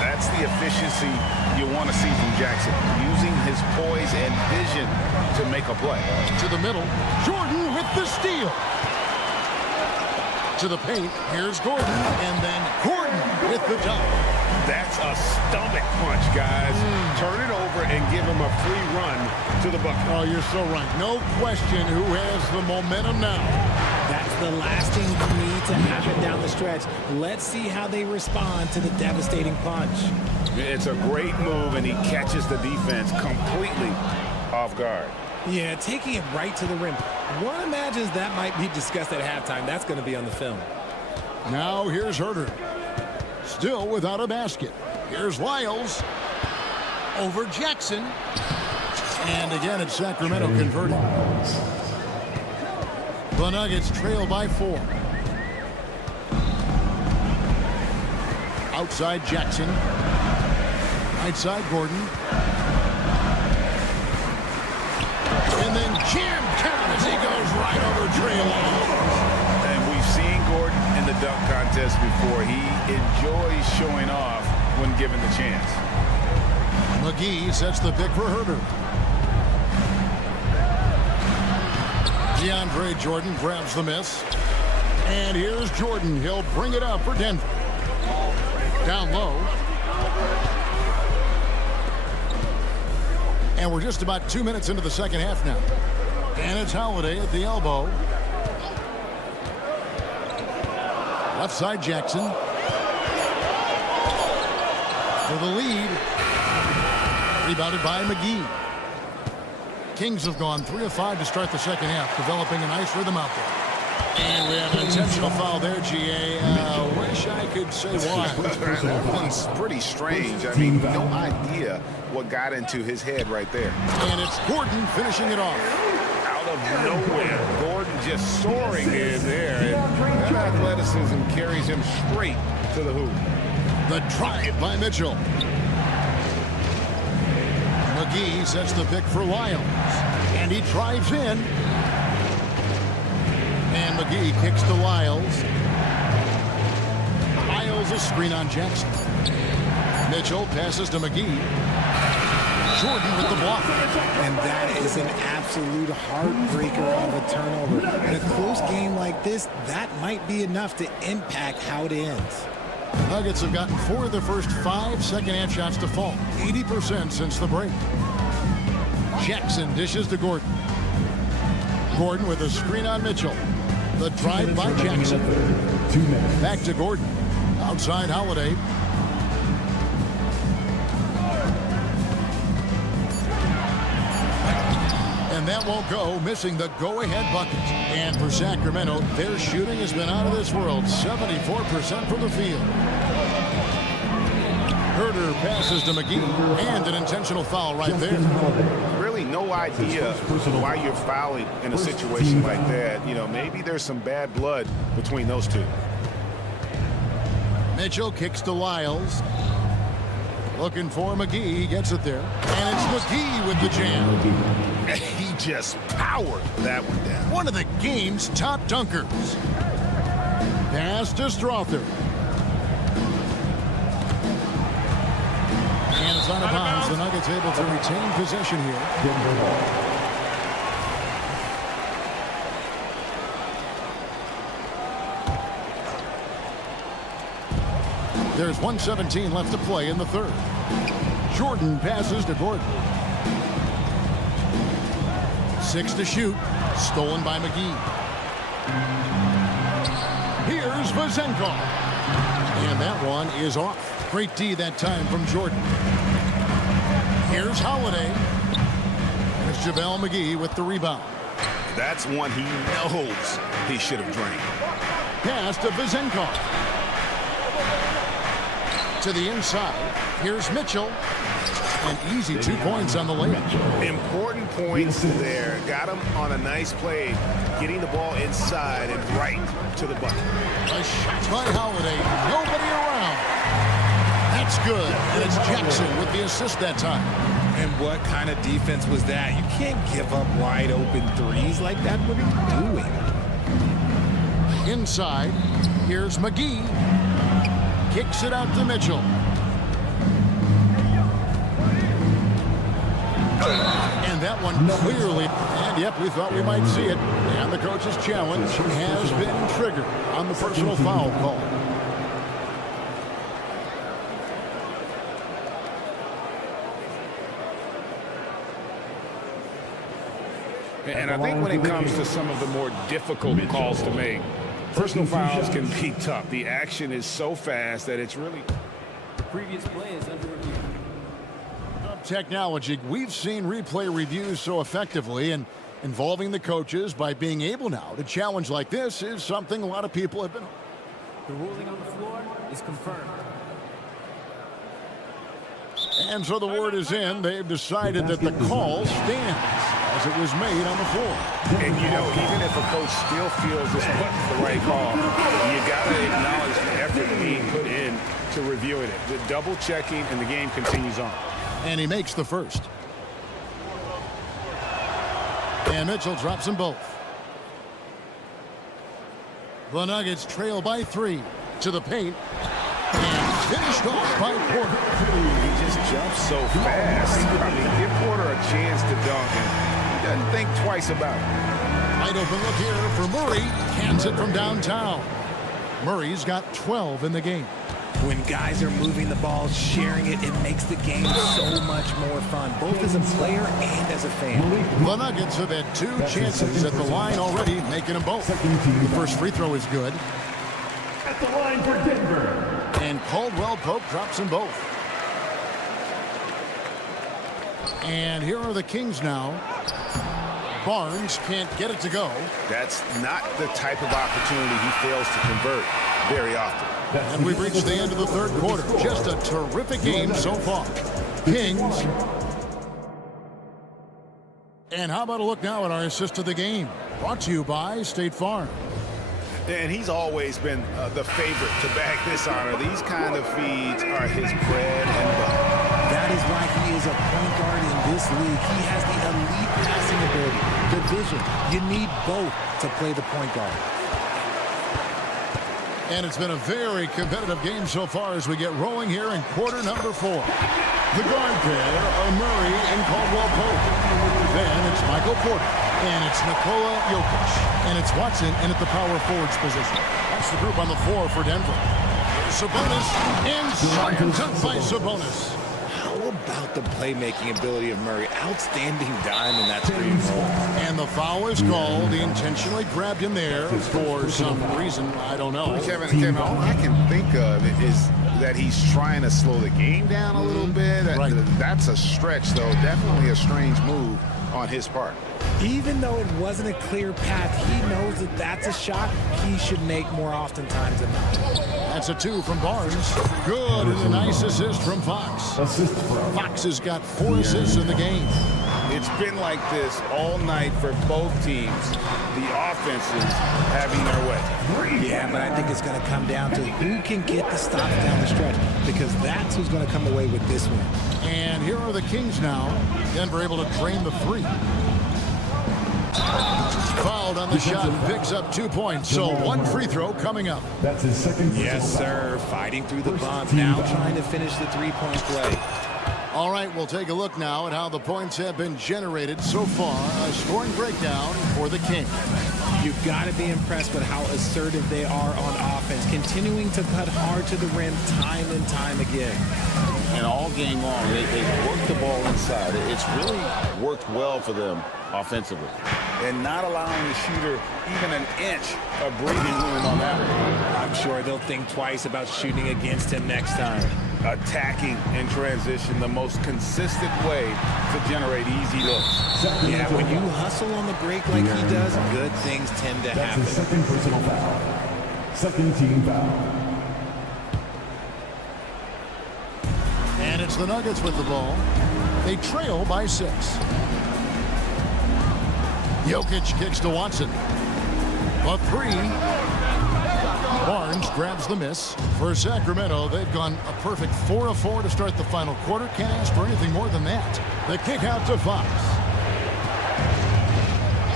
That's the efficiency you want to see from Jackson, using his poise and vision to make a play. To the middle, Jordan with the steal. To the paint, here's Gordon, and then Gordon with the dunk. That's a stomach punch, guys. Turn it over and give him a free run to the bucket. Oh, you're so right. No question who has the momentum now. That's the last thing you need to happen down the stretch. Let's see how they respond to the devastating punch. It's a great move, and he catches the defense completely off guard. Yeah, taking it right to the rim. One imagines that might be discussed at halftime. That's going to be on the film. Now here's Herder. Still without a basket. Here's Lyles. Over Jackson. And again, it's Sacramento converting. The Nuggets trail by 4. Outside Jackson. Right side Gordon. And then Jim Kevin as he goes right over Trey Lyles. And we've seen Gordon in the dunk contest before. He enjoys showing off when given the chance. McGee sets the pick for Herder. DeAndre Jordan grabs the miss. And here's Jordan. He'll bring it up for Denver. Down low. And we're just about 2 minutes into the second half now. And it's Holiday at the elbow. Left side Jackson. For the lead. Rebounded by McGee. Kings have gone 3 of 5 to start the second half, developing a nice rhythm out there. And we have an intentional foul there, GA. Wish I could say why. That one's pretty strange. I mean, no idea what got into his head right there. And it's Gordon finishing it off. Out of nowhere, Gordon just soaring in there. And that athleticism carries him straight to the hoop. The drive by Mitchell. McGee sets the pick for Lyles. And he drives in. And McGee kicks to Lyles. Lyles a screen on Jackson. Mitchell passes to McGee. Jordan with the block. And that is an absolute heartbreaker of a turnover. In a close game like this, that might be enough to impact how it ends. Nuggets have gotten 4 of their first 5 second-half shots to fall. 80% since the break. Jackson dishes to Gordon. Gordon with a screen on Mitchell. The drive by Jackson. Back to Gordon. Outside Holiday. And that won't go, missing the go-ahead bucket. And for Sacramento, their shooting has been out of this world. 74% from the field. Herder passes to McGee, and an intentional foul right there. Really no idea why you're fouling in a situation like that. You know, maybe there's some bad blood between those two. Mitchell kicks to Lyles. Looking for McGee. He gets it there. And it's McGee with the jam. He just powered that one down. One of the game's top dunkers. Pass to Strother. And it's out of bounds. The Nuggets able to retain possession here. There's 1:17 left to play in the third. Jordan passes to Gordon. 6 to shoot. Stolen by McGee. Here's Vazenkov. And that one is off. Great D that time from Jordan. Here's Holiday. There's JaVale McGee with the rebound. That's one he knows he should have drained. Pass to Vazenkov. To the inside. Here's Mitchell. An easy 2 points on the layup. Important points there. Got him on a nice play, getting the ball inside and right to the bucket. A shot by Holiday. Nobody around. That's good. And it's Jackson with the assist that time. And what kind of defense was that? You can't give up wide open threes like that. What are you doing? Inside. Here's McGee. Kicks it out to Mitchell. And that one clearly, and yep, we thought we might see it. And the coach's challenge has been triggered on the personal foul call. And I think when it comes to some of the more difficult calls to make, personal fouls can be tough. The action is so fast that it's really... The previous play is under review. Technology, we've seen replay reviews so effectively, and involving the coaches by being able now to challenge like this is something a lot of people have been... The ruling on the floor is confirmed. And so the word is in. They've decided that the call stands as it was made on the floor. And, you know, even if a coach still feels this wasn't the right call, you got to acknowledge the effort being put in to reviewing it. The double checking, and the game continues on. And he makes the first. And Mitchell drops them both. The Nuggets trail by 3 to the paint. And finished off by Porter. He just jumps so fast. I mean, give Porter a chance to dunk, and he doesn't think twice about it. Wide open look here for Murray. Cans it from downtown. Murray's got 12 in the game. When guys are moving the ball, sharing it, it makes the game so much more fun, both as a player and as a fan. The Nuggets have had 2 chances at the line already, making them both. The first free throw is good. At the line for Denver. And Caldwell Pope drops them both. And here are the Kings now. Barnes can't get it to go. That's not the type of opportunity he fails to convert very often. And we've reached the end of the third quarter. Just a terrific game so far. Kings. And how about a look now at our assist of the game? Brought to you by State Farm. And he's always been the favorite to bag this honor. These kind of feeds are his bread and butter. That is why he is a point guard in this league. He has the elite passing ability, the vision. You need both to play the point guard. And it's been a very competitive game so far as we get rolling here in quarter number 4. The guard pair are Murray and Caldwell Pope. Then it's Michael Porter. And it's Nikola Jokic. And it's Watson in at the power forwards position. That's the group on the floor for Denver. Sabonis and slam dunk by Sabonis. How about the playmaking ability of Murray? Outstanding dime in that screen roll. And the foul is called. He intentionally grabbed him there for some reason. I don't know. Kevin, all I can think of is that he's trying to slow the game down a little bit. Right. That's a stretch, though. Definitely a strange move on his part. Even though it wasn't a clear path, he knows that that's a shot he should make more oftentimes than not. That's a 2 from Barnes. Good, and a nice assist from Fox. Fox has got 4 assists in the game. It's been like this all night for both teams. The offenses having their way. Yeah, but I think it's going to come down to who can get the stops down the stretch, because that's who's going to come away with this one. And here are the Kings now. Denver able to drain the 3. Fouled on the shot, picks up 2 points. So 1 free throw coming up. That's his second. Yes, sir. Fighting through the bump. Now trying to finish the 3-point play. All right, we'll take a look now at how the points have been generated so far. A scoring breakdown for the Kings. You've got to be impressed with how assertive they are on offense, continuing to cut hard to the rim time and time again. And all game long, they work the ball inside. It's really worked well for them offensively. And not allowing the shooter even an inch of breathing room on that one. I'm sure they'll think twice about shooting against him next time. Attacking in transition, the most consistent way to generate easy looks. Yeah, when you hustle on the break like he does, good things tend to happen. That's his second personal foul. Second team foul. And it's the Nuggets with the ball. They trail by 6. Jokic kicks to Watson. A 3. Barnes grabs the miss. For Sacramento, they've gone a perfect 4 of 4 to start the final quarter. Can't ask for anything more than that. The kick out to Fox.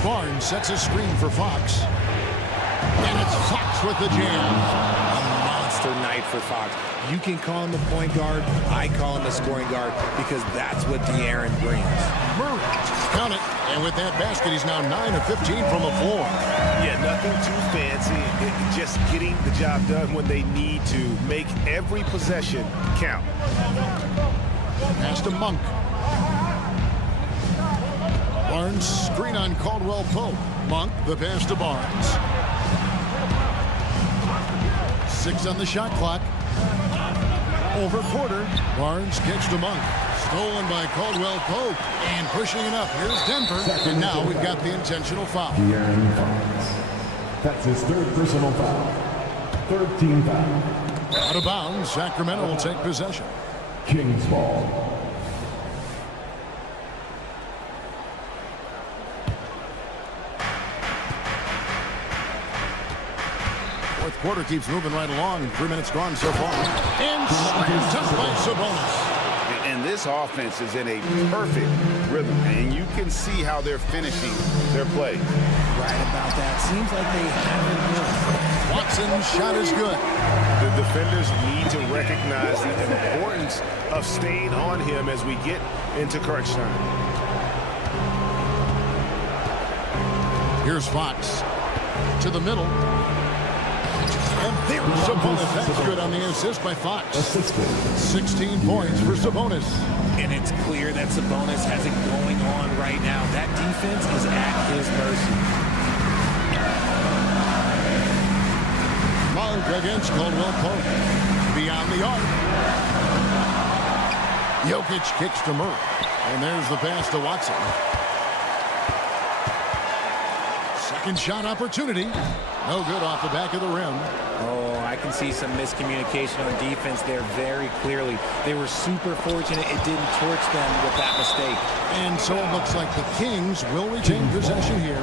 Barnes sets a screen for Fox. And it's Fox with the jam. A monster night for Fox. You can call him a point guard. I call him a scoring guard, because that's what De'Aaron brings. Murray, count it. And with that basket, he's now 9 of 15 from the floor. Yeah, nothing too fancy. Just getting the job done when they need to. Make every possession count. Pass to Monk. Barnes, screen on Caldwell Pope. Monk, the pass to Barnes. 6 on the shot clock. Over Porter. Barnes kicks to Monk. Stolen by Caldwell Pope. And pushing it up. Here's Denver. And now we've got the intentional foul. That's his 3rd personal foul. 3rd team foul. Out of bounds. Sacramento will take possession. Kings ball. Fourth quarter keeps moving right along. 3 minutes gone so far. And slammed up by Sabonis. And this offense is in a perfect rhythm, and you can see how they're finishing their play. Right about that. Seems like they haven't missed. Watson's shot is good. The defenders need to recognize the importance of staying on him as we get into crunch time. Here's Fox to the middle. And there's Sabonis. That's good on the assist by Fox. 16 points for Sabonis. And it's clear that Sabonis has it going on right now. That defense is at his mercy. Monk against Caldwell Pope. Beyond the arc. Jokic kicks to Murray. And there's the pass to Watson. Second shot opportunity. No good off the back of the rim. Oh, I can see some miscommunication on defense there very clearly. They were super fortunate it didn't torch them with that mistake. And so it looks like the Kings will retain possession here.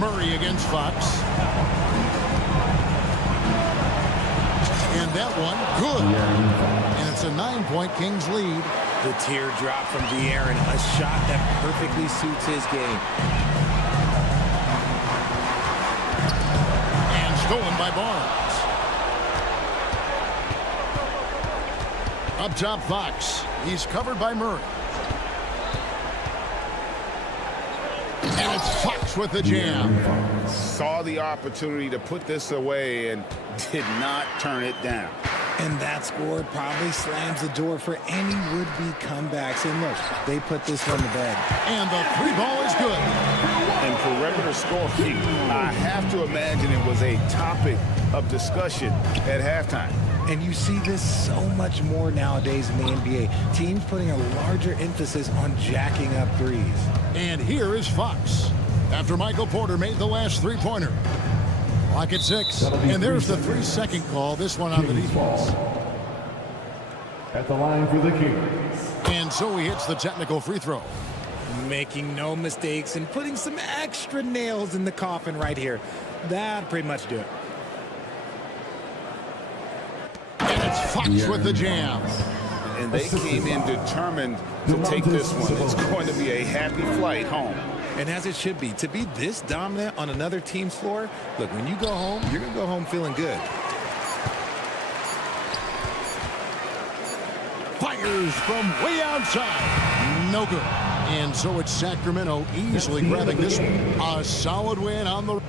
Murray against Fox. And that one, good. And it's a 9-point Kings lead. The teardrop from De'Aaron, a shot that perfectly suits his game. And stolen by Barnes. Up top, Fox. He's covered by Murray. And it's Fox with the jam. Saw the opportunity to put this away and did not turn it down. And that score probably slams the door for any would-be comebacks. And look, they put this one to bed. And the 3 ball is good. And perimeter scoring, I have to imagine it was a topic of discussion at halftime. And you see this so much more nowadays in the NBA. Teams putting a larger emphasis on jacking up threes. And here is Fox. After Michael Porter made the last 3-pointer. Clock at 6. And there's the 3-second call. This one on the defense. At the line for the Kings. And so he hits the technical free throw. Making no mistakes and putting some extra nails in the coffin right here. That'll pretty much do it. And it's Fox with the jam. And they came in determined to take this one. It's going to be a happy flight home. And as it should be. To be this dominant on another team's floor, look, when you go home, you're going to go home feeling good. Fires from way outside. No good. And so it's Sacramento easily grabbing this one. A solid win on the...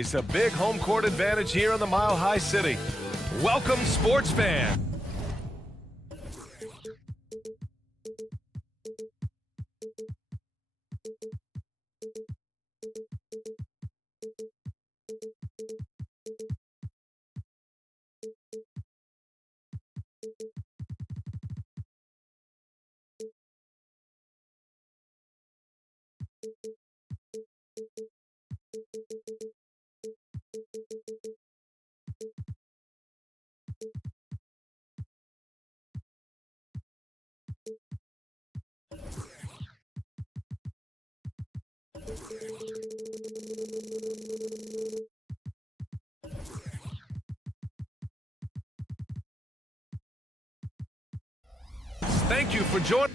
always a big home court advantage here in the Mile High City. Welcome, sports fan. Thank you for joining.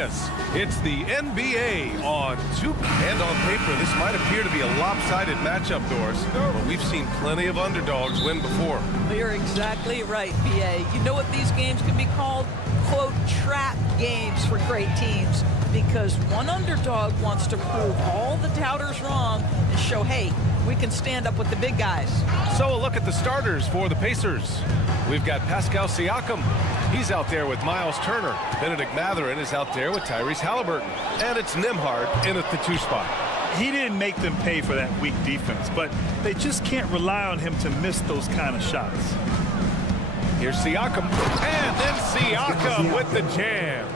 Us. It's the NBA on two. And on paper, this might appear to be a lopsided matchup, Doris, but we've seen plenty of underdogs win before. You're exactly right, BA. You know what these games can be called? Quote, trap games for great teams, because one underdog wants to prove all the doubters wrong and show, hey, we can stand up with the big guys. So a look at the starters for the Pacers. We've got Pascal Siakam. He's out there with Miles Turner. Benedict Mathurin is out there with Tyrese Halliburton. And it's Nembhard in at the 2 spot. He didn't make them pay for that weak defense, but they just can't rely on him to miss those kind of shots. Here's Siakam. And then Siakam with the jam.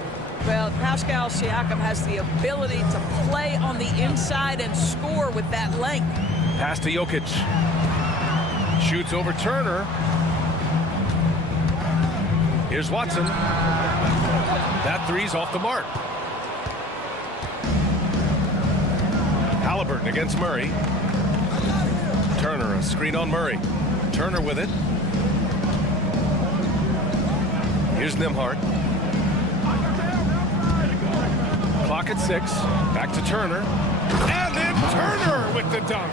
Well, Pascal Siakam has the ability to play on the inside and score with that length. Pass to Jokic. Shoots over Turner. Here's Watson. That three's off the mark. Halliburton against Murray. Turner, a screen on Murray. Turner with it. Here's Nembhard. Clock at 6. Back to Turner. And then Turner with the dunk.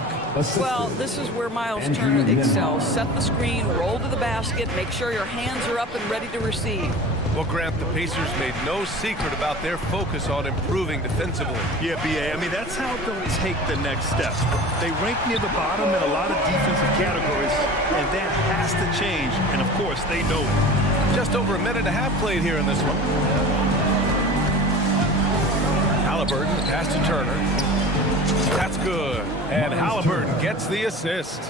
Well, this is where Miles Turner excels. Set the screen, roll to the basket, make sure your hands are up and ready to receive. Well, Grant, the Pacers made no secret about their focus on improving defensively. Yeah, BA, I mean, that's how they'll take the next step. They rank near the bottom in a lot of defensive categories, and that has to change, and of course, they know it. Just over a minute and a half played here in this one. Halliburton, pass to Turner. That's good. And Halliburton gets the assist.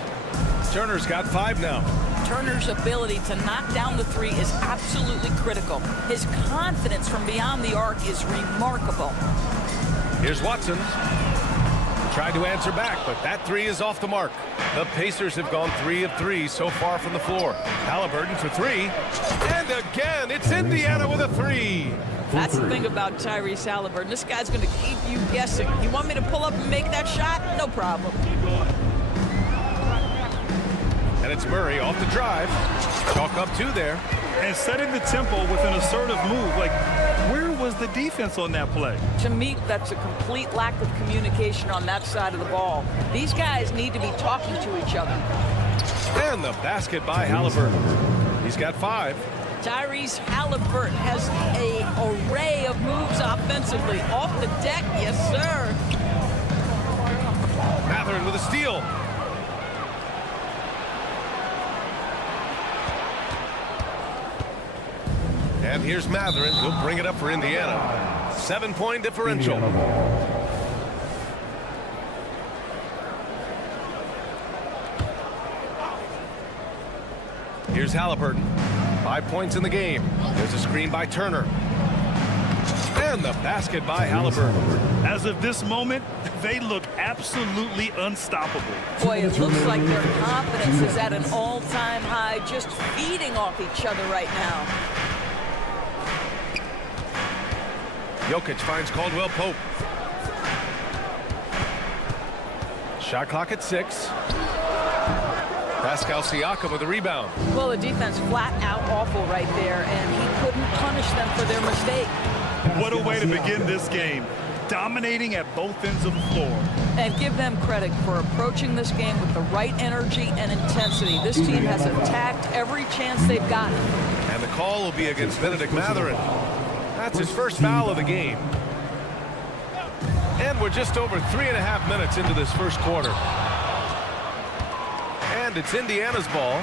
Turner's got 5 now. Turner's ability to knock down the three is absolutely critical. His confidence from beyond the arc is remarkable. Here's Watson. Tried to answer back, but that three is off the mark. The Pacers have gone 3 of 3 so far from the floor. Halliburton for 3. And again, it's Indiana with a 3. That's the thing about Tyrese Halliburton. This guy's going to keep you guessing. You want me to pull up and make that shot? No problem. And it's Murray off the drive. Chalk up 2 there. And setting the tempo with an assertive move. Like, where was the defense on that play? To me, that's a complete lack of communication on that side of the ball. These guys need to be talking to each other. And the basket by Halliburton. He's got 5. Tyrese Halliburton has an array of moves offensively. Off the deck, yes, sir. Mathurin with a steal. And here's Mathurin. He'll bring it up for Indiana. 7-point differential. Here's Halliburton. 5 points in the game. There's a screen by Turner. And the basket by Halliburton. As of this moment, They look absolutely unstoppable. Boy, it looks like their confidence is at an all-time high, just feeding off each other right now. Jokic finds Caldwell Pope. Shot clock at 6. Pascal Siakam with the rebound. Well, the defense flat out awful right there, and he couldn't punish them for their mistake. What a way to begin this game. Dominating at both ends of the floor. And give them credit for approaching this game with the right energy and intensity. This team has attacked every chance they've gotten. And the call will be against Benedict Mathurin. That's his first foul of the game. And we're just over 3.5 minutes into this first quarter. And it's Indiana's ball.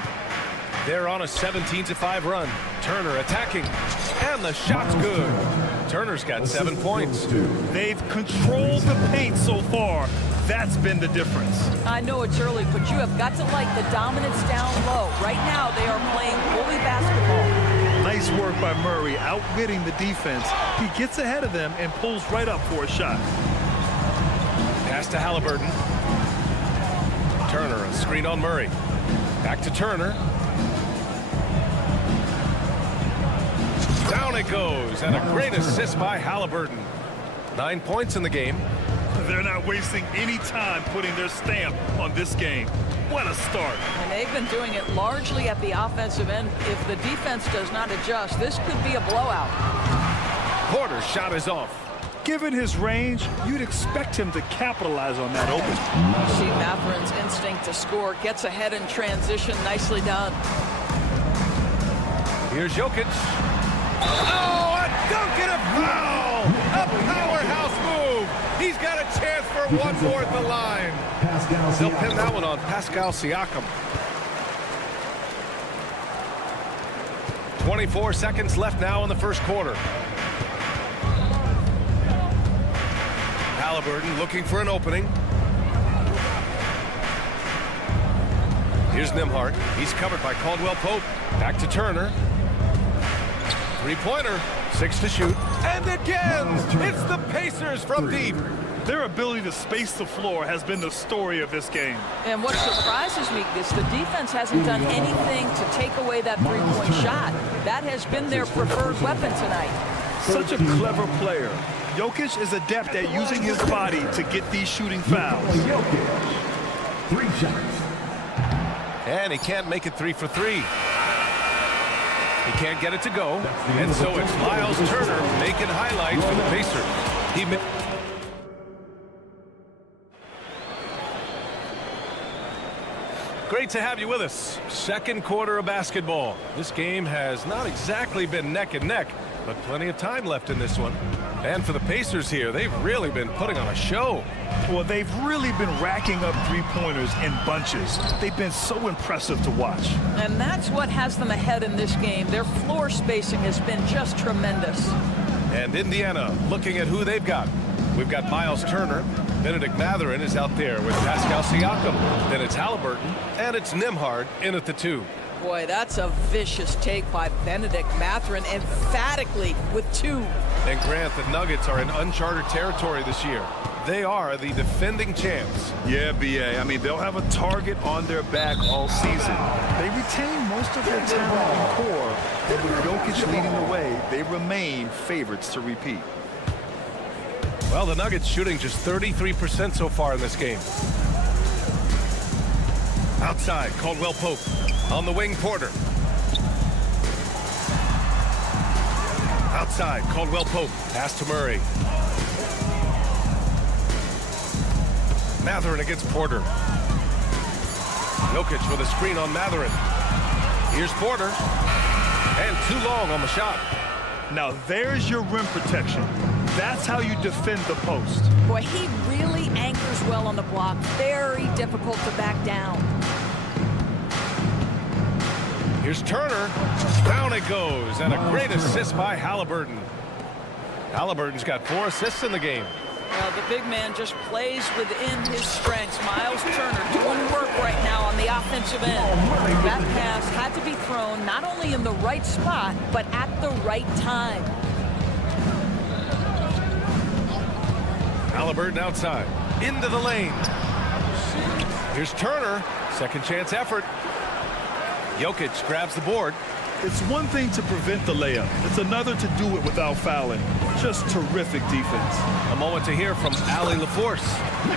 They're on a 17-5 run. Turner attacking. And the shot's good. Turner's got 7 points. They've controlled the paint so far. That's been the difference. I know it's early, but you have got to like the dominance down low. Right now, they are playing bully basketball. Nice work by Murray, outwitting the defense. He gets ahead of them and pulls right up for a shot. Pass to Halliburton. Turner, a screen on Murray. Back to Turner. Down it goes, and a great assist by Halliburton. 9 points in the game. They're not wasting any time putting their stamp on this game. What a start. And they've been doing it largely at the offensive end. If the defense does not adjust, this could be a blowout. Porter's shot is off. Given his range, you'd expect him to capitalize on that open. You see Mathurin's instinct to score. Gets ahead in transition. Nicely done. Here's Jokic. Oh, a dunk and a foul! A powerhouse move! He's got a chance for one more at the line. They'll pin that one on Pascal Siakam. 24 seconds left now in the first quarter. Halliburton looking for an opening. Here's Nembhard. He's covered by Caldwell Pope. Back to Turner. Three-pointer. 6 to shoot. And again, it's the Pacers from deep. Their ability to space the floor has been the story of this game. And what surprises me is the defense hasn't done anything to take away that three-point shot. That has been their preferred weapon tonight. Such a clever player. Jokic is adept at using his body to get these shooting fouls. 3 shots. And he can't make it 3 for 3. He can't get it to go. And so it's Miles Turner making highlights for the Pacers. Great to have you with us. Second quarter of basketball. This game has not exactly been neck and neck, but plenty of time left in this one. And for the Pacers here, they've really been putting on a show. Well, they've really been racking up three-pointers in bunches. They've been so impressive to watch. And that's what has them ahead in this game. Their floor spacing has been just tremendous. And Indiana looking at who they've got. We've got Miles Turner. Benedict Mathurin is out there with Pascal Siakam. Then it's Halliburton. And it's Nembhard in at the 2. Boy, that's a vicious take by Benedict Mathurin, emphatically with 2. And Grant, the Nuggets are in uncharted territory this year. They are the defending champs. Yeah, B.A. I mean, they'll have a target on their back all season. They retain most of their talent and core, and with Jokic leading the way, they remain favorites to repeat. Well, the Nuggets shooting just 33% so far in this game. Outside, Caldwell Pope. On the wing, Porter. Outside, Caldwell Pope. Pass to Murray. Mathurin against Porter. Jokic with a screen on Mathurin. Here's Porter. And too long on the shot. Now there's your rim protection. That's how you defend the post. Boy, he really anchors well on the block. Very difficult to back down. Here's Turner. Down it goes. And a great assist by Halliburton. Halliburton's got 4 assists in the game. Well, the big man just plays within his strengths. Miles Turner doing work right now on the offensive end. That pass had to be thrown not only in the right spot, but at the right time. Halliburton outside. into the lane. Here's Turner. Second chance effort. Jokic grabs the board. It's one thing to prevent the layup. It's another to do it without fouling. Just terrific defense. A moment to hear from Allie LaForce.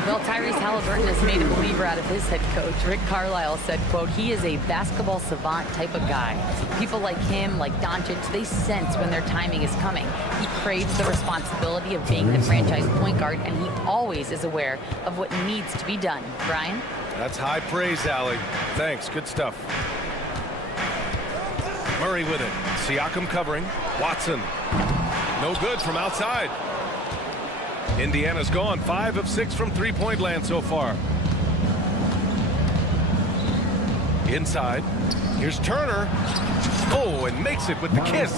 Well, Tyrese Halliburton has made a believer out of his head coach. Rick Carlisle said, quote, he is a basketball savant type of guy. People like him, like Doncic, they sense when their timing is coming. He craves the responsibility of being the franchise point guard, and he always is aware of what needs to be done. Brian? That's high praise, Allie. Thanks. Good stuff. Murray with it. Siakam covering. Watson. No good from outside. Indiana's gone 5 of 6 from three-point land so far. Inside. Here's Turner. Oh, and makes it with the kiss.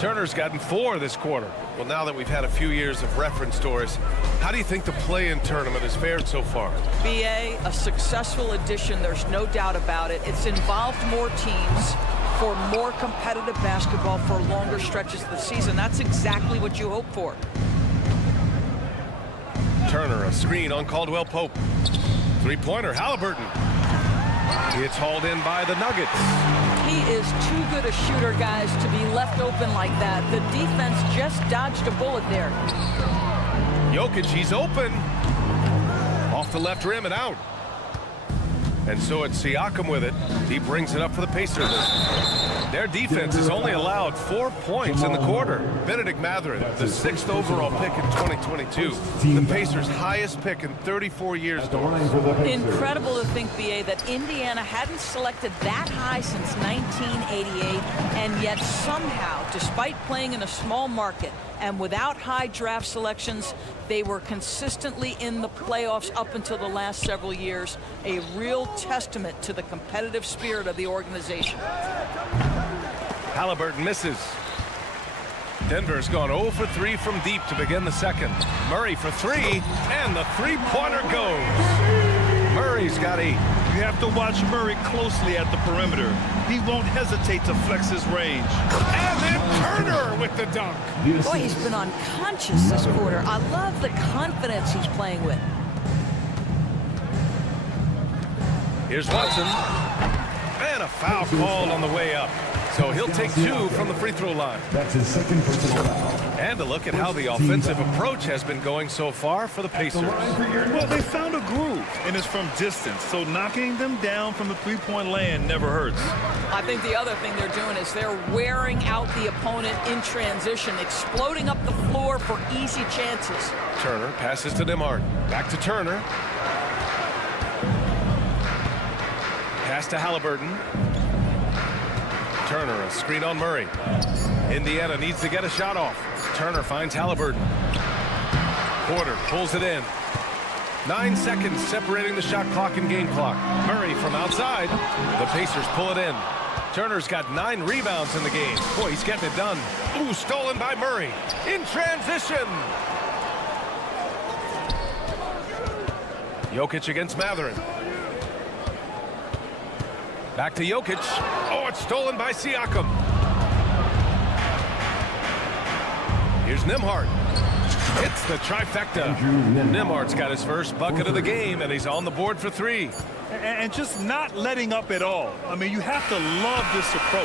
Turner's gotten 4 this quarter. Well, now that we've had a few years of reference stories, how do you think the play-in tournament has fared so far? BA, a successful addition, there's no doubt about it. It's involved more teams for more competitive basketball for longer stretches of the season. That's exactly what you hope for. Turner, a screen on Caldwell Pope. Three-pointer, Halliburton. It's hauled in by the Nuggets. He is too good a shooter, guys, to be left open like that. The defense just dodged a bullet there. Jokic, he's open. Off the left rim and out. And so it's Siakam with it. He brings it up for the Pacers. Their defense has only allowed 4 points in the quarter. Benedict Mathurin, the 6th overall pick in 2022. The Pacers' highest pick in 34 years. Incredible to think, BA, that Indiana hadn't selected that high since 1988, and yet somehow, despite playing in a small market and without high draft selections, they were consistently in the playoffs up until the last several years. A real testament to the competitive spirit of the organization. Halliburton misses. Denver's gone 0 for 3 from deep to begin the second. Murray for 3, and the three-pointer goes. Murray's got 8. You have to watch Murray closely at the perimeter. He won't hesitate to flex his range. And then Turner with the dunk. Boy, he's been unconscious this quarter. I love the confidence he's playing with. Here's Watson. And a foul called on the way up. So he'll take 2 from the free throw line. That's his second personal foul. And a look at how the offensive approach has been going so far for the Pacers. Well, they found a groove, and it's from distance. So knocking them down from the three-point land never hurts. I think the other thing they're doing is they're wearing out the opponent in transition, exploding up the floor for easy chances. Turner passes to Nembhard. Back to Turner. Pass to Halliburton. Turner, a screen on Murray. Indiana needs to get a shot off. Turner finds Halliburton. Porter pulls it in. 9 seconds separating the shot clock and game clock. Murray from outside. The Pacers pull it in. Turner's got 9 rebounds in the game. Boy, he's getting it done. Ooh, stolen by Murray. In transition. Jokic against Mathurin. Back to Jokic. Oh, it's stolen by Siakam. Here's Nembhard. It's the trifecta. Nembhard's got his first bucket of the game, and he's on the board for 3. And just not letting up at all. I mean, you have to love this approach.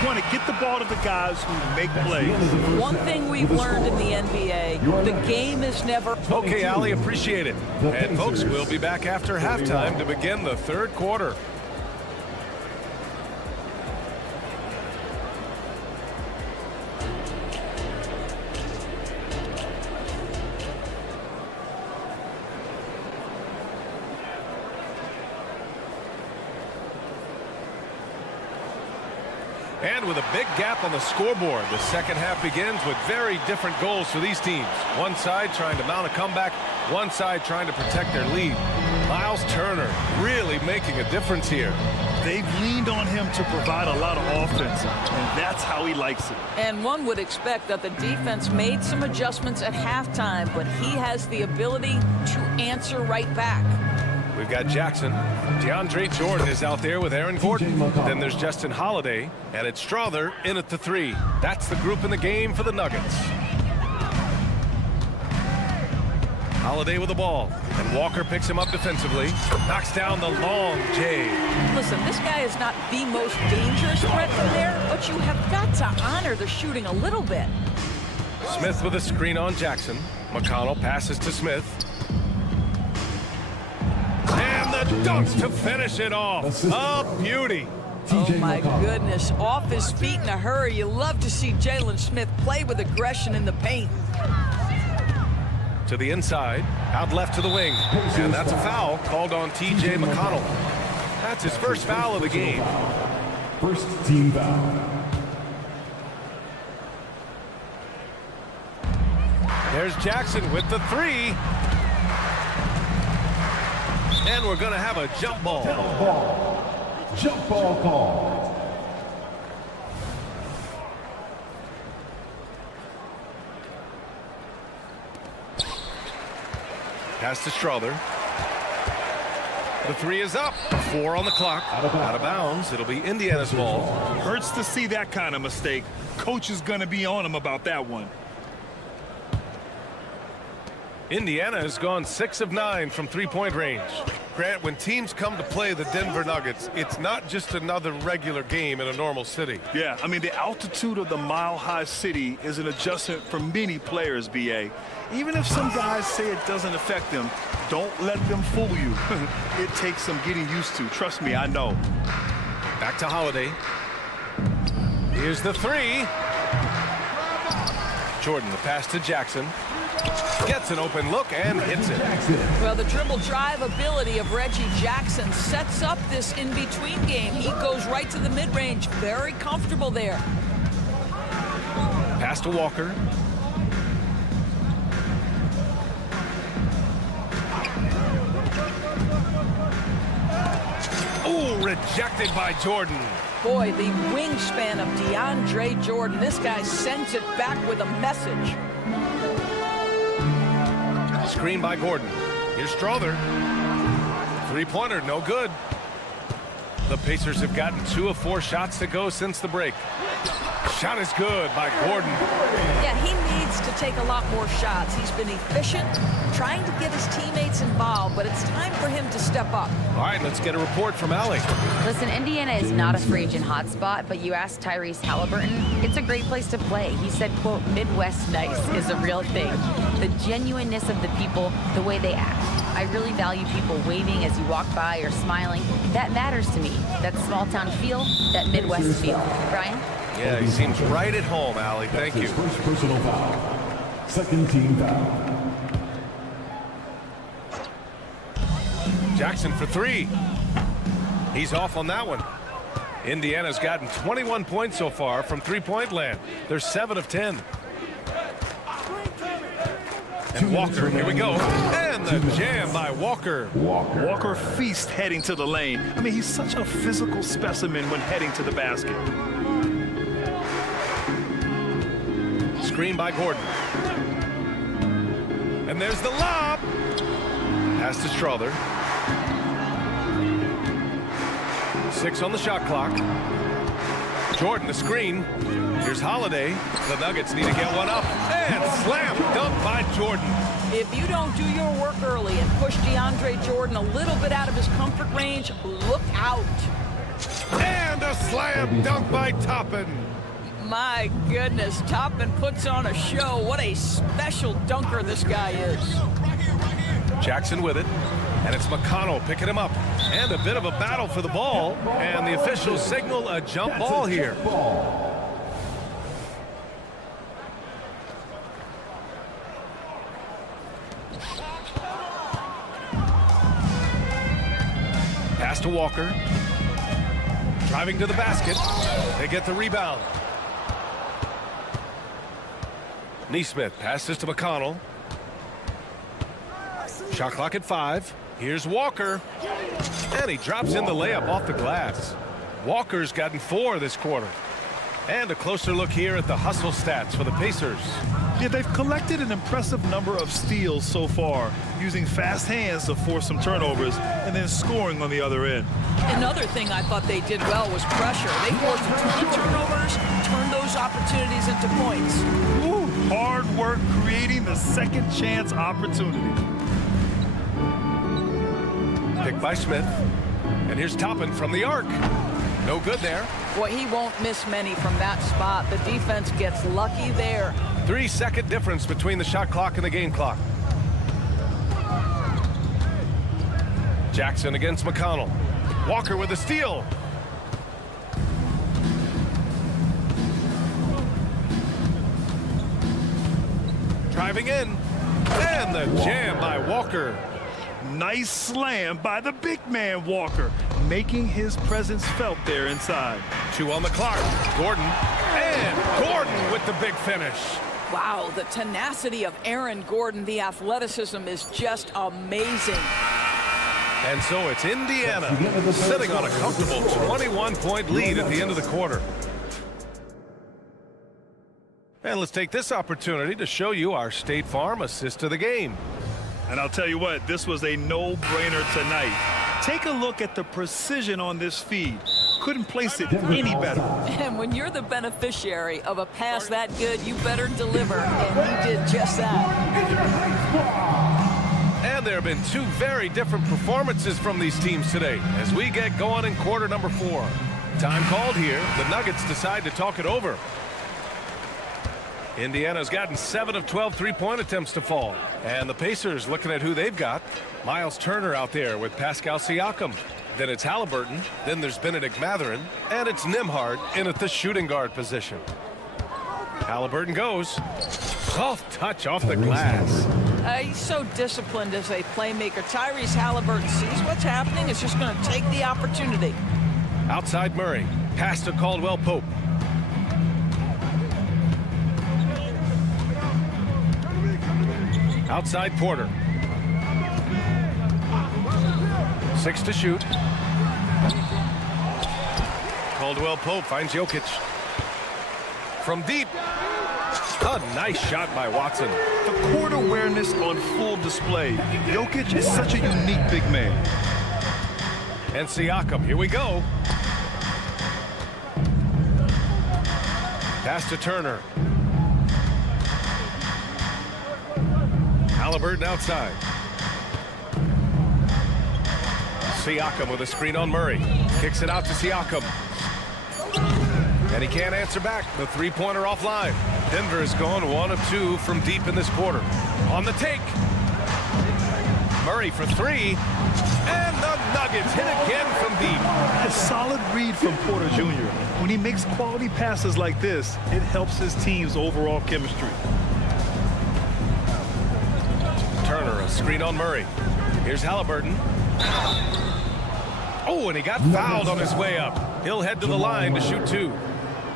You want to get the ball to the guys who make plays. One thing we've learned in the NBA, the game is never... Okay, Allie, appreciate it. And folks, we'll be back after halftime to begin the third quarter. And with a big gap on the scoreboard, the second half begins with very different goals for these teams. One side trying to mount a comeback, one side trying to protect their lead. Miles Turner really making a difference here. They've leaned on him to provide a lot of offense, and that's how he likes it. And one would expect that the defense made some adjustments at halftime, but he has the ability to answer right back. We've got Jackson. DeAndre Jordan is out there with Aaron Gordon. Then there's Justin Holiday, and it's Strother in at the 3. That's the group in the game for the Nuggets. Holiday with the ball, and Walker picks him up defensively. Knocks down the long J. Listen, this guy is not the most dangerous threat from there, but you have got to honor the shooting a little bit. Smith with a screen on Jackson. McConnell passes to Smith. And the dunk to finish it off. A beauty. Oh, my goodness. Off his feet in a hurry. You love to see Jalen Smith play with aggression in the paint. To the inside, out left to the wing. And that's a foul called on T.J. McConnell. That's his first foul of the game. First team foul. There's Jackson with the three. And we're going to have a jump ball. Jump ball call. Pass to Strother. The three is up. 4 on the clock. Out of bounds. It'll be Indiana's ball. Hurts to see that kind of mistake. Coach is going to be on him about that one. Indiana has gone 6 of 9 from three-point range. Grant, when teams come to play the Denver Nuggets, it's not just another regular game in a normal city. Yeah, I mean, the altitude of the mile-high city is an adjustment for many players, B.A. Even if some guys say it doesn't affect them, don't let them fool you. It takes some getting used to. Trust me, I know. Back to Holiday. Here's the three. Jordan, the pass to Jackson. Gets an open look and hits it. Well, the dribble drive ability of Reggie Jackson sets up this in-between game. He goes right to the mid-range. Very comfortable there. Pass to Walker. Ooh, rejected by Jordan. Boy, the wingspan of DeAndre Jordan. This guy sends it back with a message. Screen by Gordon. Here's Strother. Three-pointer, no good. The Pacers have gotten 2 of 4 shots to go since the break. Shot is good by Gordon. Yeah, he needs to take a lot more shots. He's been efficient, trying to get his teammates involved, but it's time for him to step up. All right, let's get a report from Allie. Listen, Indiana is not a free agent hotspot, but you asked Tyrese Halliburton, it's a great place to play. He said, quote, Midwest nice is a real thing. The genuineness of the people, the way they act. I really value people waving as you walk by or smiling. That matters to me. That small town feel, that Midwest feel. Brian? Yeah, he seems right at home, Allie. Thank you. First personal foul. Second team foul. Jackson for 3. He's off on that one. Indiana's gotten 21 points so far from three-point land. They're 7 of 10. And Walker, here we go. And the jam by Walker. Walker feast heading to the lane. I mean, he's such a physical specimen when heading to the basket. Screen by Gordon. And there's the lob. Pass to Strother. 6 on the shot clock. Jordan, the screen. Here's Holiday. The Nuggets need to get one up. And slam dunk by Jordan. If you don't do your work early and push DeAndre Jordan a little bit out of his comfort range, look out. And a slam dunk by Toppin. My goodness, Toppin puts on a show. What a special dunker this guy is. Jackson with it. And it's McConnell picking him up. And a bit of a battle for the ball. And the officials signal a jump ball here. Pass to Walker. Driving to the basket. They get the rebound. Neesmith passes to McConnell. Shot clock at 5. Here's Walker. And he drops in the layup off the glass. Walker's gotten 4 this quarter. And a closer look here at the hustle stats for the Pacers. Yeah, they've collected an impressive number of steals so far, using fast hands to force some turnovers and then scoring on the other end. Another thing I thought they did well was pressure. They forced a ton of turnovers, turned those opportunities into points. Ooh, Hard work creating the second chance opportunity. Pick by Smith. And here's Toppin from the arc. No good there. Boy, he won't miss many from that spot. The defense gets lucky there. 3-second difference between the shot clock and the game clock. Jackson against McConnell. Walker with a steal. Driving in. And the jam by Walker. Nice slam by the big man Walker, making his presence felt there inside. 2 on the clock. Gordon. And Gordon with the big finish. Wow, the tenacity of Aaron Gordon, the athleticism is just amazing. And so it's Indiana sitting on a comfortable 21-point lead at the end of the quarter. And let's take this opportunity to show you our State Farm assist of the game. And I'll tell you what, this was a no-brainer tonight. Take a look at the precision on this feed. Couldn't place it any better. And when you're the beneficiary of a pass that good, you better deliver, and he did just that. And there have been 2 very different performances from these teams today as we get going in quarter number 4. Time called here. The Nuggets decide to talk it over. Indiana's gotten 7 of 12 3-point attempts to fall. And the Pacers looking at who they've got. Miles Turner out there with Pascal Siakam. Then it's Halliburton. Then there's Benedict Mathurin. And it's Nembhard in at the shooting guard position. Halliburton goes. Soft touch off the glass. He's so disciplined as a playmaker. Tyrese Halliburton sees what's happening. It's just going to take the opportunity. Outside Murray. Pass to Caldwell Pope. Outside Porter. 6 to shoot. Caldwell Pope finds Jokic. From deep. A nice shot by Watson. The court awareness on full display. Jokic is such a unique big man. And Siakam, here we go. Pass to Turner. Halliburton outside. Siakam with a screen on Murray. Kicks it out to Siakam. And he can't answer back. The 3-pointer offline. Denver has gone 1 of 2 from deep in this quarter. On the take. Murray for 3. And the Nuggets hit again from deep. A solid read from Porter Jr. When he makes quality passes like this, it helps his team's overall chemistry. Turner, a screen on Murray. Here's Halliburton. Oh, and he got fouled on his way up. He'll head to the line to shoot 2.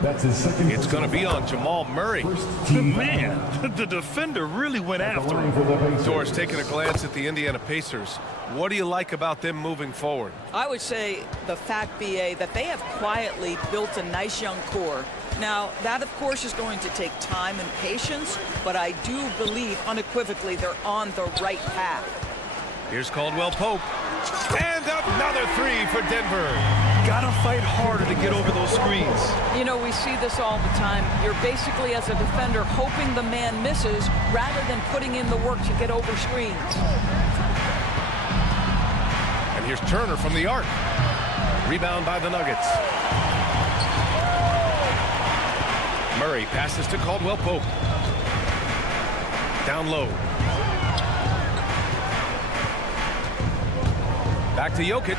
That's his second. It's going to be on Jamal Murray. Man, the defender really went after him. Doris, taking a glance at the Indiana Pacers. What do you like about them moving forward? I would say the fact, BA, that they have quietly built a nice young core. Now, that, of course, is going to take time and patience, but I do believe unequivocally they're on the right path. Here's Caldwell Pope. And another 3 for Denver. Gotta fight harder to get over those screens. You know, we see this all the time. You're basically, as a defender, hoping the man misses rather than putting in the work to get over screens. And here's Turner from the arc. Rebound by the Nuggets. Murray passes to Caldwell Pope. Down low. Back to Jokic.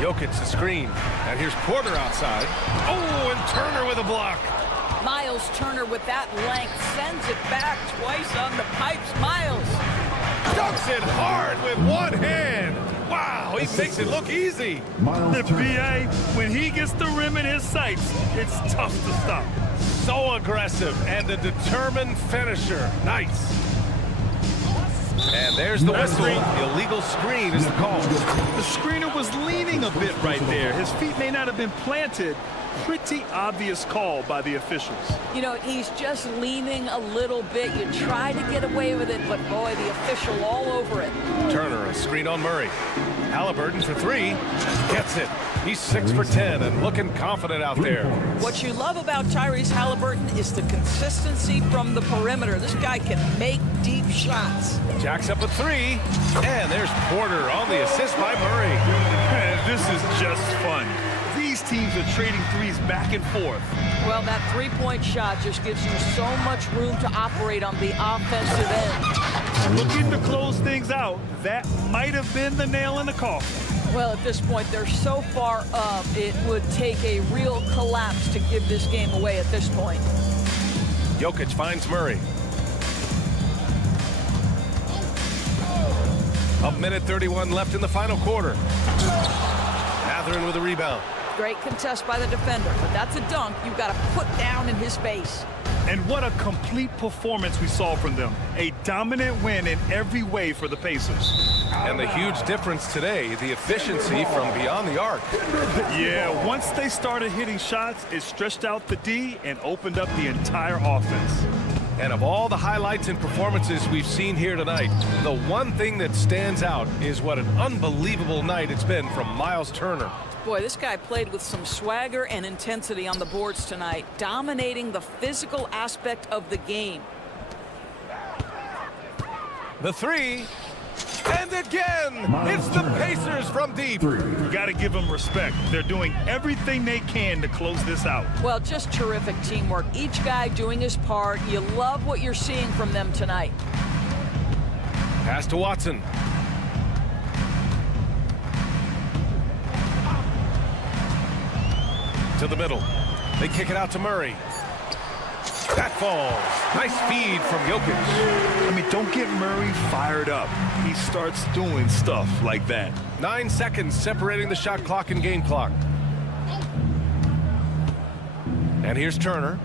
Jokic the screen. And here's Porter outside. Oh, and Turner with a block. Miles Turner with that length sends it back twice on the pipes. Miles dunks it hard with one hand. Wow, he makes it look easy. The BA, when he gets the rim in his sights, it's tough to stop. So aggressive and a determined finisher. Nice. And there's the whistle. Illegal screen is the call. The screener was leaning a bit right there. His feet may not have been planted. Pretty obvious call by the officials. You know, he's just leaning a little bit. You try to get away with it, but boy, the official all over it. Turner, a screen on Murray. Halliburton for 3. Gets it. He's 6 for 10 and looking confident out there. What you love about Tyrese Halliburton is the consistency from the perimeter. This guy can make deep shots. Jacks up a 3, and there's Porter on the assist by Murray. Man, this is just fun. These teams are trading threes back and forth. Well, that three-point shot just gives you so much room to operate on the offensive end. Looking to close things out, that might have been the nail in the coffin. Well, at this point, they're so far up, it would take a real collapse to give this game away at this point. Jokic finds Murray. A minute 31 left in the final quarter. Mathurin with a rebound. Great contest by the defender, but that's a dunk you've got to put down in his face. And what a complete performance we saw from them. A dominant win in every way for the Pacers. And the huge difference today, the efficiency from beyond the arc. Yeah, once they started hitting shots, it stretched out the D and opened up the entire offense. And of all the highlights and performances we've seen here tonight, the one thing that stands out is what an unbelievable night it's been from Miles Turner. Boy, this guy played with some swagger and intensity on the boards tonight, dominating the physical aspect of the game. The 3, and again, it's the Pacers from deep. You got to give them respect. They're doing everything they can to close this out. Well, just terrific teamwork. Each guy doing his part. You love what you're seeing from them tonight. Pass to Watson. To the middle. They kick it out to Murray. That falls. Nice feed from Jokic. I mean, don't get Murray fired up. He starts doing stuff like that. 9 seconds separating the shot clock and game clock. And here's Turner.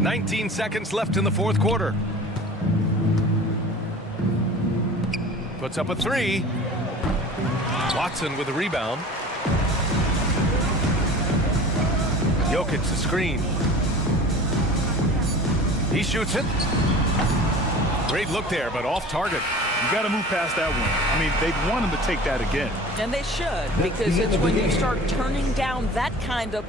19 seconds left in the fourth quarter. Puts up a 3. Watson with a rebound. Jokic the screen. He shoots it. Great look there, but off target. You got to move past that one. I mean, they'd want him to take that again. And they should, because it's when you start turning down that kind of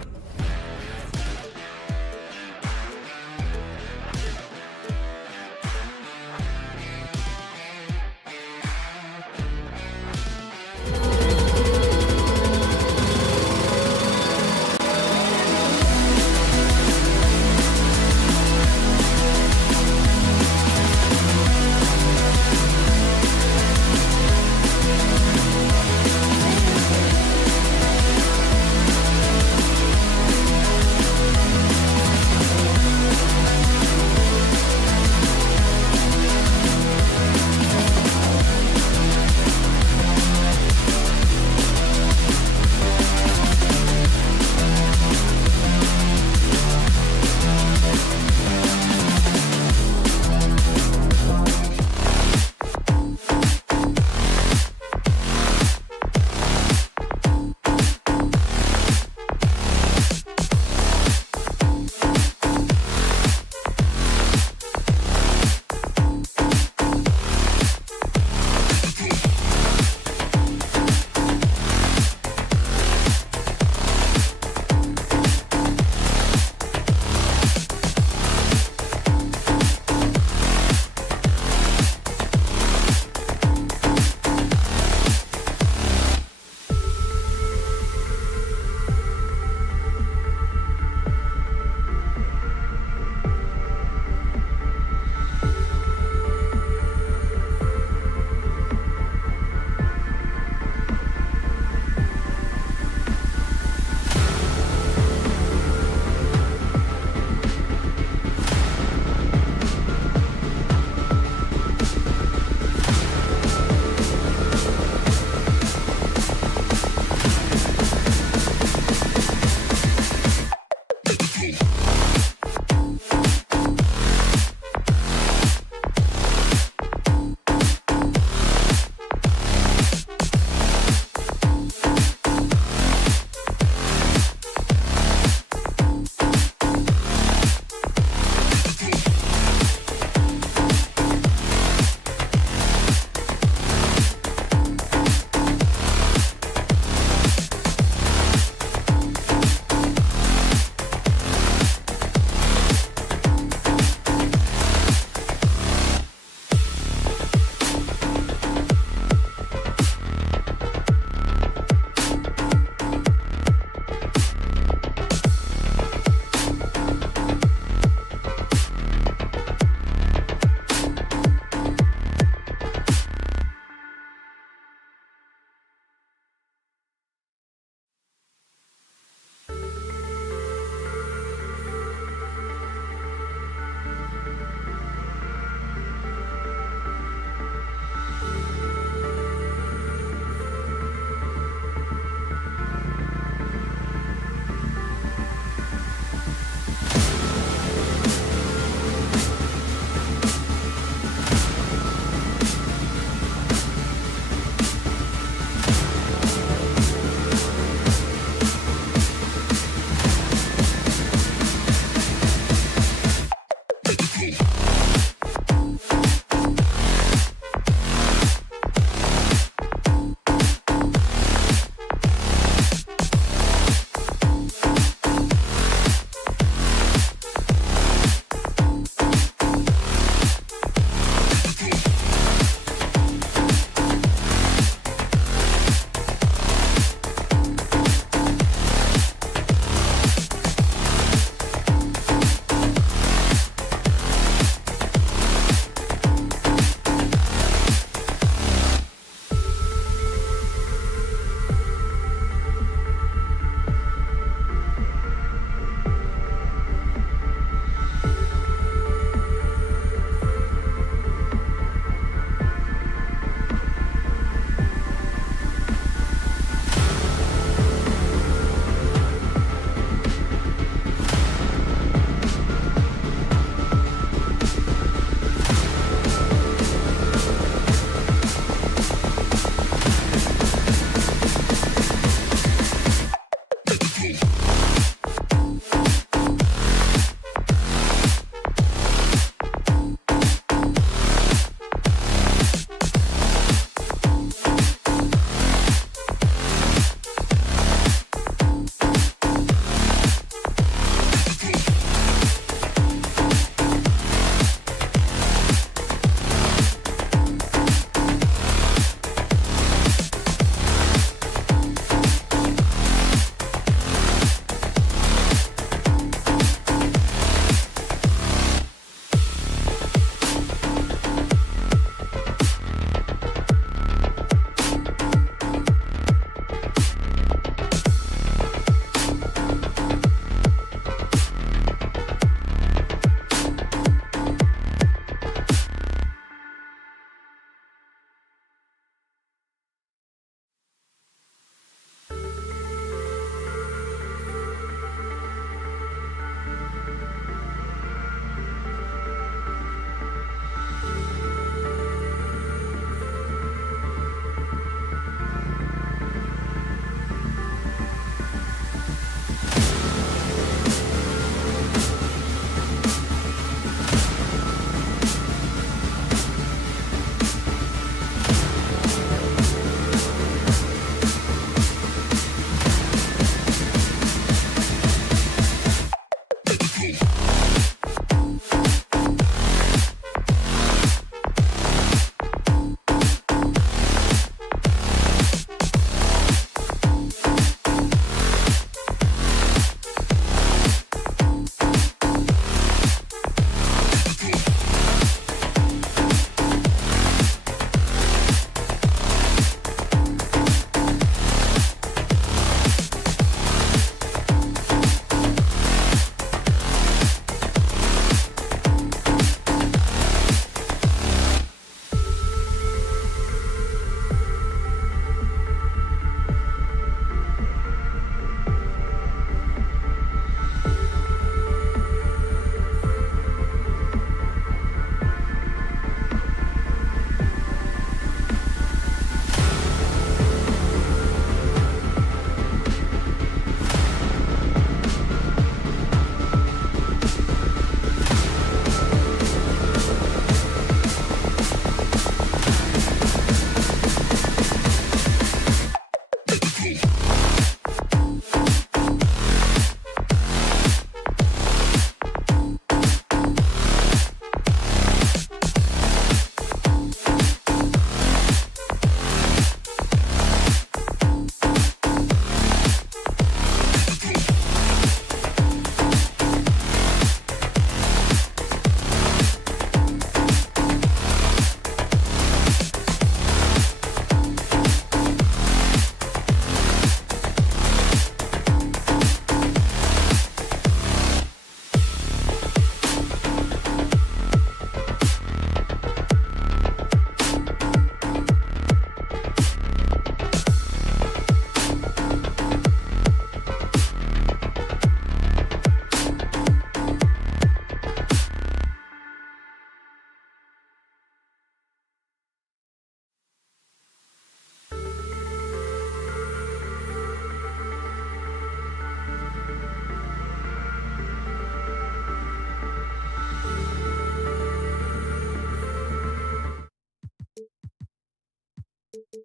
Well,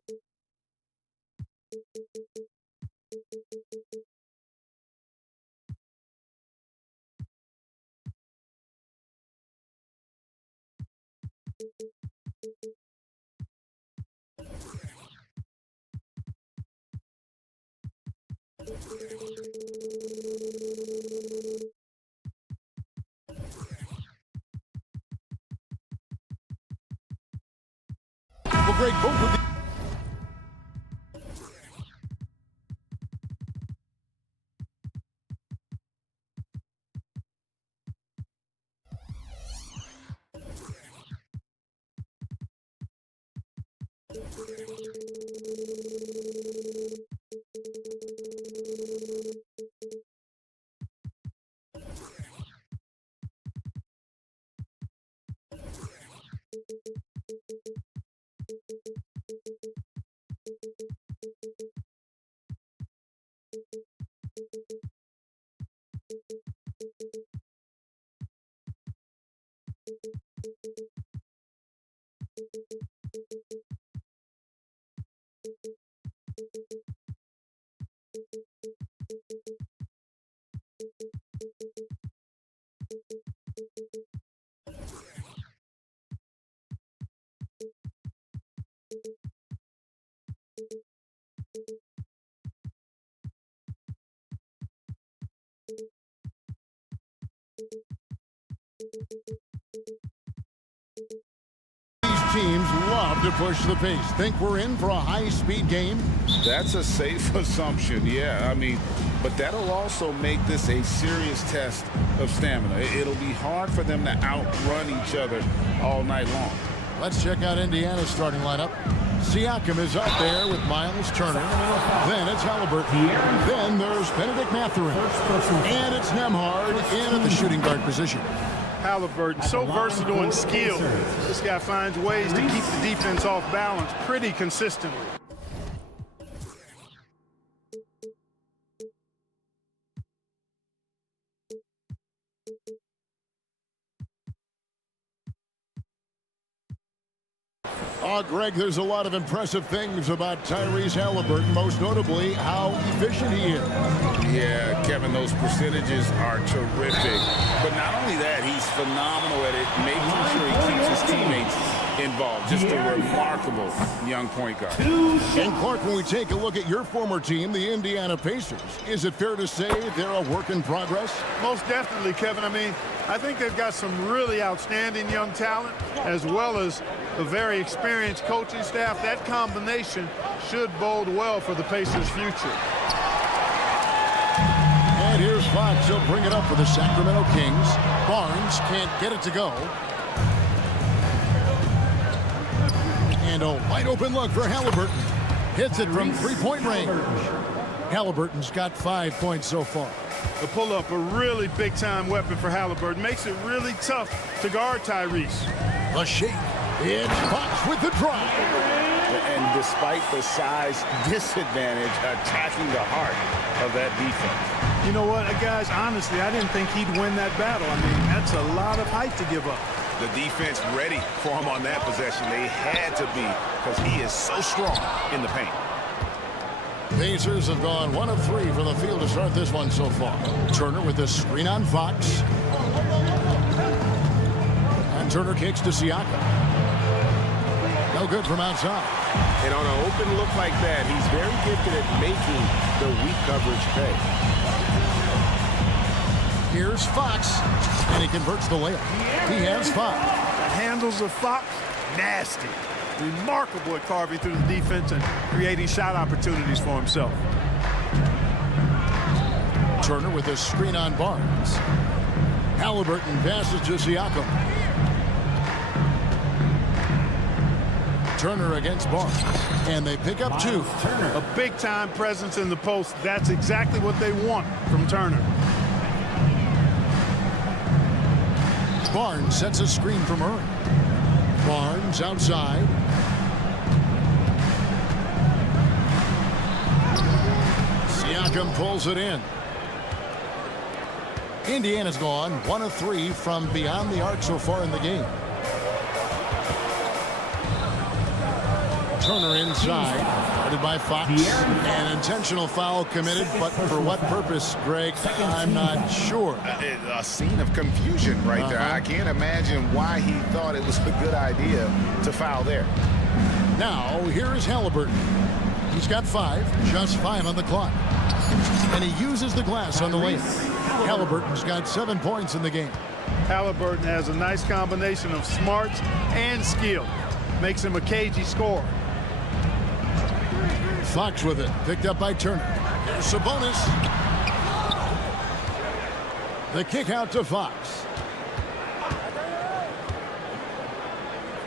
Greg, both of the teams love to push the pace. Think we're in for a high-speed game? That's a safe assumption, yeah. I mean, but that'll also make this a serious test of stamina. It'll be hard for them to outrun each other all night long. Let's check out Indiana's starting lineup. Siakam is up there with Miles Turner. Then it's Halliburton. Then there's Benedict Mathurin. And it's Nembhard in at the shooting guard position. Halliburton, so versatile and skilled. This guy finds ways to keep the defense off balance pretty consistently. Oh, Greg, there's a lot of impressive things about Tyrese Halliburton, most notably how efficient he is. Yeah, Kevin, those percentages are terrific. But not only that, he's phenomenal at it, making sure he keeps his teammates involved. Just a remarkable young point guard. And Clark, when we take a look at your former team, the Indiana Pacers, is it fair to say they're a work in progress? Most definitely, Kevin. I mean, I think they've got some really outstanding young talent, as well as a very experienced coaching staff. That combination should bode well for the Pacers' future. And here's Fox. He'll bring it up for the Sacramento Kings. Barnes can't get it to go. And a wide open look for Halliburton. Hits it from three-point range. Halliburton's got 5 points so far. The pull-up, a really big-time weapon for Halliburton. Makes it really tough to guard Tyrese. A shake. It's Fox with the drive. And despite the size disadvantage, attacking the heart of that defense. You know what, guys, honestly, I didn't think he'd win that battle. I mean, that's a lot of height to give up. The defense ready for him on that possession. They had to be, because he is so strong in the paint. Pacers have gone 1 of 3 from the field to start this one so far. Turner with the screen on Fox. And Turner kicks to Siakam. No good from outside. And on an open look like that, he's very gifted at making the weak coverage pay. Here's Fox, and he converts the layup. He has 5. The handles of Fox, nasty. Remarkable at carving through the defense and creating shot opportunities for himself. Turner with a screen on Barnes. Halliburton passes to Siakam. Turner against Barnes, and they pick up 2. A big-time presence in the post. That's exactly what they want from Turner. Barnes sets a screen from Murray. Barnes outside. Siakam pulls it in. Indiana's gone 1 of 3 from beyond the arc so far in the game. Turner inside, headed by Fox. An intentional foul committed, but for what purpose, Greg? I'm not sure. A scene of confusion right there. I can't imagine why he thought it was a good idea to foul there. Now, here is Halliburton. He's got 5, just 5 on the clock. And he uses the glass on the lane. Halliburton's got 7 points in the game. Halliburton has a nice combination of smarts and skill. Makes him a cagey scorer. Fox with it, picked up by Turner. Here's Sabonis. The kick out to Fox.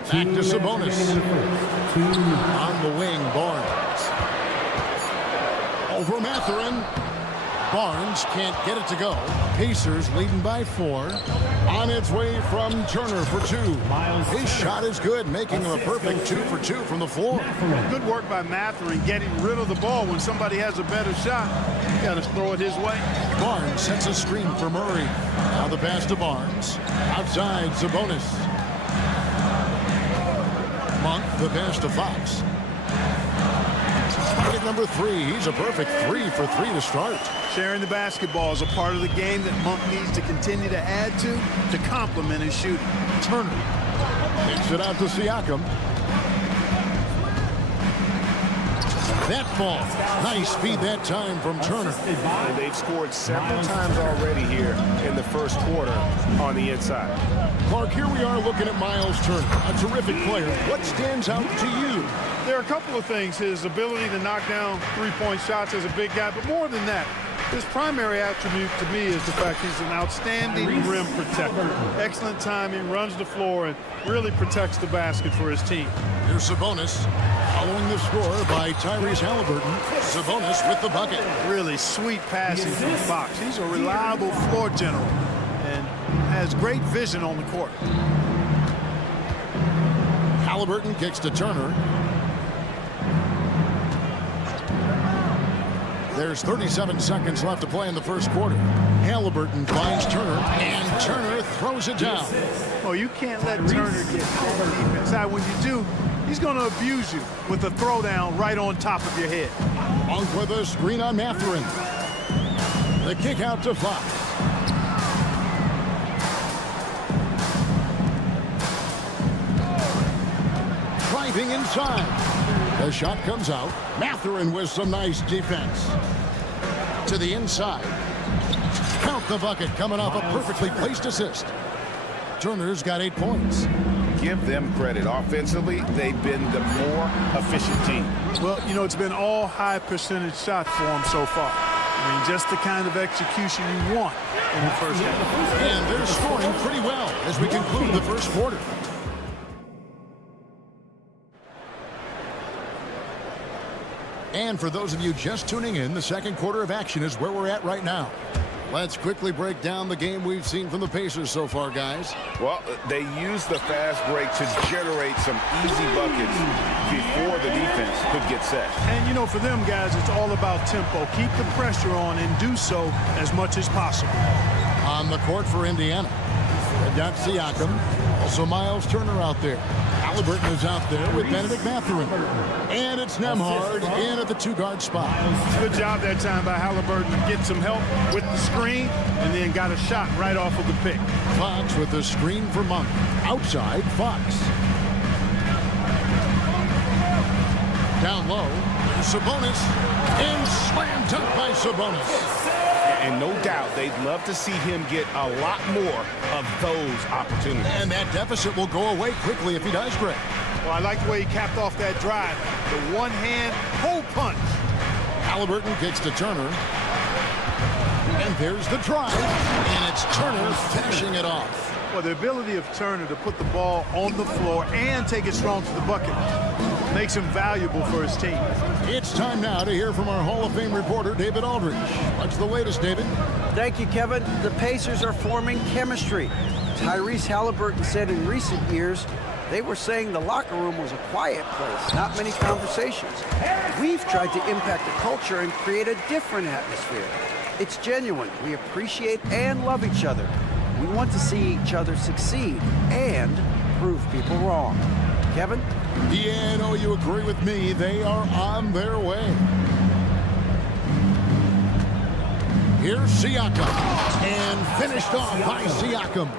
Back to Sabonis. On the wing, Barnes. Over Mathurin. Barnes can't get it to go. Pacers leading by 4. On its way from Turner for 2. His shot is good, making him a perfect 2 for 2 from the floor. Good work by Mathurin getting rid of the ball. When somebody has a better shot, you got to throw it his way. Barnes sets a screen for Murray. Now the pass to Barnes. Outside, Sabonis. Monk, the pass to Fox. At number 3, he's a perfect 3 for 3 to start. Sharing the basketball is a part of the game that Monk needs to continue to add to complement his shooting. Turner takes it out to Siakam. That ball, nice speed that time from Turner. And they've scored several times already here in the first quarter on the inside. Clark, here we are looking at Miles Turner, a terrific player. What stands out to you? There are a couple of things. His ability to knock down three-point shots as a big guy, but more than that, his primary attribute to me is the fact he's an outstanding rim protector. Excellent timing, runs the floor, and really protects the basket for his team. Here's Sabonis, following the score by Tyrese Halliburton. Sabonis with the bucket. Really sweet passing from Fox. He's a reliable floor general and has great vision on the court. Halliburton kicks to Turner. There's 37 seconds left to play in the first quarter. Halliburton finds Turner, and Turner throws it down. Oh, you can't let Turner get that defense. Now, when you do, he's going to abuse you with a throwdown right on top of your head. Monk with a screen on Mathurin. The kick out to Fox. Driving inside. The shot comes out. Mathurin with some nice defense. To the inside. Count the bucket coming off a perfectly placed assist. Turner's got 8 points. Give them credit. Offensively, they've been the more efficient team. Well, you know, it's been all high percentage shots for them so far. I mean, just the kind of execution you want in the first half. And they're scoring pretty well as we conclude the first quarter. And for those of you just tuning in, the second quarter of action is where we're at right now. Let's quickly break down the game we've seen from the Pacers so far, guys. Well, they used the fast break to generate some easy buckets before the defense could get set. And, you know, for them guys, it's all about tempo. Keep the pressure on and do so as much as possible. On the court for Indiana, they've got Siakam, also Miles Turner out there. Halliburton is out there with Benedict Mathurin. And it's Nembhard in at the 2-guard spot. Good job that time by Halliburton to get some help with the screen and then got a shot right off of the pick. Fox with the screen for Monk. Outside, Fox. Down low, Sabonis. And slam dunk by Sabonis. And no doubt they'd love to see him get a lot more of those opportunities. And that deficit will go away quickly if he does, Greg. Well, I like the way he capped off that drive. The one-hand hole punch. Halliburton kicks to Turner. And there's the drive. And it's Turner finishing it off. Well, the ability of Turner to put the ball on the floor and take it strong to the bucket makes him valuable for his team. It's time now to hear from our Hall of Fame reporter, David Aldridge. What's the latest, David? Thank you, Kevin. The Pacers are forming chemistry. Tyrese Halliburton said in recent years they were saying the locker room was a quiet place, not many conversations. We've tried to impact the culture and create a different atmosphere. It's genuine. We appreciate and love each other. We want to see each other succeed and prove people wrong. Kevin? Yeah, no, you agree with me. They are on their way. Here's Siakam. And finished off by Siakam.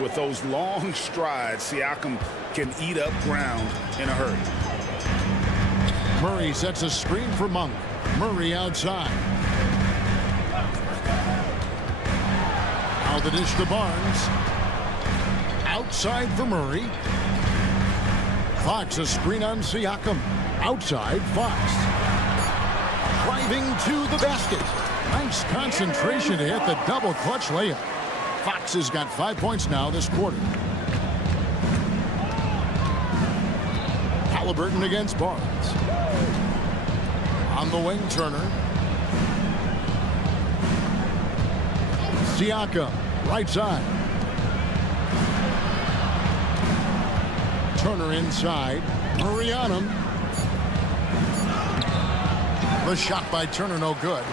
With those long strides, Siakam can eat up ground in a hurry. Murray sets a screen for Monk. Murray outside. Now the dish to Barnes. Outside for Murray. Fox a screen on Siakam. Outside Fox. Driving to the basket. Nice concentration to hit the double clutch layup. Fox has got 5 points now this quarter. Halliburton against Barnes. On the wing, Turner. Siakam, right side. Turner inside. Murray on him. The shot by Turner, no good.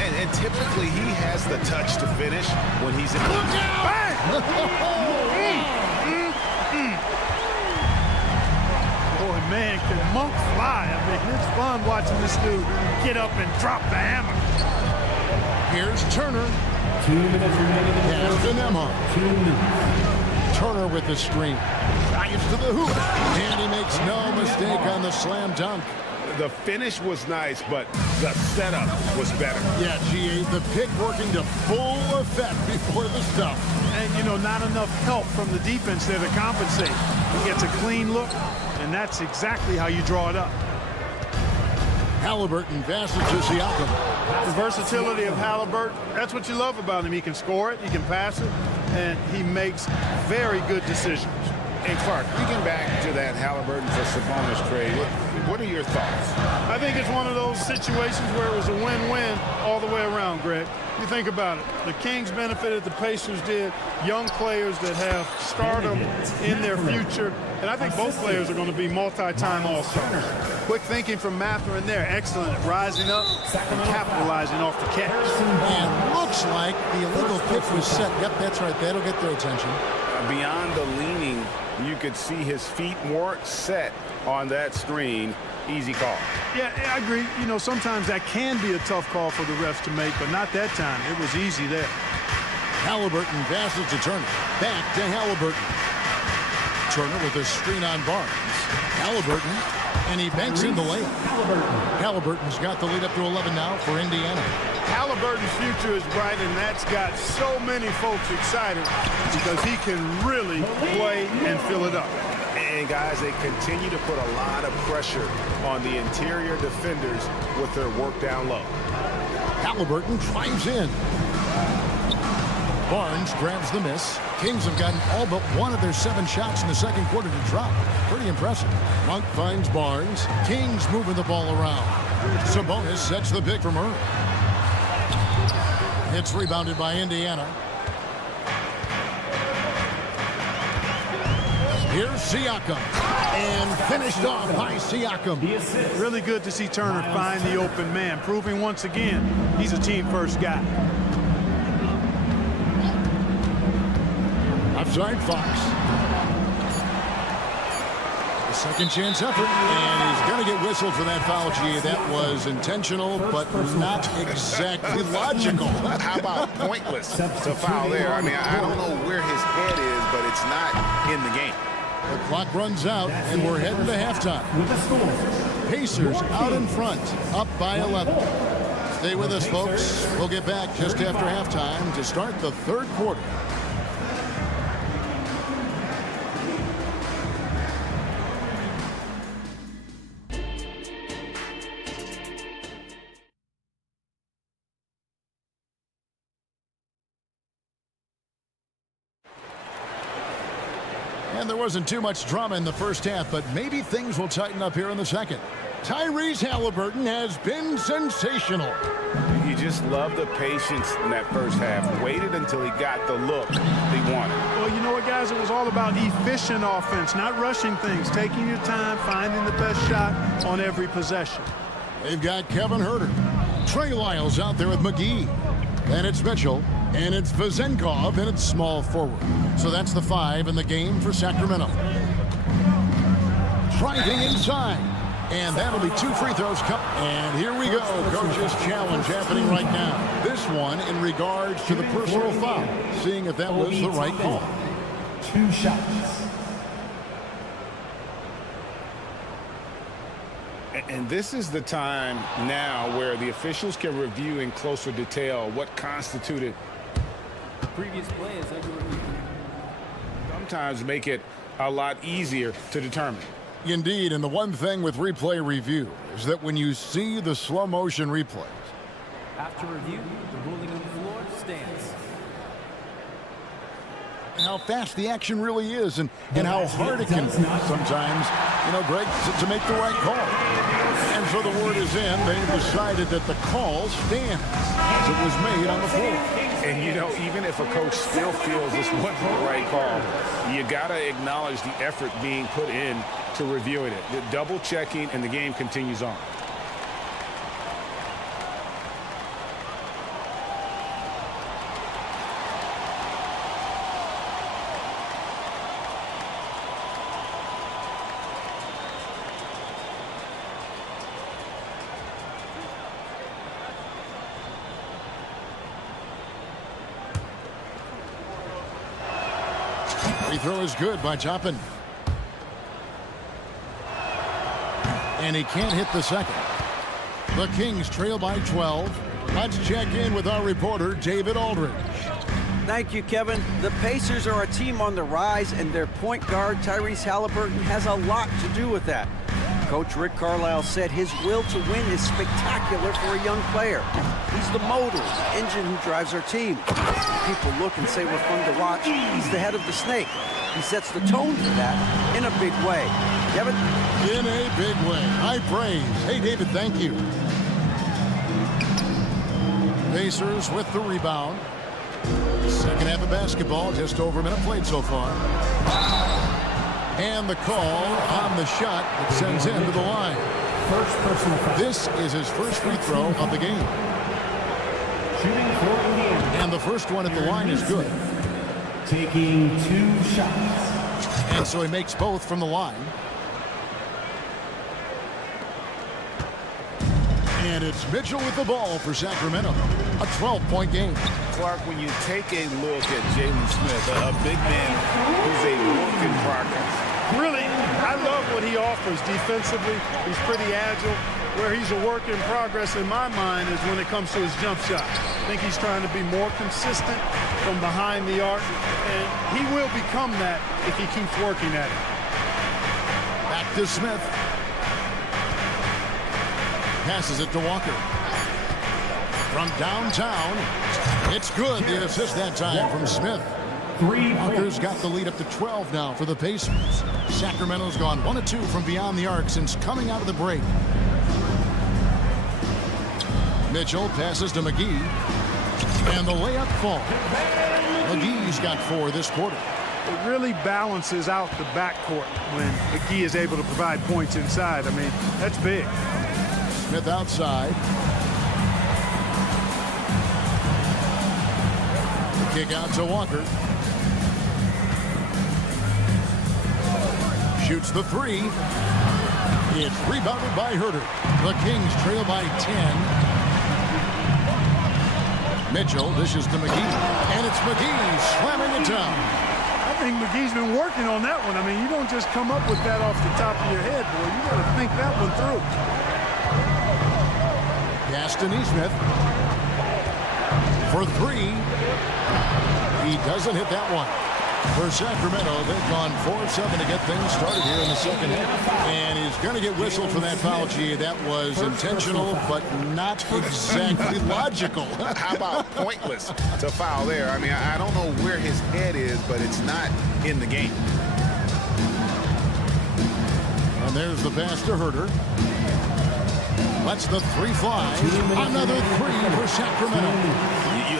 And typically he has the touch to finish when he's in the... Look out! Boy, man, can Monk fly? I mean, it's fun watching this dude get up and drop the hammer. Here's Turner. 2 minutes remaining in the Pass to Nemhard. 2 minutes. Turner with the screen. Drives to the hoop. And he makes no mistake on the slam dunk. The finish was nice, but the setup was better. Yeah, GA, the pick working to full effect before the stuff. And, you know, not enough help from the defense there to compensate. He gets a clean look, and that's exactly how you draw it up. Halliburton passes to Siakam. The versatility of Halliburton, that's what you love about him. He can score it, he can pass it, and he makes very good decisions. And Clark, thinking back to that Halliburton for Sabonis trade, what are your thoughts? I think it's one of those situations where it was a win-win all the way around, Greg. You think about it. The Kings benefited, the Pacers did. Young players that have stardom in their future. And I think both players are going to be multi-time All-Stars. Quick thinking from Mathurin there. Excellent at rising up and capitalizing off the catch. And looks like the illegal pick was set. Yep, that's right. That'll get their attention. Beyond the leaning, you could see his feet more set on that screen. Easy call. Yeah, I agree. You know, sometimes that can be a tough call for the refs to make, but not that time. It was easy there. Halliburton passes to Turner. Back to Halliburton. Turner with a screen on Barnes. Halliburton, and he banks in the layup. Halliburton's got the lead up to 11 now for Indiana. Halliburton's future is bright, and that's got so many folks excited because he can really play and fill it up. And guys, they continue to put a lot of pressure on the interior defenders with their work down low. Halliburton drives in. Barnes grabs the miss. Kings have gotten all but one of their 7 shots in the second quarter to drop. Pretty impressive. Monk finds Barnes. Kings moving the ball around. Sabonis sets the pick for Murray. It's rebounded by Indiana. Here's Siakam. And finished off by Siakam. Really good to see Turner find the open man, proving once again he's a team-first guy. Outside Fox. A second chance effort, and he's going to get whistled for that foul, G. That was intentional, but not exactly logical. How about pointless to foul there? I mean, I don't know where his head is, but it's not in the game. The clock runs out, and we're heading to halftime. Pacers out in front, up by 11. Stay with us, folks. We'll get back just after halftime to start the third quarter. And there wasn't too much drama in the first half, but maybe things will tighten up here in the second. Tyrese Halliburton has been sensational. You just love the patience in that first half. Waited until he got the look he wanted. Well, you know what, guys? It was all about efficient offense, not rushing things, taking your time, finding the best shot on every possession. They've got Kevin Huerter. Trey Lyles out there with McGee. And it's Mitchell. And it's Vezenkov, and it's small forward. So that's the 5 in the game for Sacramento. driving inside. And that'll be 2 free throws. And here we go. Coach's challenge happening right now. This one in regards to the personal foul. Seeing if that was the right call. 2 shots. And this is the time now where the officials can review in closer detail what constituted. Previous play is under review. Sometimes make it a lot easier to determine. Indeed, and the one thing with replay review is that when you see the slow motion replays, After review, the ruling on the floor stands. how fast the action really is and how hard it can be sometimes, Greg, to make the right call. And so the word is in. They've decided that the call stands as it was made on the floor. And, even if a coach still feels this wasn't the right call, you got to acknowledge the effort being put in to reviewing it. The double checking, and the game continues on. Free throw is good by Toppin. And he can't hit the second. The Kings trail by 12. Let's check in with our reporter, David Aldridge. Thank you, Kevin. The Pacers are a team on the rise, and their point guard, Tyrese Halliburton, has a lot to do with that. Coach Rick Carlisle said his will to win is spectacular for a young player. He's the motor, the engine who drives our team. People look and say we're fun to watch. He's the head of the snake. He sets the tone for that in a big way. Kevin? In a big way. High praise. Hey, David, thank you. Pacers with the rebound. Second half of basketball, just over a minute played so far. And the call on the shot that sends him to the line. First personal foul. This is his first free throw of the game. Shooting for Indiana. And the first one at the line is good. Taking 2 shots. And so he makes both from the line. And it's Mitchell with the ball for Sacramento. A 12-point game. Clark, when you take a look at Jalen Smith, a big man who's a work in progress. Really, I love what he offers defensively. He's pretty agile. Where he's a work in progress in my mind is when it comes to his jump shot. I think he's trying to be more consistent from behind the arc, and he will become that if he keeps working at it. Back to Smith. Passes it to Walker. From downtown, it's good. The assist that time from Smith. Walker's got the lead up to 12 now for the Pacers. Sacramento's gone 1 of 2 from beyond the arc since coming out of the break. Mitchell passes to McGee. And the layup falls. McGee's got 4 this quarter. It really balances out the backcourt when McGee is able to provide points inside. I mean, that's big. Smith outside. Kick out to Walker. Shoots the 3. It's rebounded by Herter. The Kings trail by 10. Mitchell dishes to McGee. And it's McGee slamming it down. I think McGee's been working on that one. I mean, you don't just come up with that off the top of your head, boy. You got to think that one through. Pass to Nesmith. For 3. He doesn't hit that one. For Sacramento, they've gone 4 of 7 to get things started here in the second half. And he's going to get whistled for that foul, G. That was intentional, but not exactly logical. How about pointless to foul there? I mean, I don't know where his head is, but it's not in the game. And there's the pass to Herter. Lets the 3 fly. Another 3 for Sacramento.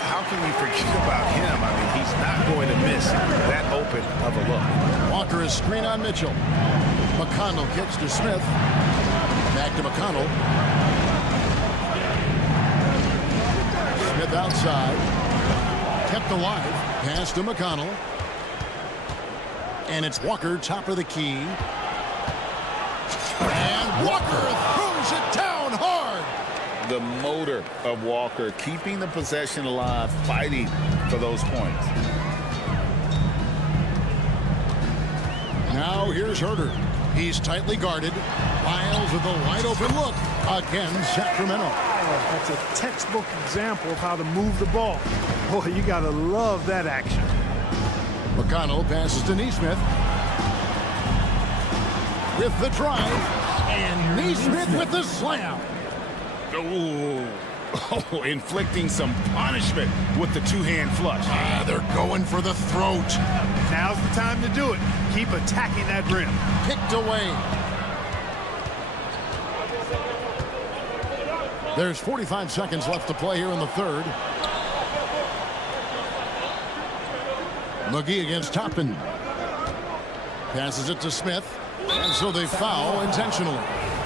How can we forget about him? I mean, he's not going to miss that open of a look. Walker is screen on Mitchell. McConnell kicks to Smith. Back to McConnell. Smith outside. Kept alive. Pass to McConnell. And it's Walker, top of the key. And Walker throws it down hard. The motor of Walker, keeping the possession alive, fighting for those points. Now here's Herder. He's tightly guarded. Miles with a wide open look. Again, Sacramento. That's a textbook example of how to move the ball. Boy, you got to love that action. McConnell passes to Neesmith. With the drive. And Neesmith with the slam. Oh, inflicting some punishment with the two-hand flush. They're going for the throat. Now's the time to do it. Keep attacking that rim. Kicked away. There's 45 seconds left to play here in the third. McGee against Toppin. Passes it to Smith. And so they foul intentionally.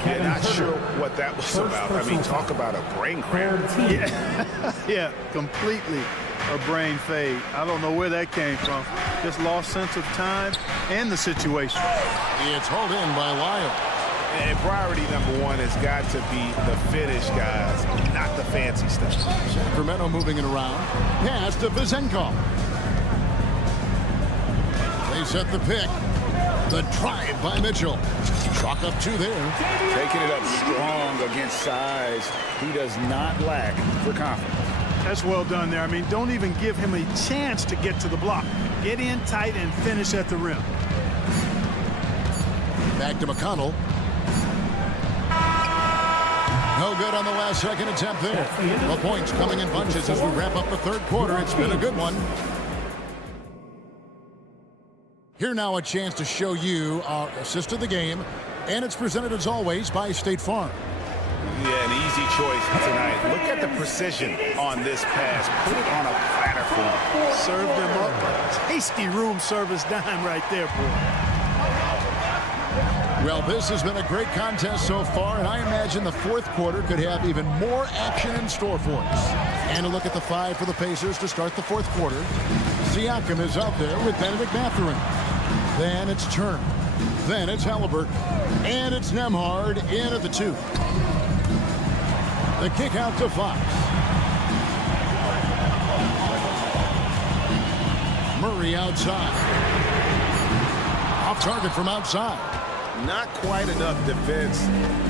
Yeah, not sure what that was about. I mean, talk about a brain cramp. Yeah, completely a brain fade. I don't know where that came from. Just lost sense of time and the situation. It's hauled in by Lyle. And priority number one has got to be the finish, guys, not the fancy stuff. Sacramento moving it around. Pass to Vizenko. They set the pick. The drive by Mitchell. Chalk up two there. Taking it up strong against size. He does not lack for confidence. That's well done there. I mean, don't even give him a chance to get to the block. Get in tight and finish at the rim. Back to McConnell. No good on the last second attempt there. The points coming in bunches as we wrap up the third quarter. It's been a good one. Here now a chance to show you our assist of the game, and it's presented as always by State Farm. Yeah, an easy choice tonight. Look at the precision on this pass. Put it on a platter for him. Served him up a tasty room service dime right there, boy. Well, this has been a great contest so far, and I imagine the fourth quarter could have even more action in store for us. And a look at the five for the Pacers to start the fourth quarter. Siakam is out there with Benedict Mathurin. Then it's Turner. Then it's Halliburton. And it's Nembhard in at the 2. The kick out to Fox. Murray outside. Off target from outside. Not quite enough defense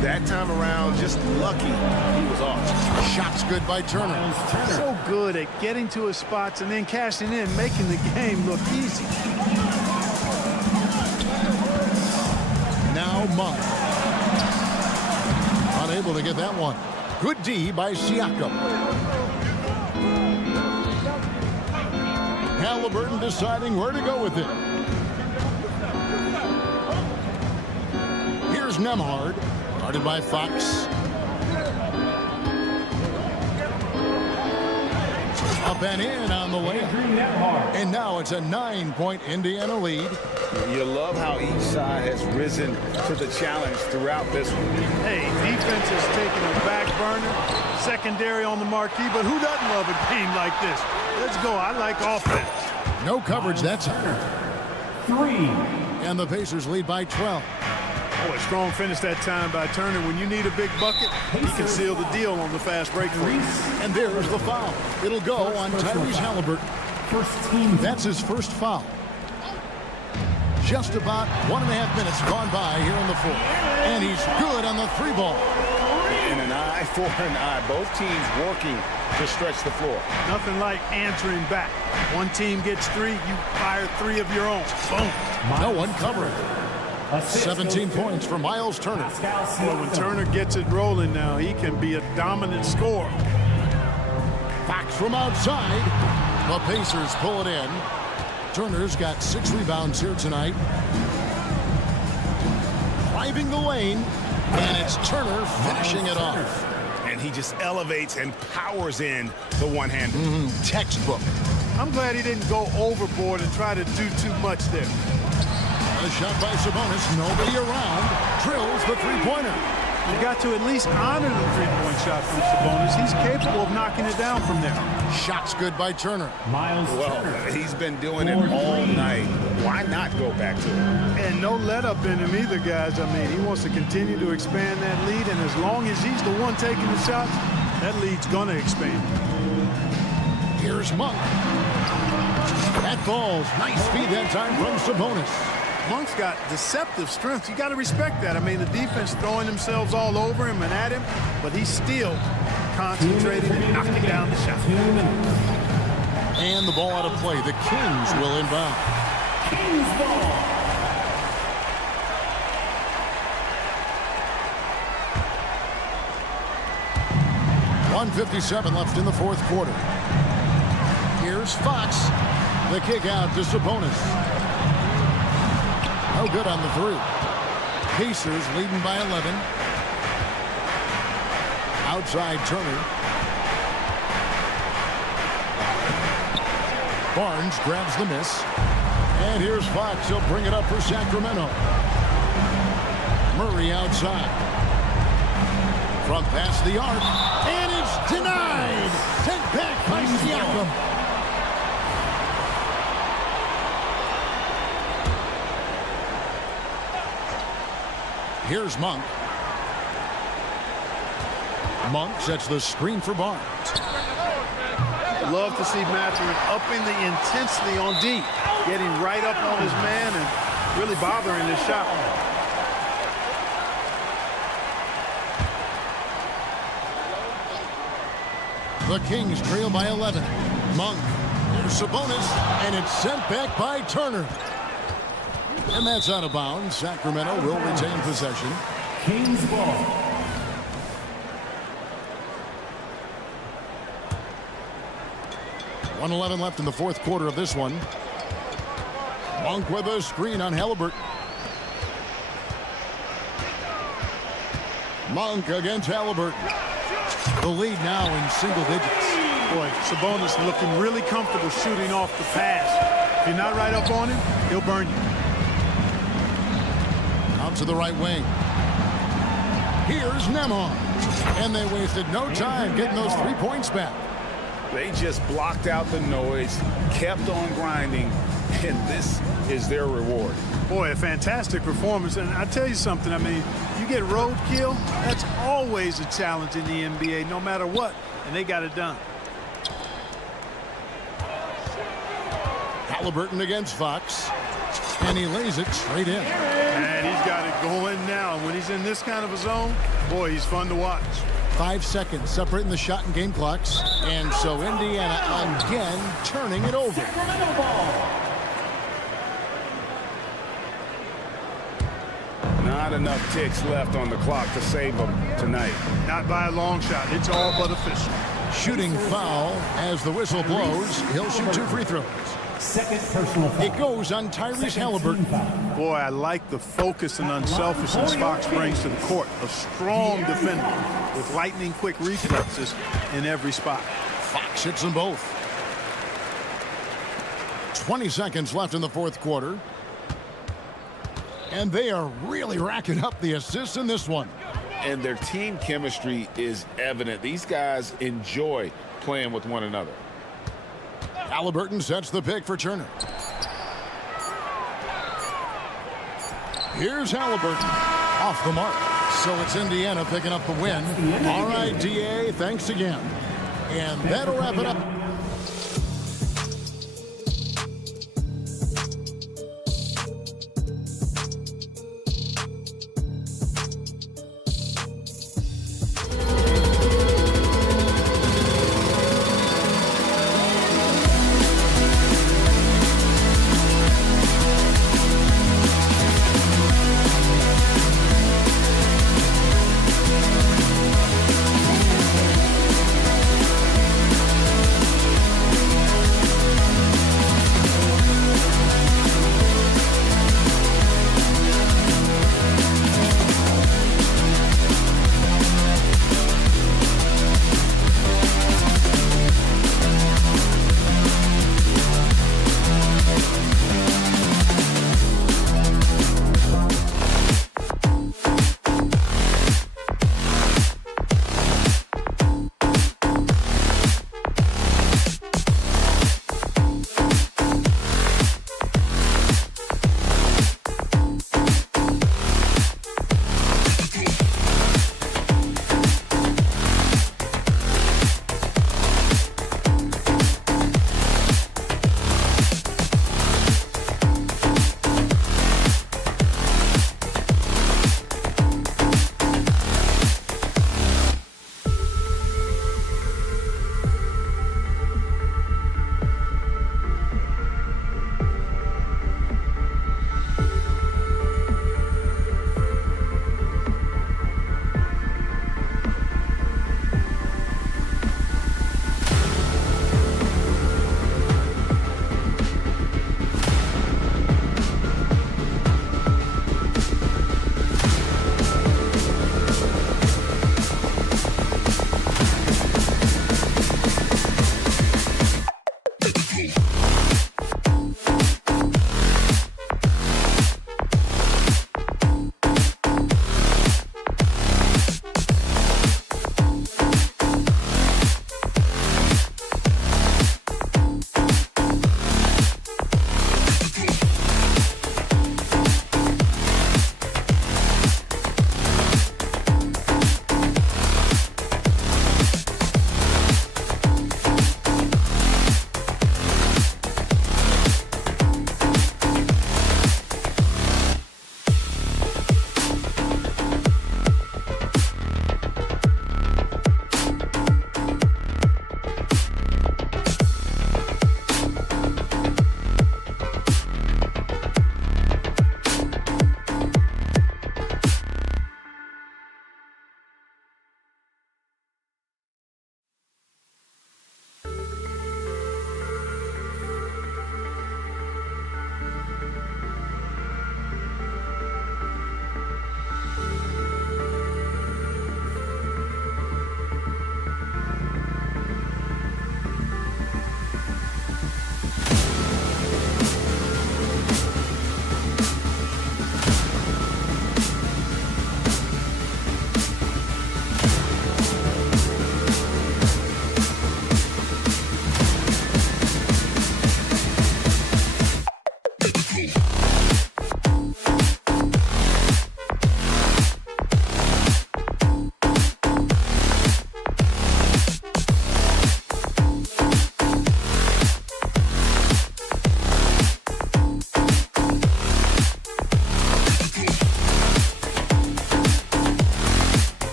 that time around. Just lucky he was off. Shots good by Turner. So good at getting to his spots and then cashing in, making the game look easy. Now Monk. Unable to get that one. Good D by Siakam. Halliburton deciding where to go with it. Here's Nembhard, guarded by Fox. Up and in on the layup. And now it's a 9-point Indiana lead. You love how each side has risen to the challenge throughout this one. Hey, defense is taking a back burner, secondary on the marquee, but who doesn't love a game like this? Let's go. I like offense. No coverage that time. 3. And the Pacers lead by 12. Oh, a strong finish that time by Turner. When you need a big bucket, he can seal the deal on the fast break for you. And there's the foul. It'll go on Tyrese Halliburton. First team. That's his first foul. Just about 1.5 minutes gone by here in the fourth. And he's good on the 3-ball. And an eye for an eye. Both teams working to stretch the floor. Nothing like answering back. One team gets 3, you fire 3 of your own. Boom. No one covering. 17 points for Miles Turner. Well, when Turner gets it rolling now, he can be a dominant scorer. Fox from outside. The Pacers pull it in. Turner's got 6 rebounds here tonight. Driving the lane. And it's Turner finishing it off. And he just elevates and powers in the one-hand. Textbook. I'm glad he didn't go overboard and try to do too much there. A shot by Sabonis. Nobody around. Drills the 3-pointer. You've got to at least honor the three-point shot from Sabonis. He's capable of knocking it down from there. Shot's good by Turner. Well, he's been doing it all night. Why not go back to it? And no let-up in him either, guys. I mean, he wants to continue to expand that lead, and as long as he's the one taking the shots, that lead's going to expand. Here's Monk. That falls. Nice feed that time from Sabonis. Monk's got deceptive strength. You got to respect that. I mean, the defense throwing themselves all over him and at him, but he's still concentrated and knocking down the shot. And the ball out of play. The Kings will inbound. Kings ball. .157 left in the fourth quarter. Here's Fox. The kick out to Sabonis. No good on the three. Pacers leading by 11. Outside Turner. Barnes grabs the miss. And here's Fox. He'll bring it up for Sacramento. Murray outside. From past the arc. And it's denied. Sent back by Siakam. Here's Monk. Monk sets the screen for Barnes. Love to see Mathurin upping the intensity on D, getting right up on his man and really bothering his shot. The Kings trail by 11. Monk. Here's Sabonis, and it's sent back by Turner. And that's out of bounds. Sacramento will retain possession. Kings ball. .111 left in the fourth quarter of this one. Monk with a screen on Halliburton. Monk against Halliburton. The lead now in single digits. Boy, Sabonis looking really comfortable shooting off the pass. If you're not right up on him, he'll burn you. Out to the right wing. Here's Nemhard. And they wasted no time getting those 3 points back. They just blocked out the noise, kept on grinding, and this is their reward. Boy, a fantastic performance. And I tell you something, I mean, you get roadkill, that's always a challenge in the NBA, no matter what, and they got it done. Halliburton against Fox. And he lays it straight in. And he's got it going now. When he's in this kind of a zone, boy, he's fun to watch. 5 seconds separating the shot and game clocks. And so Indiana again turning it over. Not enough ticks left on the clock to save them tonight. Not by a long shot. It's all but official. Shooting foul as the whistle blows. He'll shoot 2 free throws. Second personal foul. It goes on Tyrese Halliburton. Boy, I like the focus and unselfishness Fox brings to the court. A strong defender with lightning-quick reflexes in every spot. Fox hits them both. 20 seconds left in the fourth quarter. And they are really racking up the assists in this one. And their team chemistry is evident. These guys enjoy playing with one another. Halliburton sets the pick for Turner. Here's Halliburton. Off the mark. So it's Indiana picking up the win. All right, DA, thanks again. And that'll wrap it up.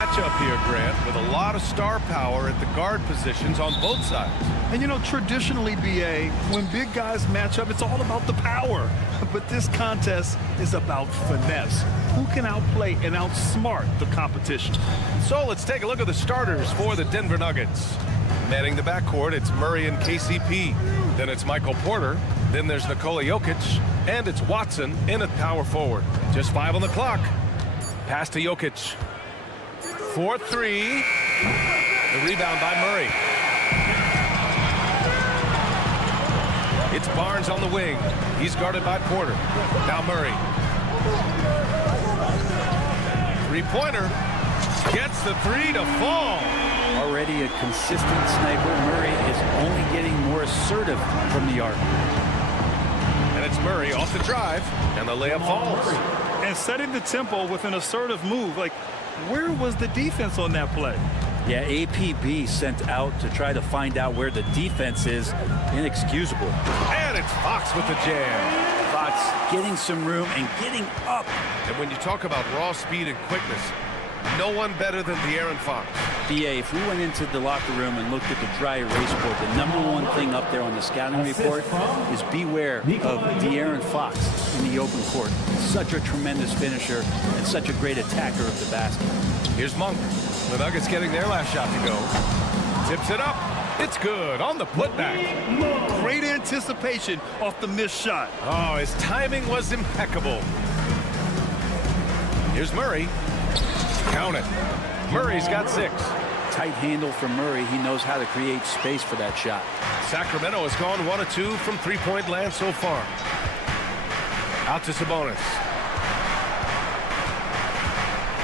Matchup here, Grant, with a lot of star power at the guard positions on both sides. And, you know, traditionally, BA, when big guys match up, it's all about the power. But this contest is about finesse. Who can outplay and outsmart the competition? So let's take a look at the starters for the Denver Nuggets. Manning the backcourt, it's Murray and KCP. Then it's Michael Porter. Then there's Nikola Jokic. And it's Watson in at power forward. Just 5 on the clock. Pass to Jokic. 4-3. The rebound by Murray. It's Barnes on the wing. He's guarded by Porter. Now Murray. Three-pointer. Gets the 3 to fall. Already a consistent sniper, Murray is only getting more assertive from the arc. And it's Murray off the drive, and the layup falls. And setting the tempo with an assertive move. Like, where was the defense on that play? Yeah, APB sent out to try to find out where the defense is. Inexcusable. And it's Fox with the jam. Fox getting some room and getting up. And when you talk about raw speed and quickness, no one better than De'Aaron Fox. BA, if we went into the locker room and looked at the dry erase board, the #1 thing up there on the scouting report is beware of De'Aaron Fox in the open court. Such a tremendous finisher and such a great attacker of the basket. Here's Monk. The Nuggets getting their last shot to go. Tips it up. It's good on the putback. Great anticipation off the missed shot. Oh, his timing was impeccable. Here's Murray. Count it. Murray's got 6. Tight handle from Murray. He knows how to create space for that shot. Sacramento has gone 1 of 2 from three-point land so far. Out to Sabonis.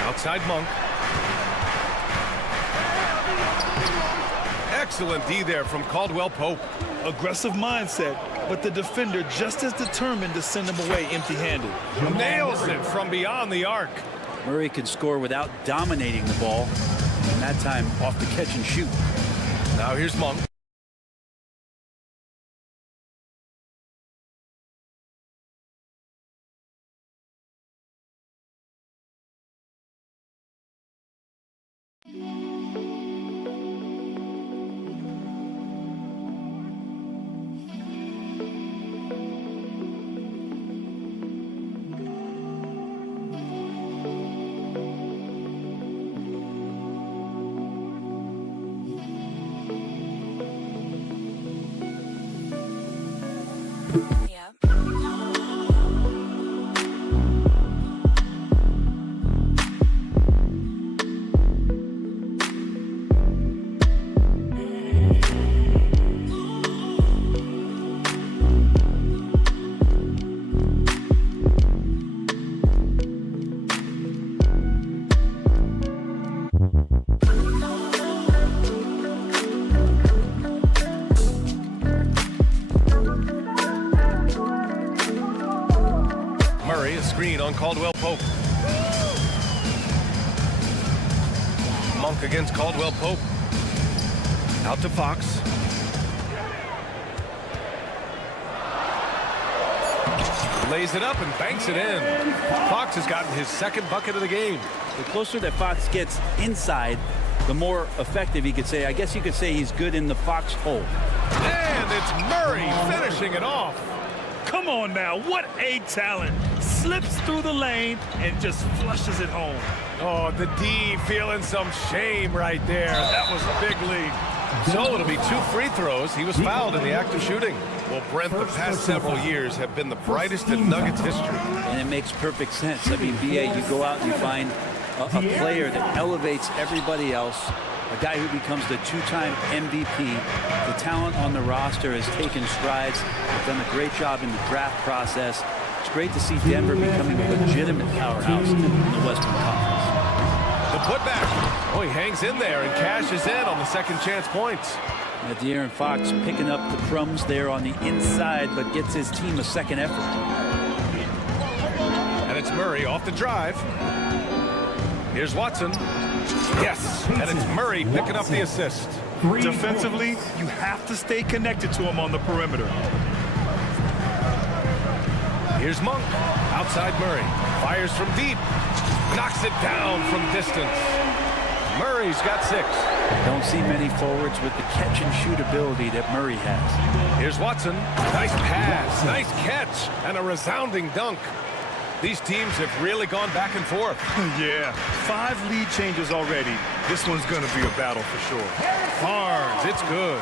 Outside Monk. Excellent D there from Caldwell Pope. Aggressive mindset, but the defender just as determined to send him away empty-handed. Nails it from beyond the arc. Murray can score without dominating the ball, and that time off the catch and shoot. Now here's Monk. Screen on Caldwell Pope. Monk against Caldwell Pope. Out to Fox. Lays it up and banks it in. Fox has gotten his 2nd bucket of the game. The closer that Fox gets inside, the more effective he could say. I guess you could say he's good in the Fox hole. And it's Murray finishing it off. Come on now, what a talent. Slips through the lane and just flushes it home. Oh, the D feeling some shame right there. That was a big lead. So it'll be 2 free throws. He was fouled in the act of shooting. Well, Brent, the past several years have been the brightest in Nuggets history. And it makes perfect sense. I mean, BA, you go out and you find a player that elevates everybody else, a guy who becomes the 2-time MVP. The talent on the roster has taken strides. They've done a great job in the draft process. It's great to see Denver becoming a legitimate powerhouse in the Western Conference. The putback. Oh, he hangs in there and cashes in on the second chance points. And De'Aaron Fox picking up the crumbs there on the inside, but gets his team a second effort. And it's Murray off the drive. Here's Watson. Yes, and it's Murray picking up the assist. Defensively, you have to stay connected to him on the perimeter. Here's Monk. Outside Murray. Fires from deep. Knocks it down from distance. Murray's got 6. Don't see many forwards with the catch and shoot ability that Murray has. Here's Watson. Nice pass. Nice catch. And a resounding dunk. These teams have really gone back and forth. Yeah, 5 lead changes already. This one's going to be a battle for sure. Barnes, it's good.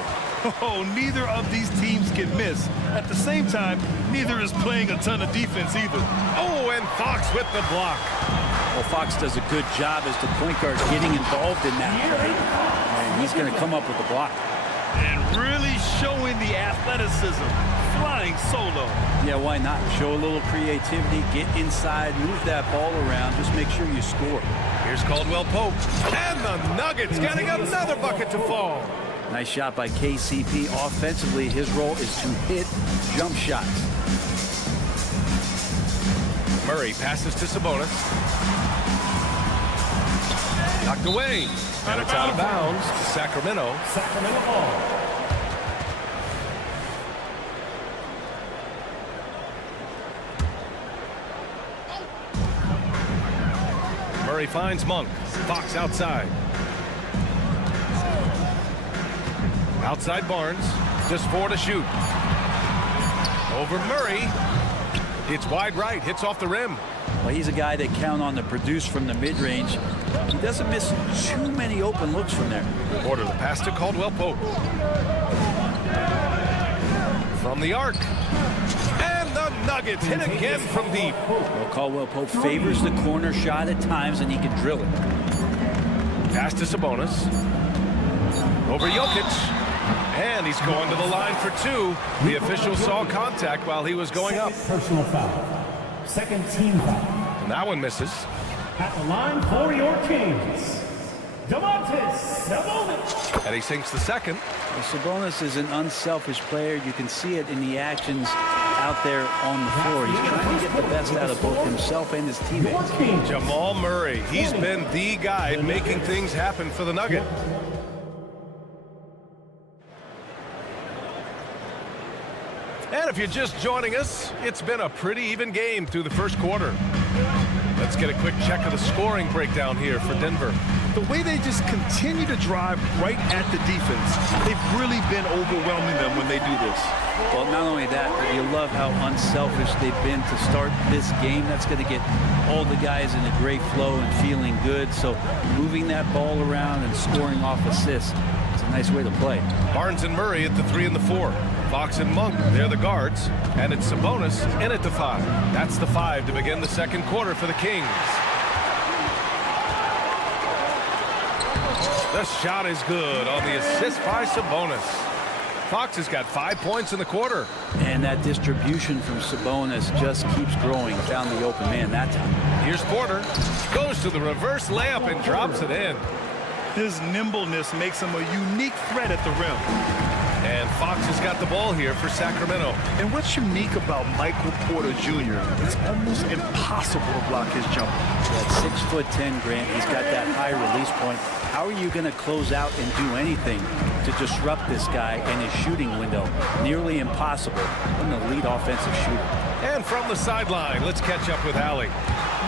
Oh, neither of these teams can miss. At the same time, neither is playing a ton of defense either. Oh, and Fox with the block. Well, Fox does a good job as the point guard getting involved in that play. And he's going to come up with the block. And really showing the athleticism. Flying solo. Yeah, why not? Show a little creativity, get inside, move that ball around, just make sure you score. Here's Caldwell Pope. And the Nuggets getting another bucket to fall. Nice shot by KCP. Offensively, his role is to hit jump shots. Murray passes to Sabonis. Knocked away. And it's out of bounds to Sacramento. Sacramento ball. Murray finds Monk. Fox outside. Outside Barnes. Just 4 to shoot. Over Murray. It's wide right. Hits off the rim. Well, he's a guy they count on to produce from the mid-range. He doesn't miss too many open looks from there. Order the pass to Caldwell Pope. From the arc. And the Nuggets hit again from deep. Well, Caldwell Pope favors the corner shot at times, and he can drill it. Pass to Sabonis. Over Jokic. And he's going to the line for 2. The official saw contact while he was going up. Personal foul. Second team foul. And that one misses. At the line for your Kings, Sabonis. And he sinks the second. Well, Sabonis is an unselfish player. You can see it in the actions out there on the floor. He's trying to get the best out of both himself and his teammates. Jamal Murray. He's been the guy making things happen for the Nuggets. And if you're just joining us, it's been a pretty even game through the first quarter. Let's get a quick check of the scoring breakdown here for Denver. The way they just continue to drive right at the defense, they've really been overwhelming them when they do this. Well, not only that, but you love how unselfish they've been to start this game. That's going to get all the guys in a great flow and feeling good. So moving that ball around and scoring off assists, it's a nice way to play. Barnes and Murray at the 3 and the 4. Fox and Monk, they're the guards. And it's Sabonis in at the 5. That's the 5 to begin the second quarter for the Kings. The shot is good on the assist by Sabonis. Fox has got 5 points in the quarter. And that distribution from Sabonis just keeps growing. Found the open man that time. Here's Porter. Goes to the reverse layup and drops it in. His nimbleness makes him a unique threat at the rim. And Fox has got the ball here for Sacramento. And what's unique about Michael Porter Jr., it's almost impossible to block his jumper. At 6'10", Grant, he's got that high release point. How are you going to close out and do anything to disrupt this guy and his shooting window? Nearly impossible. An elite offensive shooter. And from the sideline, let's catch up with Allie.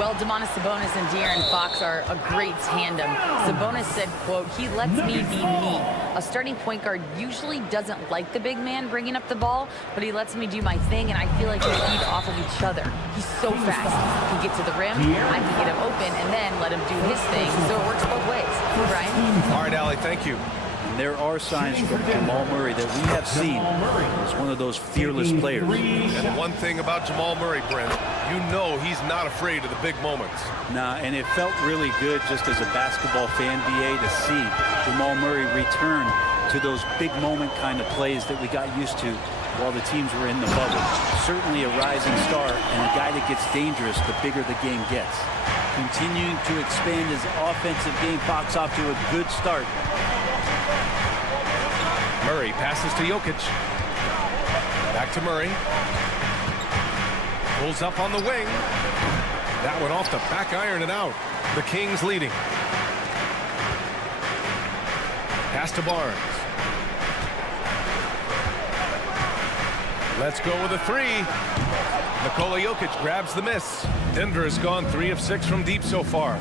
Well, Domantas Sabonis and De'Aaron Fox are a great tandem. Sabonis said, quote, "He lets me be me." A starting point guard usually doesn't like the big man bringing up the ball, but he lets me do my thing, and I feel like we feed off of each other. He's so fast. He can get to the rim, I can get him open, and then let him do his thing, so it works both ways. Brian? All right, Allie, thank you. And there are signs from Jamal Murray that we have seen as one of those fearless players. And one thing about Jamal Murray, Brent, you know he's not afraid of the big moments. Nah, and it felt really good just as a basketball fan, BA, to see Jamal Murray return to those big moment kind of plays that we got used to while the teams were in the bubble. Certainly a rising star and a guy that gets dangerous the bigger the game gets. Continuing to expand his offensive game. Fox off to a good start. Murray passes to Jokic. Back to Murray. Pulls up on the wing. That one off the back iron and out. The Kings leading. Pass to Barnes. Let's go with a three. Nikola Jokic grabs the miss. Denver has gone 3 of 6 from deep so far.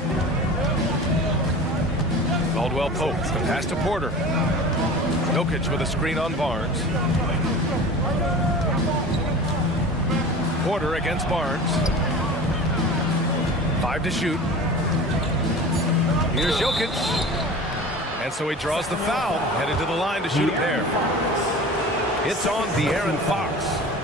Caldwell Pope, the pass to Porter. Jokic with a screen on Barnes. Porter against Barnes. 5 to shoot. Here's Jokic. And so he draws the foul, headed to the line to shoot a pair. It's on De'Aaron Fox.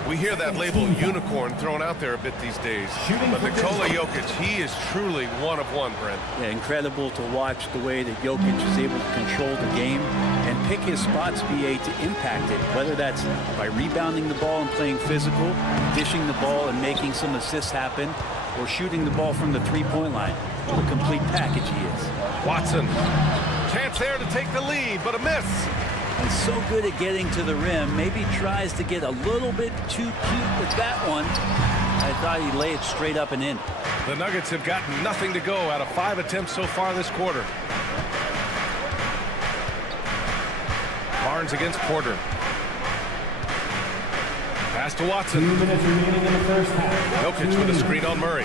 We hear that label unicorn thrown out there a bit these days. But Nikola Jokic, he is truly one of one, Brent. Yeah, incredible to watch the way that Jokic is able to control the game and pick his spots, BA, to impact it, whether that's by rebounding the ball and playing physical, dishing the ball and making some assists happen, or shooting the ball from the three-point line. What a complete package he is. Watson, chance there to take the lead, but a miss. He's so good at getting to the rim. Maybe tries to get a little bit too cute with that one. I thought he'd lay it straight up and in. The Nuggets have gotten nothing to go out of 5 attempts so far this quarter. Barnes against Porter. Pass to Watson. 2 minutes remaining in the first half. Jokic with a screen on Murray.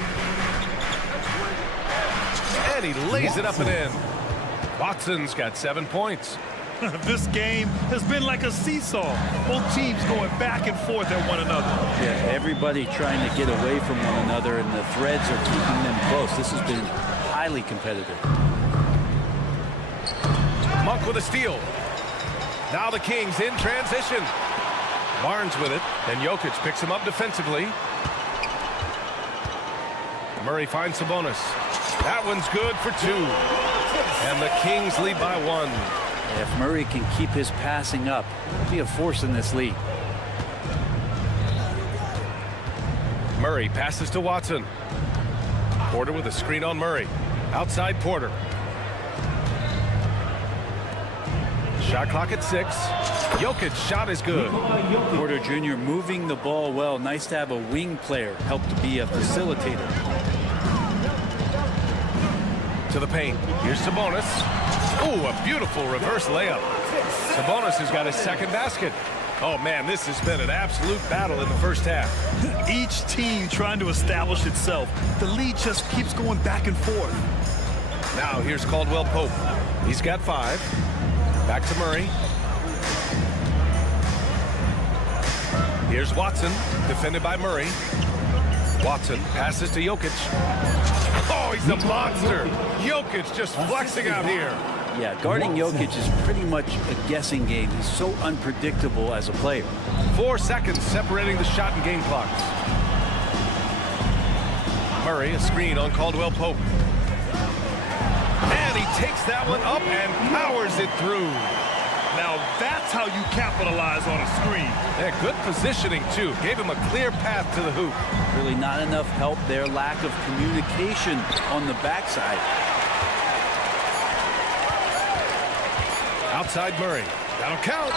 And he lays it up and in. Watson's got 7 points. This game has been like a seesaw. Both teams going back and forth at one another. Yeah, everybody trying to get away from one another, and the threads are keeping them close. This has been highly competitive. Monk with a steal. Now the Kings in transition. Barnes with it, and Jokic picks him up defensively. Murray finds Sabonis. That one's good for 2. And the Kings lead by 1. If Murray can keep his passing up, he'll be a force in this league. Murray passes to Watson. Porter with a screen on Murray. Outside Porter. Shot clock at 6. Jokic's shot is good. Porter Jr. moving the ball well. Nice to have a wing player help to be a facilitator. To the paint. Here's Sabonis. Ooh, a beautiful reverse layup. Sabonis has got his second basket. Oh, man, this has been an absolute battle in the first half. Each team trying to establish itself. The lead just keeps going back and forth. Now here's Caldwell Pope. He's got 5. Back to Murray. Here's Watson, defended by Murray. Watson passes to Jokic. Oh, he's a monster. Jokic just flexing out here. Yeah, guarding Jokic is pretty much a guessing game. He's so unpredictable as a player. 4 seconds separating the shot and game clocks. Murray, a screen on Caldwell Pope. And he takes that one up and powers it through. Now that's how you capitalize on a screen. Yeah, good positioning, too. Gave him a clear path to the hoop. Really not enough help there. Lack of communication on the backside. Outside Murray. That'll count.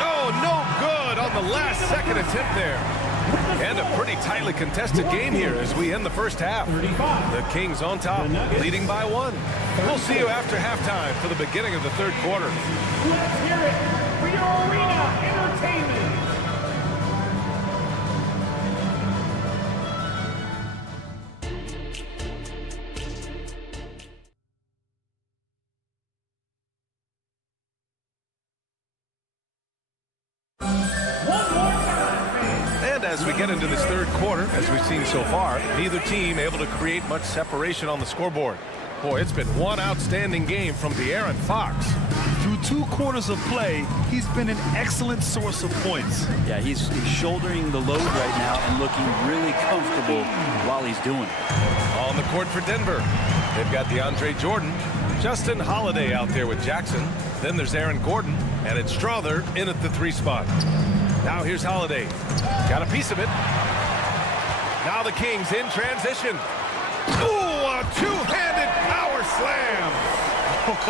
Oh, no good on the last second attempt there. And a pretty tightly contested game here as we end the first half. The Kings on top, leading by 1. We'll see you after halftime for the beginning of the third quarter. Let's hear it for your arena entertainment. As we get into this third quarter, as we've seen so far, neither team able to create much separation on the scoreboard. Boy, it's been one outstanding game from De'Aaron Fox. Through 2 quarters of play, he's been an excellent source of points. Yeah, he's shouldering the load right now and looking really comfortable while he's doing it. On the court for Denver, they've got DeAndre Jordan, Justin Holiday out there with Jackson. Then there's Aaron Gordon, and it's Strother in at the 3 spot. Now here's Holiday. Got a piece of it. Now the Kings in transition. Ooh, a 2-handed power slam.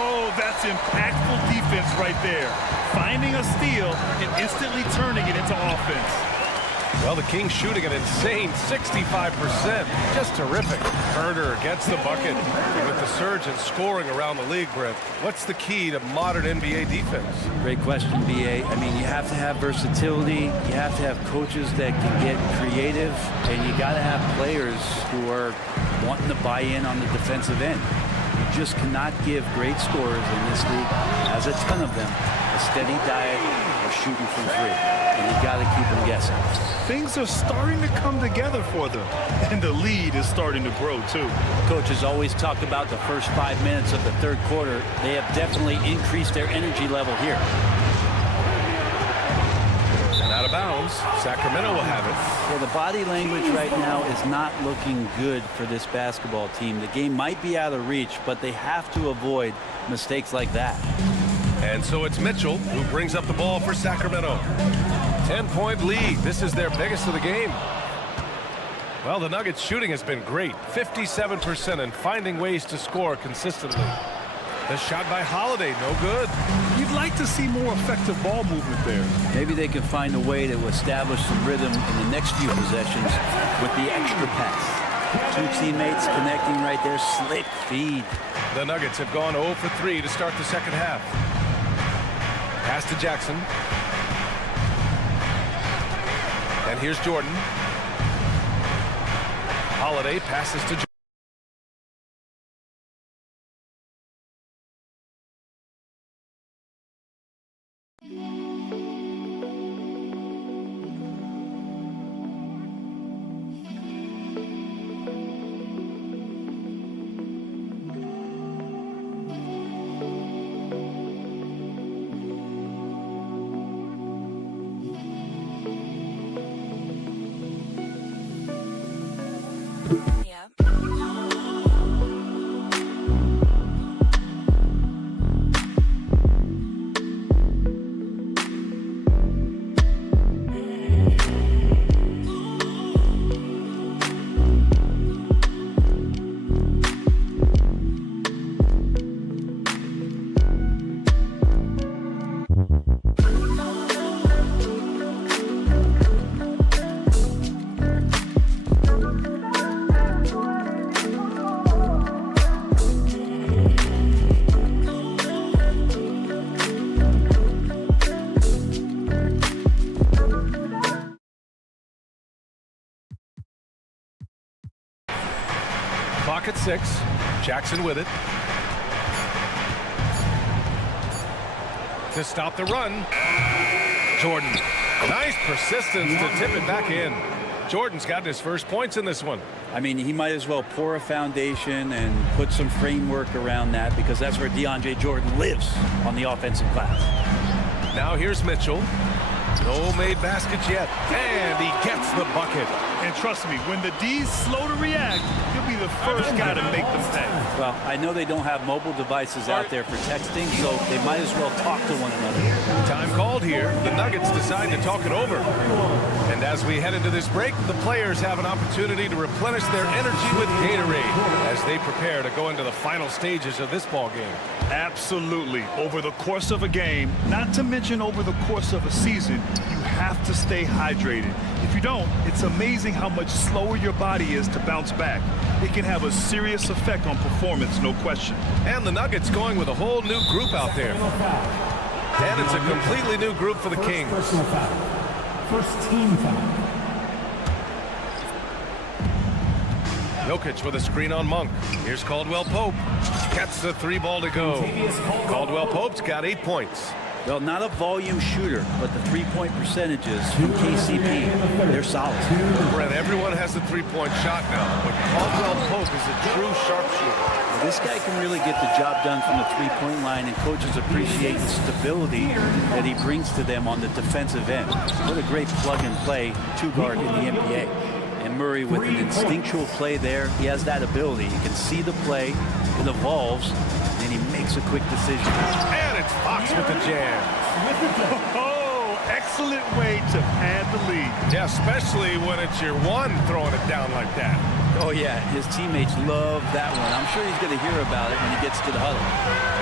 Oh, that's impactful defense right there. Finding a steal and instantly turning it into offense. Well, the Kings shooting an insane 65%. Just terrific. Herder gets the bucket. And with the surge in scoring around the league, Brent, what's the key to modern NBA defense? Great question, BA. I mean, you have to have versatility. You have to have coaches that can get creative. And you got to have players who are wanting to buy in on the defensive end. You just cannot give great scorers in this league, as a ton of them, a steady diet of shooting from three. And you got to keep them guessing. Things are starting to come together for them, and the lead is starting to grow too. Coaches always talk about the first 5 minutes of the third quarter. They have definitely increased their energy level here. And out of bounds, Sacramento will have it. Yeah, the body language right now is not looking good for this basketball team. The game might be out of reach, but they have to avoid mistakes like that. And so it's Mitchell who brings up the ball for Sacramento. 10-point lead. This is their biggest of the game. Well, the Nuggets shooting has been great. 57% and finding ways to score consistently. The shot by Holiday, no good. You'd like to see more effective ball movement there. Maybe they can find a way to establish some rhythm in the next few possessions with the extra pass. Two teammates connecting right there. Slick feed. The Nuggets have gone 0 for 3 to start the second half. Pass to Jackson. And here's Jordan. Holiday passes to Jordan. Clock at 6. Jackson with it. To stop the run. Jordan. Nice persistence to tip it back in. Jordan's gotten his first points in this one. I mean, he might as well pour a foundation and put some framework around that, because that's where DeAndre Jordan lives on the offensive glass. Now here's Mitchell. No made baskets yet. And he gets the bucket. And trust me, when the D's slow to react, he'll be the first guy to make them pay. Well, I know they don't have mobile devices out there for texting, so they might as well talk to one another. Time called here. The Nuggets decide to talk it over. And as we head into this break, the players have an opportunity to replenish their energy with Gatorade as they prepare to go into the final stages of this ball game. Absolutely. Over the course of a game, not to mention over the course of a season, you have to stay hydrated. If you don't, it's amazing how much slower your body is to bounce back. It can have a serious effect on performance, no question. And the Nuggets going with a whole new group out there. And it's a completely new group for the Kings. Personal foul. First team foul. Jokic with a screen on Monk. Here's Caldwell Pope. Gets the 3 ball to go. Caldwell Pope's got 8 points. Well, not a volume shooter, but the three-point percentages from KCP, they're solid. Brett, everyone has a three-point shot now, but Caldwell Pope is a true sharpshooter. This guy can really get the job done from the three-point line, and coaches appreciate the stability that he brings to them on the defensive end. What a great plug-and-play two-guard in the NBA. And Murray with an instinctual play there. He has that ability. You can see the play, it evolves, and he makes a quick decision. And it's Fox with the jam. Oh, Excellent way to pad the lead. Yeah, especially when it's your one throwing it down like that. Oh, yeah, his teammates love that one. I'm sure he's going to hear about it when he gets to the huddle.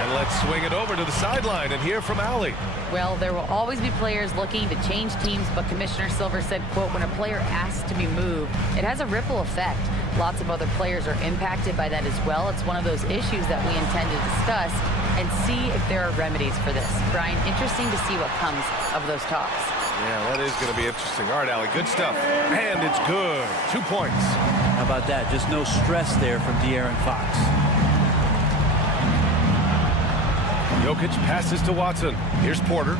And let's swing it over to the sideline and hear from Allie. Well, there will always be players looking to change teams, but Commissioner Silver said, quote, when a player asks to be moved, it has a ripple effect. Lots of other players are impacted by that as well. It's one of those issues that we intend to discuss and see if there are remedies for this. Brian, interesting to see what comes of those talks. Yeah, that is going to be interesting. All right, Allie, good stuff. And it's good. 2 points. How about that? Just no stress there from De'Aaron Fox. Jokic passes to Watson. Here's Porter.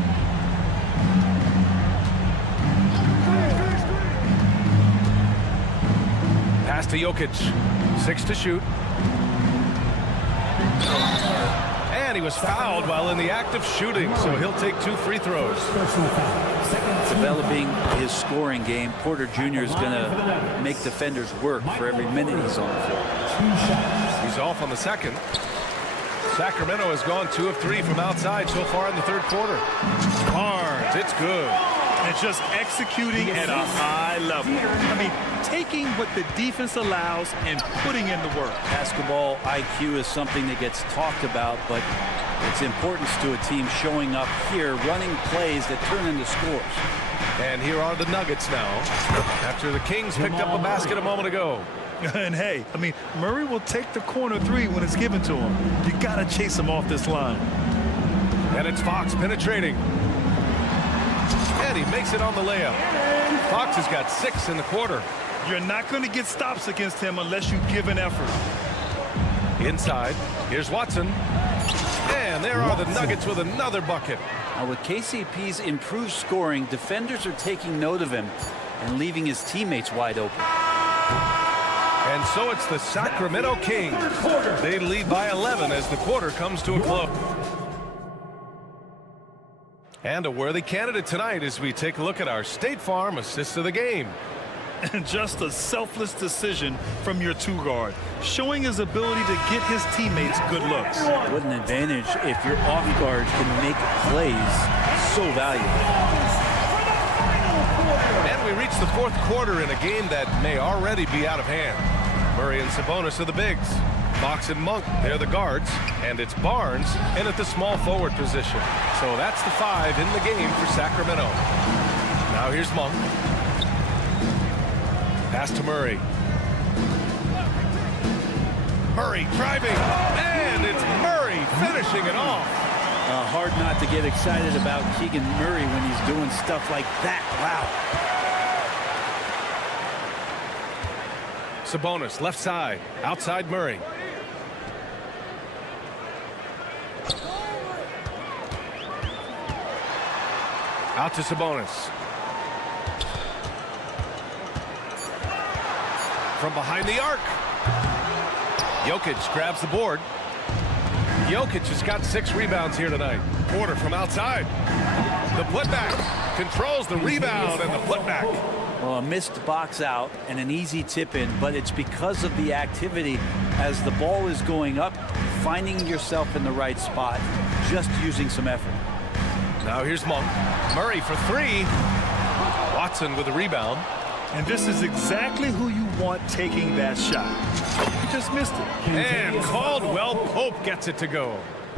Pass to Jokic. 6 to shoot. And he was fouled while in the act of shooting, so he'll take 2 free throws. Developing his scoring game, Porter Jr. is going to make defenders work for every minute he's on the floor. He's off on the second. Sacramento has gone 2 of 3 from outside so far in the third quarter. Barnes, it's good. And just executing at a high level. I mean, taking what the defense allows and putting in the work. Basketball IQ is something that gets talked about, but its importance to a team showing up here, running plays that turn into scores. And here are the Nuggets now, after the Kings picked up a basket a moment ago. And hey, I mean, Murray will take the corner 3 when it's given to him. You got to chase him off this line. And it's Fox penetrating. And he makes it on the layup. Fox has got 6 in the quarter. You're not going to get stops against him unless you give an effort. Inside, here's Watson. And there are the Nuggets with another bucket. Now with KCP's improved scoring, defenders are taking note of him and leaving his teammates wide open. And so it's the Sacramento Kings. They lead by 11 as the quarter comes to a close. And a worthy candidate tonight as we take a look at our State Farm assist of the game. And just a selfless decision from your 2 guard, showing his ability to get his teammates good looks. What an advantage if your off guard can make plays so valuable. And we reach the fourth quarter in a game that may already be out of hand. Murray and Sabonis are the bigs. Fox and Monk, they're the guards. And it's Barnes in at the small forward position. So that's the 5 in the game for Sacramento. Now here's Monk. Pass to Murray. Murray driving. And it's Murray finishing it off. Hard not to get excited about Keegan Murray when he's doing stuff like that. Wow. Sabonis, left side, outside Murray. Out to Sabonis. From behind the arc. Jokic grabs the board. Jokic has got 6 rebounds here tonight. Porter from outside. The putback controls the rebound and the putback. Well, a missed box out and an easy tip in, but it's because of the activity as the ball is going up, finding yourself in the right spot, just using some effort. Now here's Monk. Murray for 3. Watson with a rebound. And this is exactly who you want taking that shot. He just missed it. And Caldwell Pope gets it to go.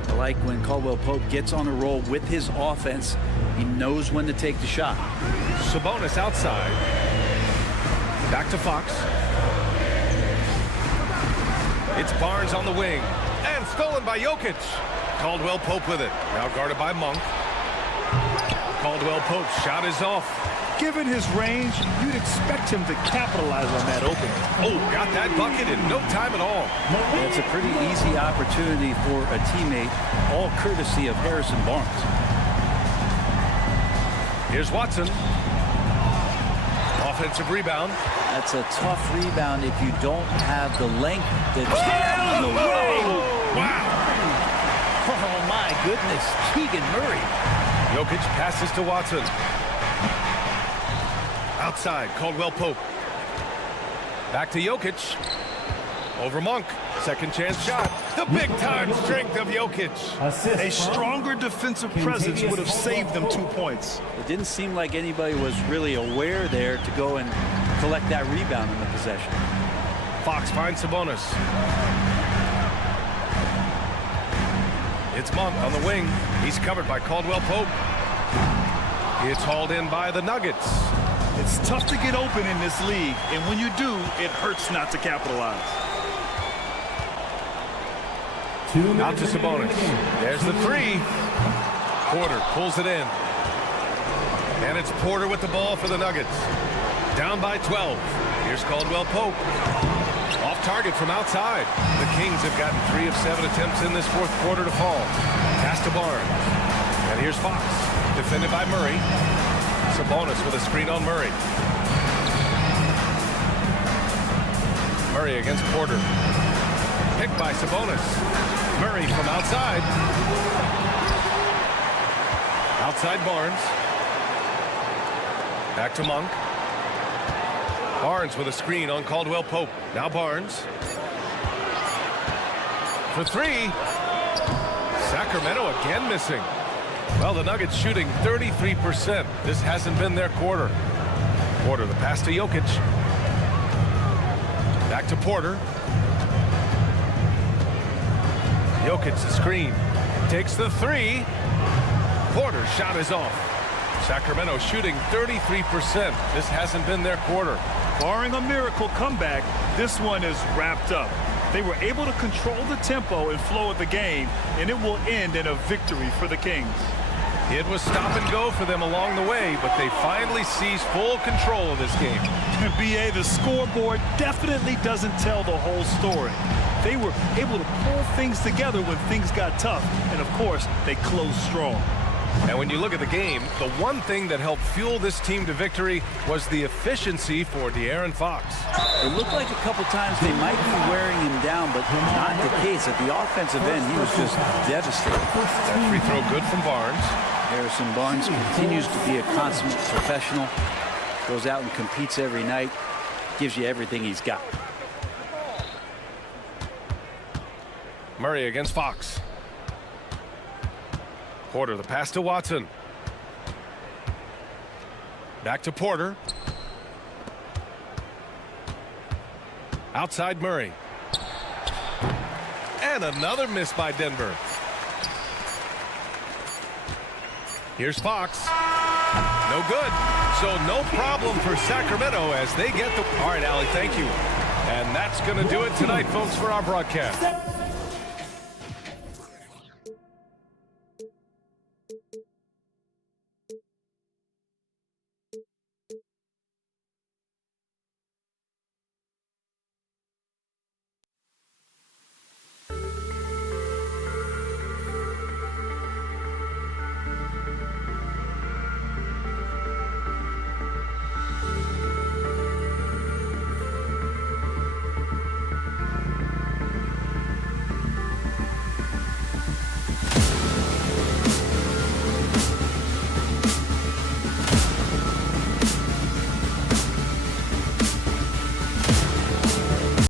I like when Caldwell Pope gets on a roll with his offense. He knows when to take the shot. Sabonis outside. Back to Fox. It's Barnes on the wing. And stolen by Jokic. Caldwell Pope with it. Now guarded by Monk. Caldwell Pope's shot is off. Given his range, you'd expect him to capitalize on that opening. Oh, got that bucket in no time at all. It's a pretty easy opportunity for a teammate, all courtesy of Harrison Barnes. Here's Watson. Offensive rebound. That's a tough rebound if you don't have the length that's on the way. Wow. Oh, my goodness. Keegan Murray. Jokic passes to Watson. Outside, Caldwell Pope. Back to Jokic. Over Monk. Second chance shot. The big-time strength of Jokic. A stronger defensive presence would have saved them 2 points. It didn't seem like anybody was really aware there to go and collect that rebound in the possession. Fox finds Sabonis. It's Monk on the wing. He's covered by Caldwell Pope. It's hauled in by the Nuggets. It's tough to get open in this league, and when you do, it hurts not to capitalize. Out to Sabonis. There's the three. Porter pulls it in. And it's Porter with the ball for the Nuggets. Down by 12. Here's Caldwell Pope. Off target from outside. The Kings have gotten 3 of 7 attempts in this fourth quarter to fall. Pass to Barnes. And here's Fox. Defended by Murray. Sabonis with a screen on Murray. Murray against Porter. Picked by Sabonis. Murray from outside. Outside Barnes. Back to Monk. Barnes with a screen on Caldwell Pope. Now Barnes. For three. Sacramento again missing. Well, the Nuggets shooting 33%. This hasn't been their quarter. Porter, the pass to Jokic. Back to Porter. Jokic, the screen. Takes the three. Porter's shot is off. Sacramento shooting 33%. This hasn't been their quarter. Barring a miracle comeback, this one is wrapped up. They were able to control the tempo and flow of the game, and it will end in a victory for the Kings. It was stop and go for them along the way, but they finally seized full control of this game. BA, the scoreboard definitely doesn't tell the whole story. They were able to pull things together when things got tough, and of course, they closed strong. And when you look at the game, the one thing that helped fuel this team to victory was the efficiency for De'Aaron Fox. It looked like a couple times they might be wearing him down, but not the case. At the offensive end, he was just devastating. That free throw good from Barnes. Harrison Barnes continues to be a consummate professional. Goes out and competes every night. Gives you everything he's got. Murray against Fox. Porter, the pass to Watson. Back to Porter. Outside Murray. And another miss by Denver. Here's Fox. No good. So no problem for Sacramento as they get the... All right, Allie, thank you. And that's going to do it tonight, folks, for our broadcast.